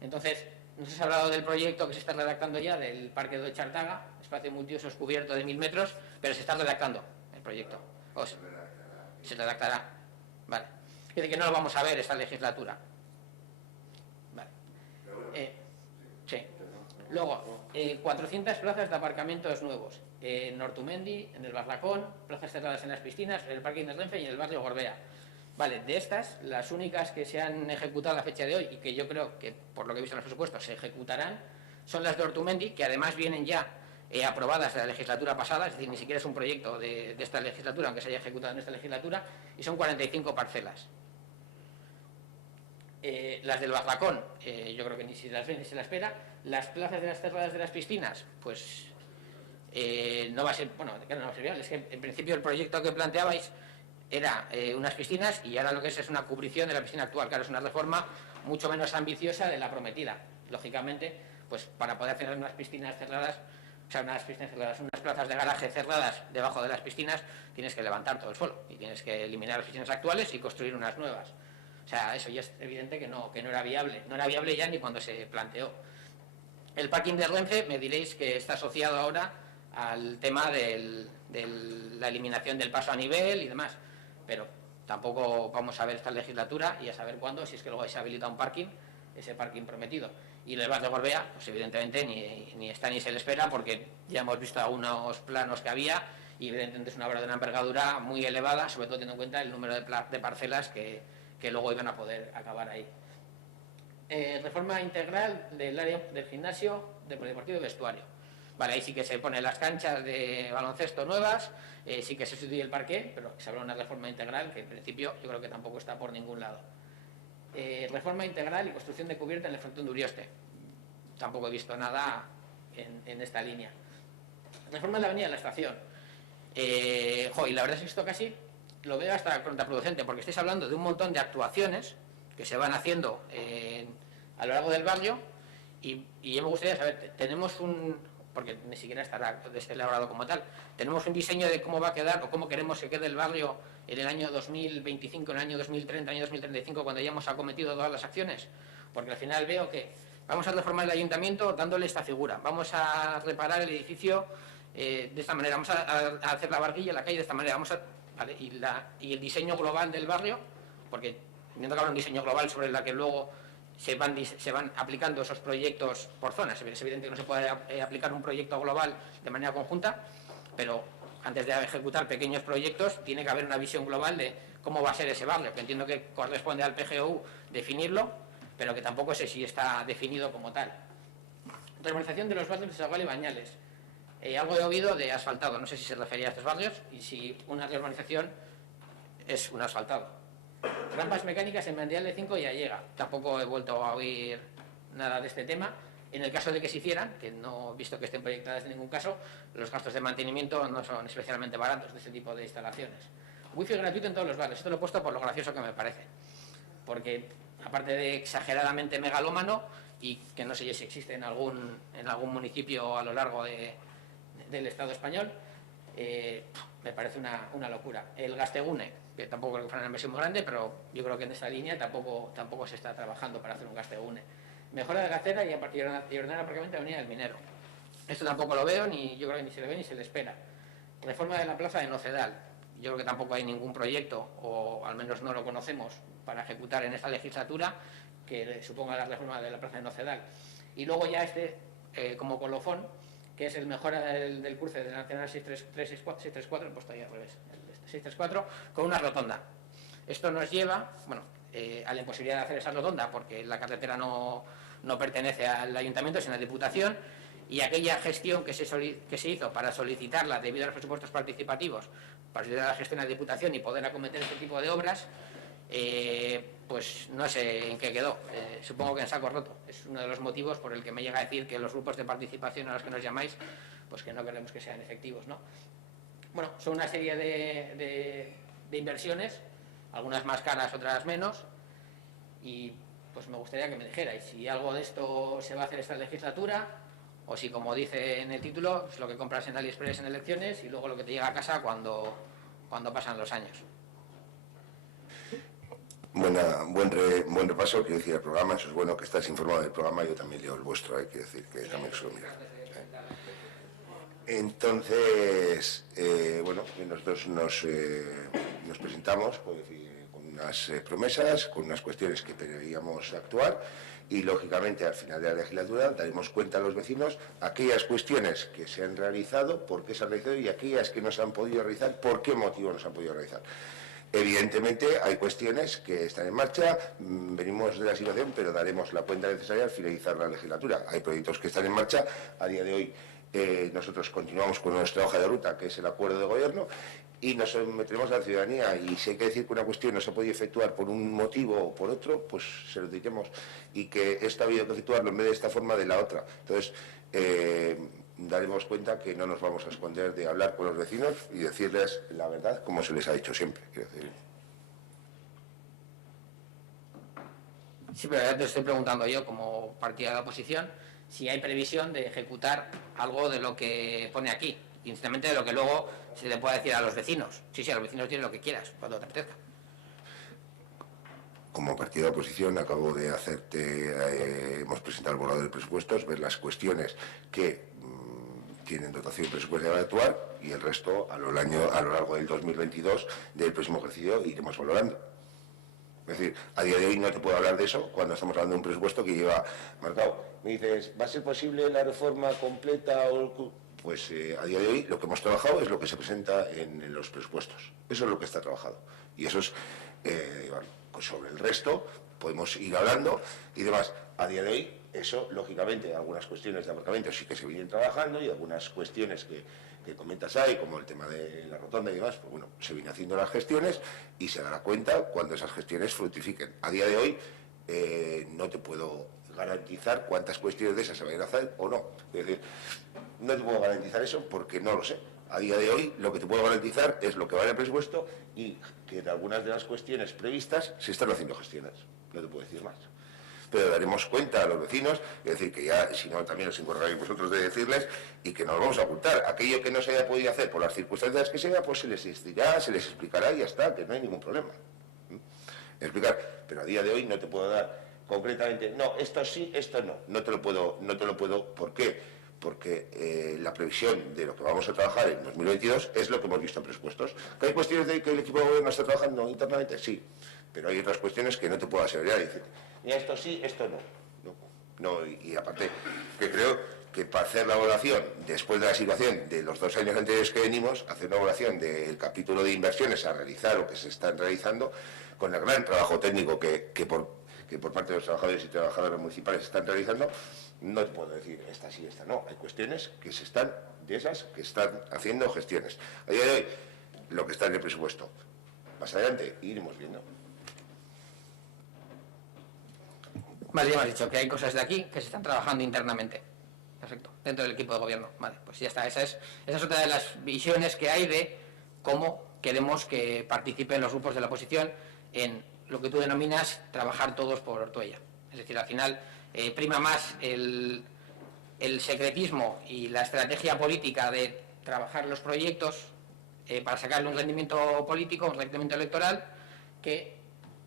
Entonces, nos has hablado del proyecto que se está redactando ya del Parque de Chartaga, espacio multiusos cubierto de 1.000 metros, pero se está redactando el proyecto. Se redactará. Vale. Es decir, que no lo vamos a ver esta legislatura. Vale. Sí. Luego, 400 plazas de aparcamientos nuevos en Ortumendi, en el Barracón, plazas cerradas en las piscinas, en el parking de Renfe y en el barrio Gorbea. Vale, de estas, las únicas que se han ejecutado a la fecha de hoy, y que yo creo que, por lo que he visto en los presupuestos, se ejecutarán, son las de Ortumendi, que además vienen ya aprobadas de la legislatura pasada, es decir, ni siquiera es un proyecto de esta legislatura, aunque se haya ejecutado en esta legislatura, y son 45 parcelas. Las del Barracón, yo creo que ni se las ve ni se las espera. Las plazas de las cerradas de las piscinas, pues no va a ser, bueno, no va a ser viable. Es que en principio el proyecto que planteabais era unas piscinas y ahora lo que es una cubrición de la piscina actual. Claro, es una reforma mucho menos ambiciosa de la prometida. Lógicamente, pues para poder hacer unas piscinas cerradas, o sea, unas plazas de garaje cerradas debajo de las piscinas, tienes que levantar todo el suelo y tienes que eliminar las piscinas actuales y construir unas nuevas. O sea, eso ya es evidente que no era viable. No era viable ya ni cuando se planteó. El parking de Renfe, me diréis que está asociado ahora al tema de la eliminación del paso a nivel y demás, pero tampoco vamos a ver esta legislatura y a saber cuándo, si es que luego se habilita un parking, ese parking prometido. Y el Bar de Gorbea, pues evidentemente ni está ni se le espera, porque ya hemos visto algunos planos que había y evidentemente es una obra de una envergadura muy elevada, sobre todo teniendo en cuenta el número de parcelas que luego iban a poder acabar ahí. Reforma integral del área del gimnasio, del polideportivo y vestuario. Vale, ahí sí que se ponen las canchas de baloncesto nuevas, sí que se sustituye el parqué, pero se habla de una reforma integral que en principio yo creo que tampoco está por ningún lado. Reforma integral y construcción de cubierta en el frontón de Urioste. Tampoco he visto nada en esta línea. Reforma de la avenida de la Estación. Y la verdad es que esto casi lo veo hasta contraproducente, porque estáis hablando de un montón de actuaciones que se van haciendo a lo largo del barrio y yo me gustaría saber, tenemos porque ni siquiera estará elaborado como tal, tenemos un diseño de cómo va a quedar o cómo queremos que quede el barrio en el año 2025, en el año 2030, en el año 2035, cuando hayamos acometido todas las acciones, porque al final veo que vamos a reformar el ayuntamiento dándole esta figura, vamos a reparar el edificio de esta manera, vamos a hacer la barquilla en la calle de esta manera, ¿vale? Y el diseño global del barrio, porque teniendo que haber un diseño global sobre la que luego se van aplicando esos proyectos por zonas. Es evidente que no se puede aplicar un proyecto global de manera conjunta, pero antes de ejecutar pequeños proyectos tiene que haber una visión global de cómo va a ser ese barrio, que entiendo que corresponde al PGU definirlo, pero que tampoco sé si está definido como tal. Regularización de los barrios de Zagual y Bañales. Algo he oído de asfaltado, no sé si se refería a estos barrios y si una regularización es un asfaltado. Rampas mecánicas en Mendial de 5 ya llega. Tampoco he vuelto a oír nada de este tema. En el caso de que se hicieran, que no he visto que estén proyectadas en ningún caso, los gastos de mantenimiento no son especialmente baratos de este tipo de instalaciones. Wifi gratuito en todos los barrios. Esto lo he puesto por lo gracioso que me parece. Porque, aparte de exageradamente megalómano, y que no sé si existe en algún municipio a lo largo del Estado español, me parece una locura. El Gastegune, que tampoco creo que fuera una inversión muy grande, pero yo creo que en esta línea tampoco se está trabajando para hacer un Gastegune. Mejora de la acera y ordenar aparcamiento de la Avenida del Minero. Esto tampoco lo veo, yo creo que ni se le ve ni se le espera. Reforma de la plaza de Nocedal. Yo creo que tampoco hay ningún proyecto, o al menos no lo conocemos, para ejecutar en esta legislatura que suponga la reforma de la plaza de Nocedal. Y luego ya como colofón, que es el mejora del cruce de la Nacional 634, he puesto ahí al revés, el 634, con una rotonda. Esto nos lleva, a la imposibilidad de hacer esa rotonda, porque la carretera no pertenece al ayuntamiento, sino a la Diputación, y aquella gestión que se hizo para solicitarla debido a los presupuestos participativos, para solicitar la gestión a la Diputación y poder acometer este tipo de obras, pues no sé en qué quedó, supongo que en saco roto. Es uno de los motivos por el que me llega a decir que los grupos de participación a los que nos llamáis, pues que no queremos que sean efectivos, ¿no? Bueno, son una serie de inversiones, algunas más caras, otras menos, y pues me gustaría que me dijerais si algo de esto se va a hacer esta legislatura, o si, como dice en el título, es lo que compras en AliExpress en elecciones y luego lo que te llega a casa cuando pasan los años. Buen repaso, quiero decir, el programa. Eso es bueno que estás informado del programa. Yo también leo el vuestro, quiero decir que también suelo mirar. Entonces, nosotros nos presentamos, puedo decir, con unas promesas, con unas cuestiones que deberíamos actuar y, lógicamente, al final de la legislatura daremos cuenta a los vecinos aquellas cuestiones que se han realizado, por qué se han realizado, y aquellas que no se han podido realizar, por qué motivo no se han podido realizar. Evidentemente hay cuestiones que están en marcha, venimos de la situación, pero daremos la cuenta necesaria al finalizar la legislatura. Hay proyectos que están en marcha, a día de hoy nosotros continuamos con nuestra hoja de ruta, que es el acuerdo de gobierno, y nos sometemos a la ciudadanía. Y si hay que decir que una cuestión no se ha podido efectuar por un motivo o por otro, pues se lo diremos. Y que esto ha habido que efectuarlo en vez de esta forma, de la otra. Entonces, daremos cuenta que no nos vamos a esconder de hablar con los vecinos y decirles la verdad, como se les ha dicho siempre. Quiero decir. Sí, pero ya te estoy preguntando yo, como partido de la oposición, si hay previsión de ejecutar algo de lo que pone aquí, incidentalmente de lo que luego se le pueda decir a los vecinos. Sí, a los vecinos tienen lo que quieras, cuando te apetezca. Como partido de oposición acabo de hemos presentado el borrador de presupuestos, ver las cuestiones que tienen dotación presupuestaria para actuar y el resto a lo largo del 2022 del próximo ejercicio iremos valorando. Es decir, a día de hoy no te puedo hablar de eso cuando estamos hablando de un presupuesto que lleva marcado. Me dices, ¿va a ser posible la reforma completa? Pues a día de hoy lo que hemos trabajado es lo que se presenta en los presupuestos. Eso es lo que está trabajado. Y eso es, bueno, pues sobre el resto podemos ir hablando y demás. A día de hoy, eso, lógicamente, algunas cuestiones de aparcamiento sí que se vienen trabajando y algunas cuestiones que comentas ahí, como el tema de la rotonda y demás, pues bueno, se viene haciendo las gestiones y se dará cuenta cuando esas gestiones fructifiquen. A día de hoy no te puedo garantizar cuántas cuestiones de esas se vayan a hacer o no. Es decir, no te puedo garantizar eso porque no lo sé. A día de hoy lo que te puedo garantizar es lo que va en el presupuesto y que en algunas de las cuestiones previstas se están haciendo gestiones. No te puedo decir más. Pero daremos cuenta a los vecinos, es decir, que ya, si no, también os encargaréis vosotros de decirles y que no lo vamos a ocultar. Aquello que no se haya podido hacer por las circunstancias que sea, pues se les dirá, se les explicará y ya está, que no hay ningún problema. Explicar, pero a día de hoy no te puedo dar concretamente, no, esto sí, esto no. No te lo puedo, ¿por qué? Porque la previsión de lo que vamos a trabajar en 2022 es lo que hemos visto en presupuestos. ¿Que hay cuestiones de que el equipo de gobierno está trabajando internamente? Sí, pero hay otras cuestiones que no te puedo asegurar y decir, mira, esto sí, esto no. Y aparte, que creo que para hacer la evaluación, después de la situación de los 2 años anteriores que venimos, hacer una evaluación del capítulo de inversiones a realizar o que se están realizando, con el gran trabajo técnico que por parte de los trabajadores y trabajadoras municipales están realizando, no te puedo decir esta sí, esta no. Hay cuestiones que se están, de esas, que están haciendo gestiones. A día de hoy, lo que está en el presupuesto. Más adelante iremos viendo. Vale, ya me has dicho que hay cosas de aquí que se están trabajando internamente. Perfecto, dentro del equipo de gobierno. Vale, pues ya está. Esa es otra de las visiones que hay de cómo queremos que participen los grupos de la oposición en lo que tú denominas trabajar todos por Ortuella. Es decir, al final prima más el secretismo y la estrategia política de trabajar los proyectos para sacarle un rendimiento político, un rendimiento electoral, que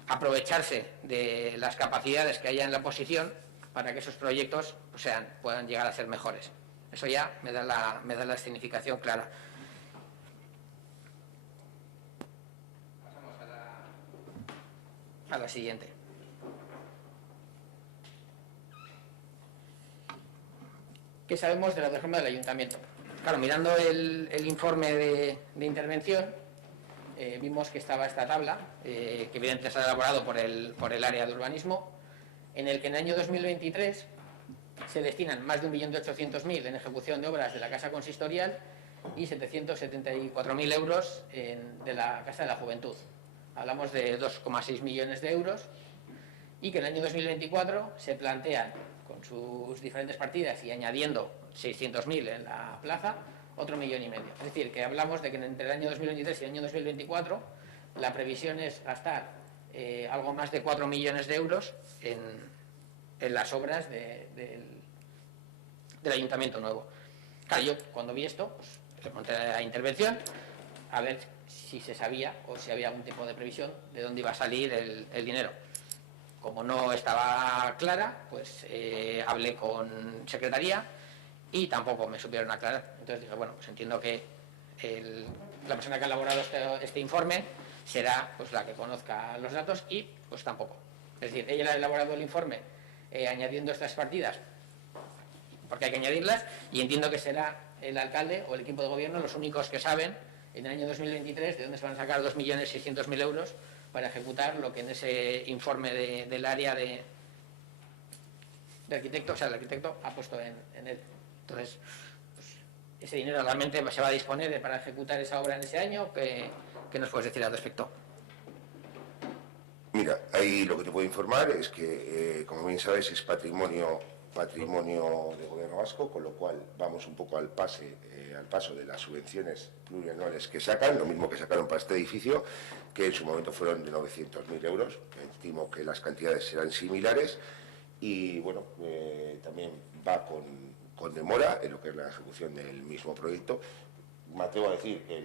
aprovecharse de las capacidades que haya en la oposición para que esos proyectos pues, puedan llegar a ser mejores. Eso ya me da la escenificación clara. Pasamos a la siguiente. ¿Qué sabemos de la reforma del ayuntamiento? Claro, mirando el informe de intervención, vimos que estaba esta tabla, que evidentemente está elaborado por el área de urbanismo, en el que en el año 2023 se destinan más de 1.800.000 en ejecución de obras de la Casa Consistorial y 774.000 euros de la Casa de la Juventud. Hablamos de 2,6 millones de euros y que en el año 2024 se plantean con sus diferentes partidas y añadiendo 600.000 en la plaza, otro 1,5 millones. Es decir, que hablamos de que entre el año 2023 y el año 2024 la previsión es gastar algo más de 4 millones de euros en las obras del Ayuntamiento Nuevo. Claro, yo cuando vi esto, pues remonté la intervención a ver si se sabía o si había algún tipo de previsión de dónde iba a salir el dinero. Como no estaba clara, pues hablé con Secretaría y tampoco me supieron aclarar. Entonces dije, bueno, pues entiendo que la persona que ha elaborado este informe será pues la que conozca los datos y pues tampoco. Es decir, ella ha elaborado el informe añadiendo estas partidas porque hay que añadirlas y entiendo que será el alcalde o el equipo de gobierno los únicos que saben en el año 2023 de dónde se van a sacar 2.600.000 euros para ejecutar lo que en ese informe del área de arquitecto, o sea, el arquitecto ha puesto en él. Entonces, pues, ese dinero realmente se va a disponer para ejecutar esa obra en ese año. ¿Qué nos puedes decir al respecto? Mira, ahí lo que te puedo informar es que, como bien sabes, es patrimonio del Gobierno vasco, con lo cual vamos un poco al paso de las subvenciones plurianuales que sacan, lo mismo que sacaron para este edificio, que en su momento fueron de 900.000 euros. Estimo que las cantidades serán similares y, bueno, también va con demora en lo que es la ejecución del mismo proyecto. Me atrevo a decir que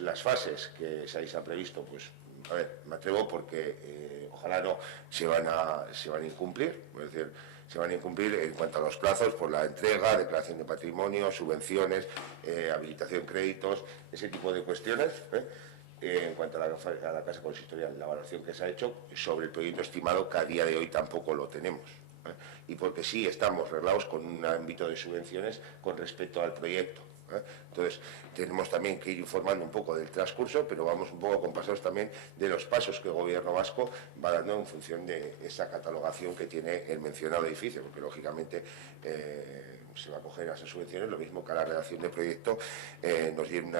las fases que se han previsto, pues, a ver, me atrevo porque ojalá no se van a incumplir, es decir, se van a incumplir en cuanto a los plazos por la entrega, declaración de patrimonio, subvenciones, habilitación de créditos, ese tipo de cuestiones. En cuanto a la casa consistorial, la valoración que se ha hecho sobre el proyecto estimado, que a día de hoy tampoco lo tenemos. Y porque sí estamos reglados con un ámbito de subvenciones con respecto al proyecto. Entonces, tenemos también que ir informando un poco del transcurso, pero vamos un poco acompasados también de los pasos que el Gobierno vasco va dando en función de esa catalogación que tiene el mencionado edificio, porque lógicamente se va a coger a esas subvenciones, lo mismo que a la redacción de proyecto nos dieron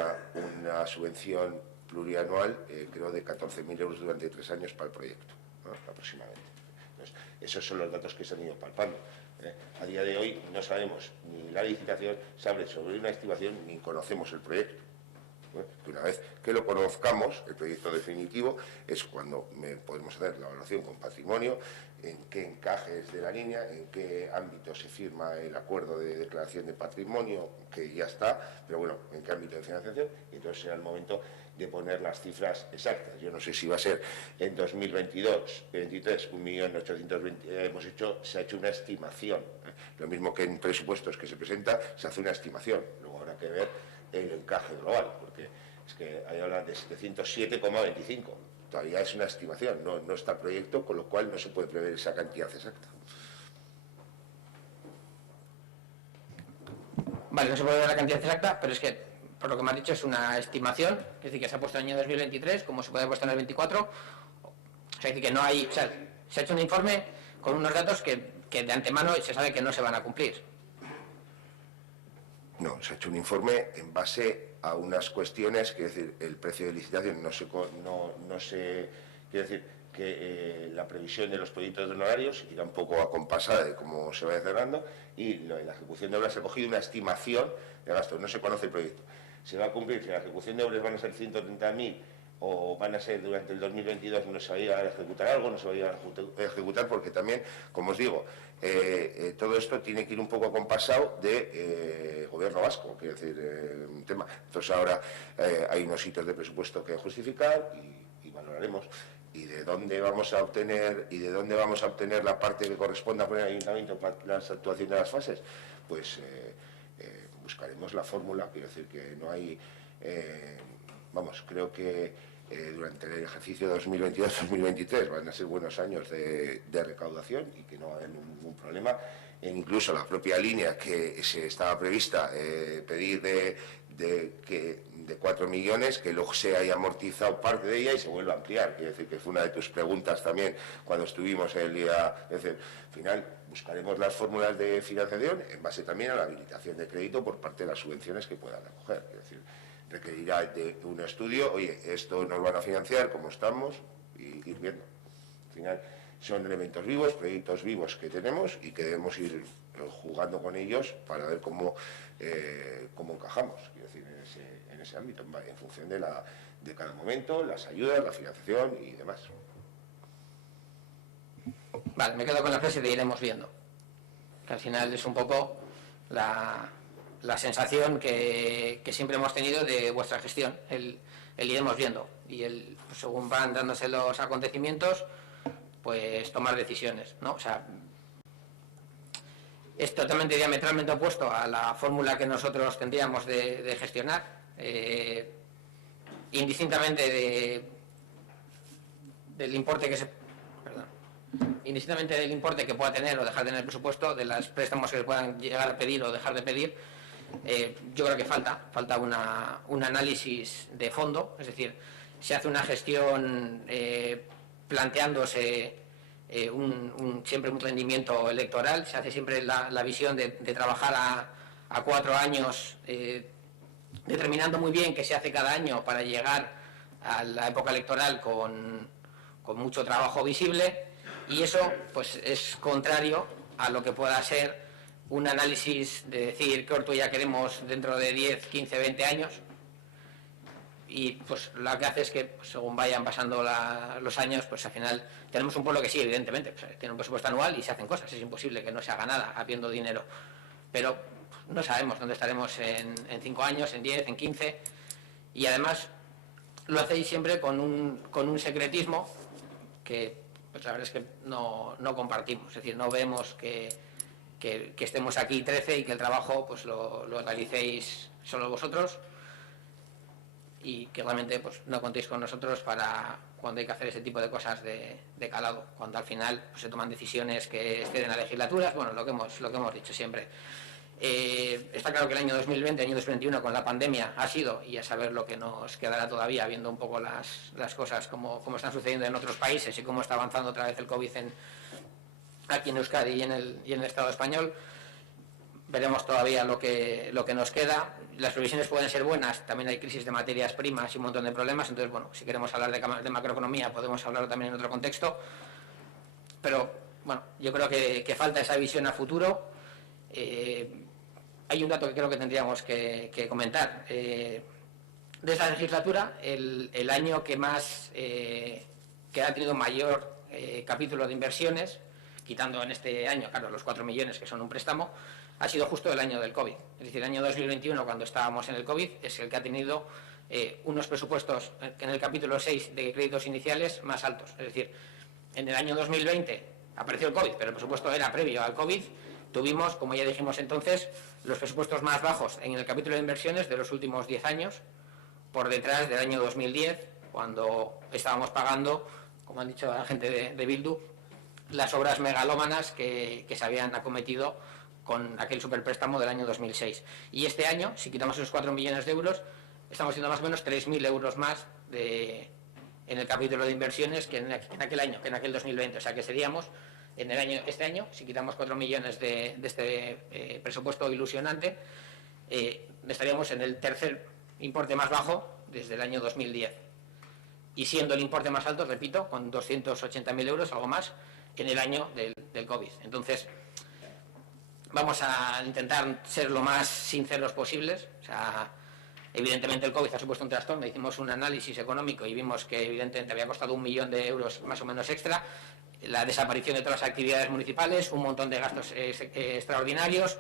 una subvención plurianual, creo de 14.000 euros durante 3 años para el proyecto, ¿no? Aproximadamente. Entonces, esos son los datos que se han ido palpando. A día de hoy no sabemos ni la licitación, se abre sobre una estimación, ni conocemos el proyecto. Que una vez que lo conozcamos, el proyecto definitivo, es cuando podemos hacer la evaluación con patrimonio, en qué encajes de la línea, en qué ámbito se firma el acuerdo de declaración de patrimonio, que ya está, pero bueno, en qué ámbito de financiación, y entonces será el momento de poner las cifras exactas. Yo no sé si va a ser en 2022, 2023, 1.820.000, se ha hecho una estimación. Lo mismo que en presupuestos que se presenta, se hace una estimación. Luego habrá que ver el encaje global, porque es que ahí hablan de 707,25. Todavía es una estimación, no está el proyecto, con lo cual no se puede prever esa cantidad exacta. Vale, no se puede ver la cantidad exacta, pero es que, por lo que me has dicho, es una estimación, es decir, que se ha puesto en el año 2023, como se puede haber puesto en el 24. O sea, es decir, que no hay, o sea, se ha hecho un informe con unos datos que de antemano se sabe que no se van a cumplir. No, se ha hecho un informe en base a unas cuestiones, quiere decir, el precio de licitación no se quiere decir que la previsión de los proyectos de honorarios irá un poco acompasada de cómo se vaya cerrando, y la ejecución de obras se ha cogido una estimación de gasto, no se conoce el proyecto. Se va a cumplir, si la ejecución de obras van a ser 130.000 o van a ser durante el 2022, no se va a ejecutar algo, no se va a ejecutar, porque también, como os digo, todo esto tiene que ir un poco acompasado de Gobierno vasco, quiero decir, un tema. Entonces ahora hay unos hitos de presupuesto que justificar y valoraremos. ¿Y de dónde vamos a obtener la parte que corresponda por el ayuntamiento para las actuaciones de las fases? Pues buscaremos la fórmula, quiero decir que no hay, creo que durante el ejercicio 2022-2023 van a ser buenos años de recaudación y que no va a haber ningún problema. E incluso la propia línea que se estaba prevista pedir de 4 millones, que luego se haya amortizado parte de ella y se vuelva a ampliar. Quiero decir que fue una de tus preguntas también cuando estuvimos el día. Es decir, al final buscaremos las fórmulas de financiación en base también a la habilitación de crédito por parte de las subvenciones que puedan acoger. Es decir, requerirá de un estudio, oye, esto nos van a financiar, cómo estamos, y ir viendo. Al final son elementos vivos, proyectos vivos que tenemos y que debemos ir jugando con ellos para ver cómo encajamos, quiero decir, en ese ámbito, en función de cada momento, las ayudas, la financiación y demás. Vale, me quedo con la frase de iremos viendo, que al final es un poco la sensación que siempre hemos tenido de vuestra gestión, el iremos viendo, y pues, según van dándose los acontecimientos, pues tomar decisiones, ¿no? O sea, es totalmente diametralmente opuesto a la fórmula que nosotros tendríamos de gestionar, indistintamente del importe indistintamente del importe que pueda tener o dejar de tener el presupuesto, de los préstamos que se puedan llegar a pedir o dejar de pedir. Yo creo que falta un análisis de fondo, es decir, se hace una gestión planteándose siempre un rendimiento electoral, se hace siempre la visión de trabajar a 4 años, determinando muy bien qué se hace cada año para llegar a la época electoral con mucho trabajo visible, y eso pues es contrario a lo que pueda ser un análisis de decir qué ortoya queremos dentro de 10, 15, 20 años, y pues lo que hace es que pues, según vayan pasando los años, pues al final tenemos un pueblo que sí, evidentemente, pues, tiene un presupuesto anual y se hacen cosas, es imposible que no se haga nada habiendo dinero, pero no sabemos dónde estaremos en 5 años, en 10, en 15, y además lo hacéis siempre con un secretismo que pues la verdad es que no compartimos, es decir, no vemos que estemos aquí 13 y que el trabajo pues lo realicéis solo vosotros, y que realmente pues no contéis con nosotros para cuando hay que hacer ese tipo de cosas de calado, cuando al final pues, se toman decisiones que exceden a legislaturas, bueno, lo que hemos dicho siempre. Está claro que el año 2020, el año 2021 con la pandemia ha sido, y a saber lo que nos quedará todavía, viendo un poco las cosas como están sucediendo en otros países y cómo está avanzando otra vez el COVID aquí en Euskadi y en el Estado español. Veremos todavía lo que nos queda. Las previsiones pueden ser buenas, también hay crisis de materias primas y un montón de problemas, entonces, bueno, si queremos hablar de macroeconomía podemos hablarlo también en otro contexto, pero, bueno, yo creo que falta esa visión a futuro. Hay un dato que creo que tendríamos que comentar. De esta legislatura, el año que ha tenido mayor capítulo de inversiones, quitando en este año, claro, los 4 millones que son un préstamo, ha sido justo el año del COVID. Es decir, el año 2021, cuando estábamos en el COVID, es el que ha tenido unos presupuestos en el capítulo 6 de créditos iniciales más altos. Es decir, en el año 2020 apareció el COVID, pero el presupuesto era previo al COVID. Tuvimos, como ya dijimos entonces, los presupuestos más bajos en el capítulo de inversiones de los últimos 10 años, por detrás del año 2010, cuando estábamos pagando, como han dicho la gente de Bildu, las obras megalómanas que se habían acometido con aquel superpréstamo del año 2006. Y este año, si quitamos esos 4 millones de euros, estamos siendo más o menos 3.000 euros más en el capítulo de inversiones que en aquel año, que en aquel 2020. O sea que seríamos, este año, si quitamos 4 millones de este presupuesto ilusionante, estaríamos en el tercer importe más bajo desde el año 2010. Y siendo el importe más alto, repito, con 280.000 euros, algo más, en el año del COVID. Entonces, vamos a intentar ser lo más sinceros posibles. O sea, evidentemente el COVID ha supuesto un trastorno. Hicimos un análisis económico y vimos que evidentemente había costado 1 millón de euros más o menos extra, la desaparición de todas las actividades municipales, un montón de gastos extraordinarios,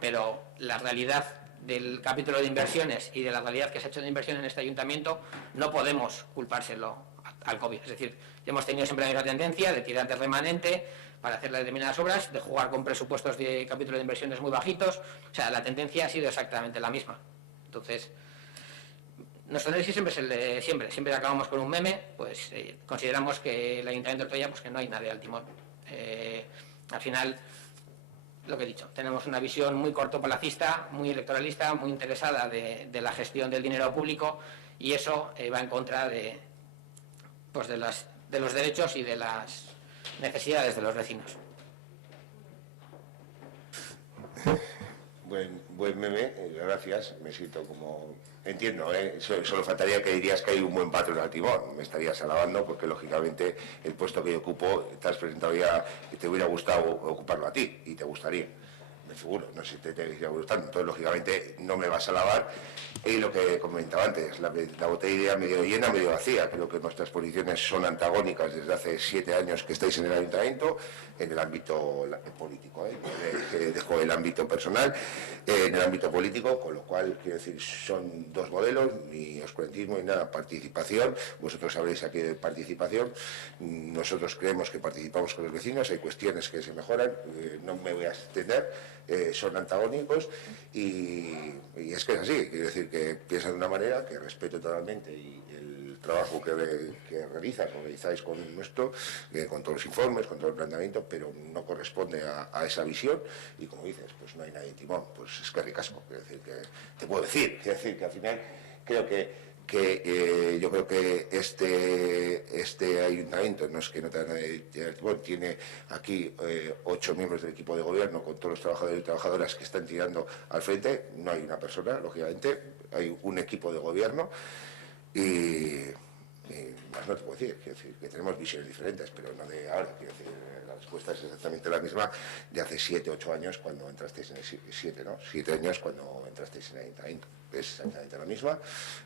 pero la realidad del capítulo de inversiones y de la realidad que se ha hecho de inversión en este ayuntamiento no podemos culpárselo al COVID. Es decir, hemos tenido siempre la misma tendencia de tirar de remanente para hacer las determinadas obras, de jugar con presupuestos de capítulo de inversiones muy bajitos. O sea, la tendencia ha sido exactamente la misma. Entonces, nuestro análisis siempre es el de siempre acabamos con un meme. Pues consideramos que el Ayuntamiento de Ortuella, pues que no hay nadie al timón. Al final, lo que he dicho, tenemos una visión muy cortoplacista, muy electoralista, muy interesada de la gestión del dinero público, y eso va en contra de los derechos y de las necesidades de los vecinos. Buen meme, gracias, me siento como... Entiendo, solo faltaría que dirías que hay un buen patrón al timón, me estarías alabando porque lógicamente el puesto que yo ocupo, te has presentado ya, te hubiera gustado ocuparlo a ti y te gustaría, me figuro, no sé si te iría gustando, entonces lógicamente no me vas a alabar. Y lo que comentaba antes, la botella medio llena, medio vacía. Creo que nuestras posiciones son antagónicas desde hace 7 años que estáis en el ayuntamiento, en el ámbito político, dejo el ámbito personal, en el ámbito político, con lo cual, quiero decir, son dos modelos, ni oscurantismo ni nada, participación. Vosotros sabréis aquí de participación, nosotros creemos que participamos con los vecinos, hay cuestiones que se mejoran, no me voy a extender, son antagónicos y es que es así, quiero decir que piensan de una manera que respeto totalmente y el trabajo que realizáis con nuestro, con todos los informes, con todo el planteamiento, pero no corresponde a esa visión y como dices, pues no hay nadie timón, pues es que ricasco, quiero decir que te puedo decir, quiero decir que al final creo que que yo creo que este ayuntamiento no es que no tiene aquí 8 miembros del equipo de gobierno con todos los trabajadores y trabajadoras que están tirando al frente. No hay una persona, lógicamente, hay un equipo de gobierno y más no te puedo decir, quiero decir que tenemos visiones diferentes, pero no de ahora. Quiero decir, la respuesta es exactamente la misma de hace 7, 8 años cuando entrasteis en el 7 años cuando entrasteis en el ayuntamiento. Es exactamente la misma.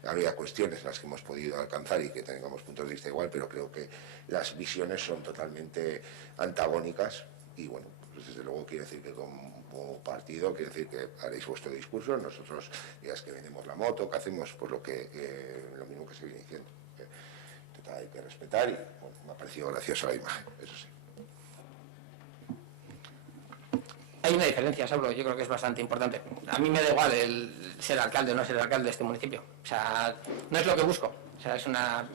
Habría cuestiones en las que hemos podido alcanzar y que tengamos puntos de vista igual, pero creo que las visiones son totalmente antagónicas y bueno, pues desde luego quiero decir que como partido, quiero decir que haréis vuestro discurso, nosotros ya es que vendemos la moto, que hacemos pues lo mismo que se viene diciendo. Hay que respetar y bueno, me ha parecido graciosa la imagen, eso sí. Hay una diferencia, Saulo, yo creo que es bastante importante. A mí me da igual el ser alcalde o no ser alcalde de este municipio. O sea, no es lo que busco. O sea, es una...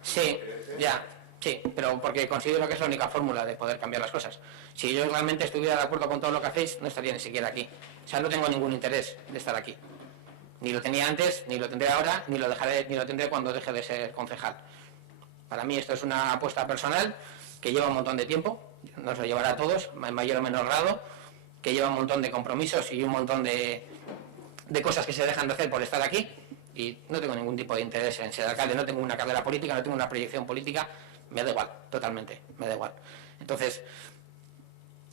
Sí, ya, sí, pero porque considero que es la única fórmula de poder cambiar las cosas. Si yo realmente estuviera de acuerdo con todo lo que hacéis, no estaría ni siquiera aquí. O sea, no tengo ningún interés de estar aquí. Ni lo tenía antes, ni lo tendré ahora, ni lo tendré cuando deje de ser concejal. Para mí esto es una apuesta personal que lleva un montón de tiempo, nos lo llevará a todos, en mayor o menor grado, que lleva un montón de compromisos y un montón de cosas que se dejan de hacer por estar aquí, y no tengo ningún tipo de interés en ser alcalde, no tengo una carrera política, no tengo una proyección política, me da igual, totalmente, me da igual. Entonces,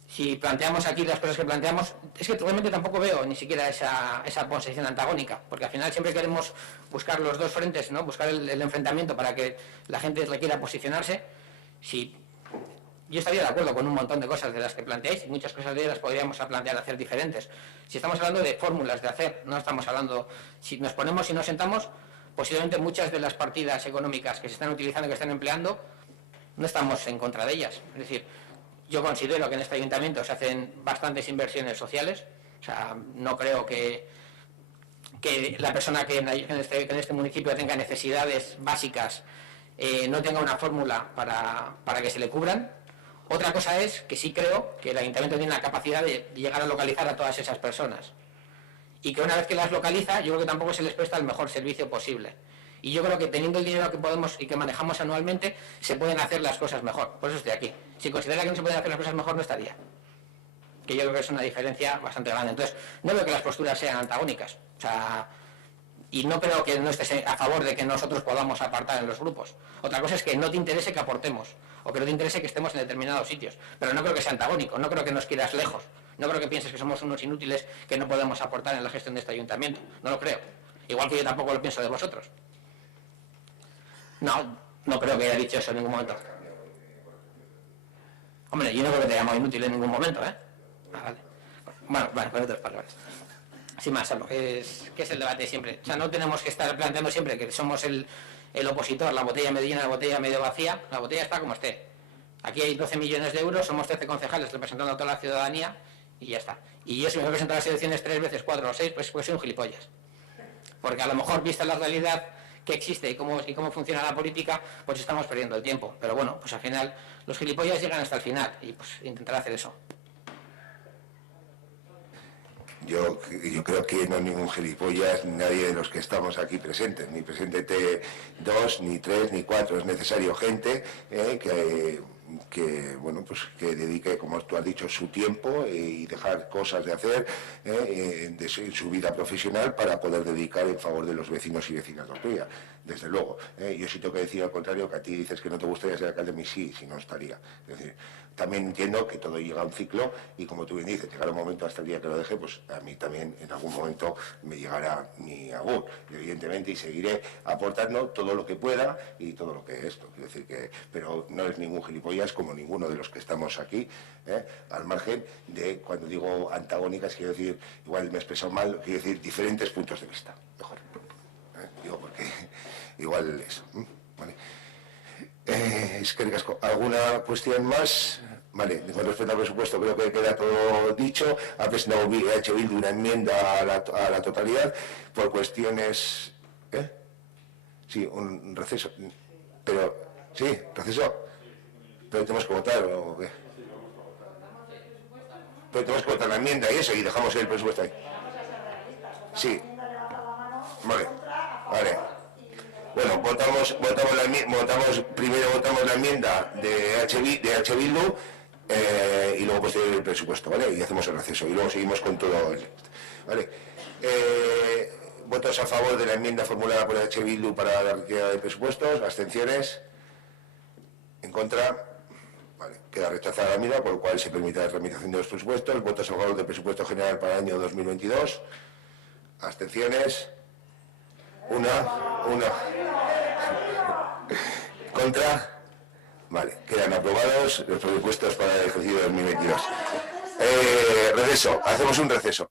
si planteamos aquí las cosas que planteamos, es que realmente tampoco veo ni siquiera esa posición antagónica, porque al final siempre queremos buscar los dos frentes, ¿no? Buscar el enfrentamiento para que la gente requiera posicionarse. Si yo estaría de acuerdo con un montón de cosas de las que planteáis, y muchas cosas de ellas las podríamos plantear hacer diferentes. Si estamos hablando de fórmulas de hacer, no estamos hablando, si nos ponemos y nos sentamos, posiblemente muchas de las partidas económicas que se están utilizando, que están empleando, no estamos en contra de ellas. Es decir, yo considero que en este ayuntamiento se hacen bastantes inversiones sociales. O sea, no creo que la persona que en este municipio tenga necesidades básicas no tenga una fórmula para que se le cubran. Otra cosa es que sí creo que el ayuntamiento tiene la capacidad de llegar a localizar a todas esas personas. Y que una vez que las localiza, yo creo que tampoco se les presta el mejor servicio posible. Y yo creo que teniendo el dinero que podemos y que manejamos anualmente, se pueden hacer las cosas mejor. Por eso estoy aquí. Si considera que no se pueden hacer las cosas mejor, no estaría. Que yo creo que es una diferencia bastante grande. Entonces, no veo que las posturas sean antagónicas. O sea, y no creo que no estés a favor de que nosotros podamos apartar en los grupos. Otra cosa es que no te interese que aportemos, o que no te interese que estemos en determinados sitios. Pero no creo que sea antagónico, no creo que nos quieras lejos. No creo que pienses que somos unos inútiles que no podemos aportar en la gestión de este ayuntamiento. No lo creo. Igual que yo tampoco lo pienso de vosotros. No creo que haya dicho eso en ningún momento. Hombre, yo no creo que te haya llamado inútil en ningún momento, ¿eh? Vale. Bueno, con otras palabras. Sin más, que es el debate siempre. O sea, no tenemos que estar planteando siempre que somos el opositor, la botella medio llena, la botella medio vacía. La botella está como esté. Aquí hay 12 millones de euros, somos 13 concejales representando a toda la ciudadanía y ya está. Y yo si me presento a las elecciones 3 veces, 4 o 6, pues soy un gilipollas. Porque a lo mejor, vista la realidad que existe y cómo funciona la política, pues estamos perdiendo el tiempo. Pero bueno, pues al final los gilipollas llegan hasta el final y pues intentar hacer eso. Yo creo que no hay ningún gilipollas, nadie de los que estamos aquí presentes, ni presente T2, ni 3, ni 4. Es necesario gente que dedique, como tú has dicho, su tiempo y dejar cosas de hacer en su vida profesional para poder dedicar en favor de los vecinos y vecinas de Ortuella. Desde luego. Yo sí tengo que decir al contrario, que a ti dices que no te gustaría ser alcalde, a mí sí, si no estaría. Es decir, también entiendo que todo llega a un ciclo y como tú bien dices, llegará un momento hasta el día que lo deje, pues a mí también en algún momento me llegará mi agur, evidentemente, y seguiré aportando todo lo que pueda y todo lo que esto. Quiero decir que, pero no es ningún gilipollas como ninguno de los que estamos aquí, al margen de, cuando digo antagónicas, quiero decir, igual me he expresado mal, quiero decir diferentes puntos de vista, mejor. Digo, porque igual eso. Vale. Es que ¿alguna cuestión más? Vale, con respecto al presupuesto creo que queda todo dicho. Ha presentado EH Bildu una enmienda a la totalidad por cuestiones... Sí, un receso. Pero, sí, receso. Pero tenemos que votar, ¿o qué? Pero tenemos que votar la enmienda y eso, y dejamos el presupuesto ahí. Sí. Vale. Vale. Bueno, primero votamos la enmienda de H. Bildu y luego posterior el presupuesto, ¿vale? Y hacemos el receso y luego seguimos con todo el... ¿Vale? ¿Votos a favor de la enmienda formulada por H. Bildu para la retirada de presupuestos? ¿Abstenciones? ¿En contra? Vale, queda rechazada la enmienda, por lo cual se permite la tramitación de los presupuestos. ¿Votos a favor del presupuesto general para el año 2022? ¿Abstenciones? Una. ¿Contra? Vale, quedan aprobados los presupuestos para el ejercicio 2022. Receso, hacemos un receso.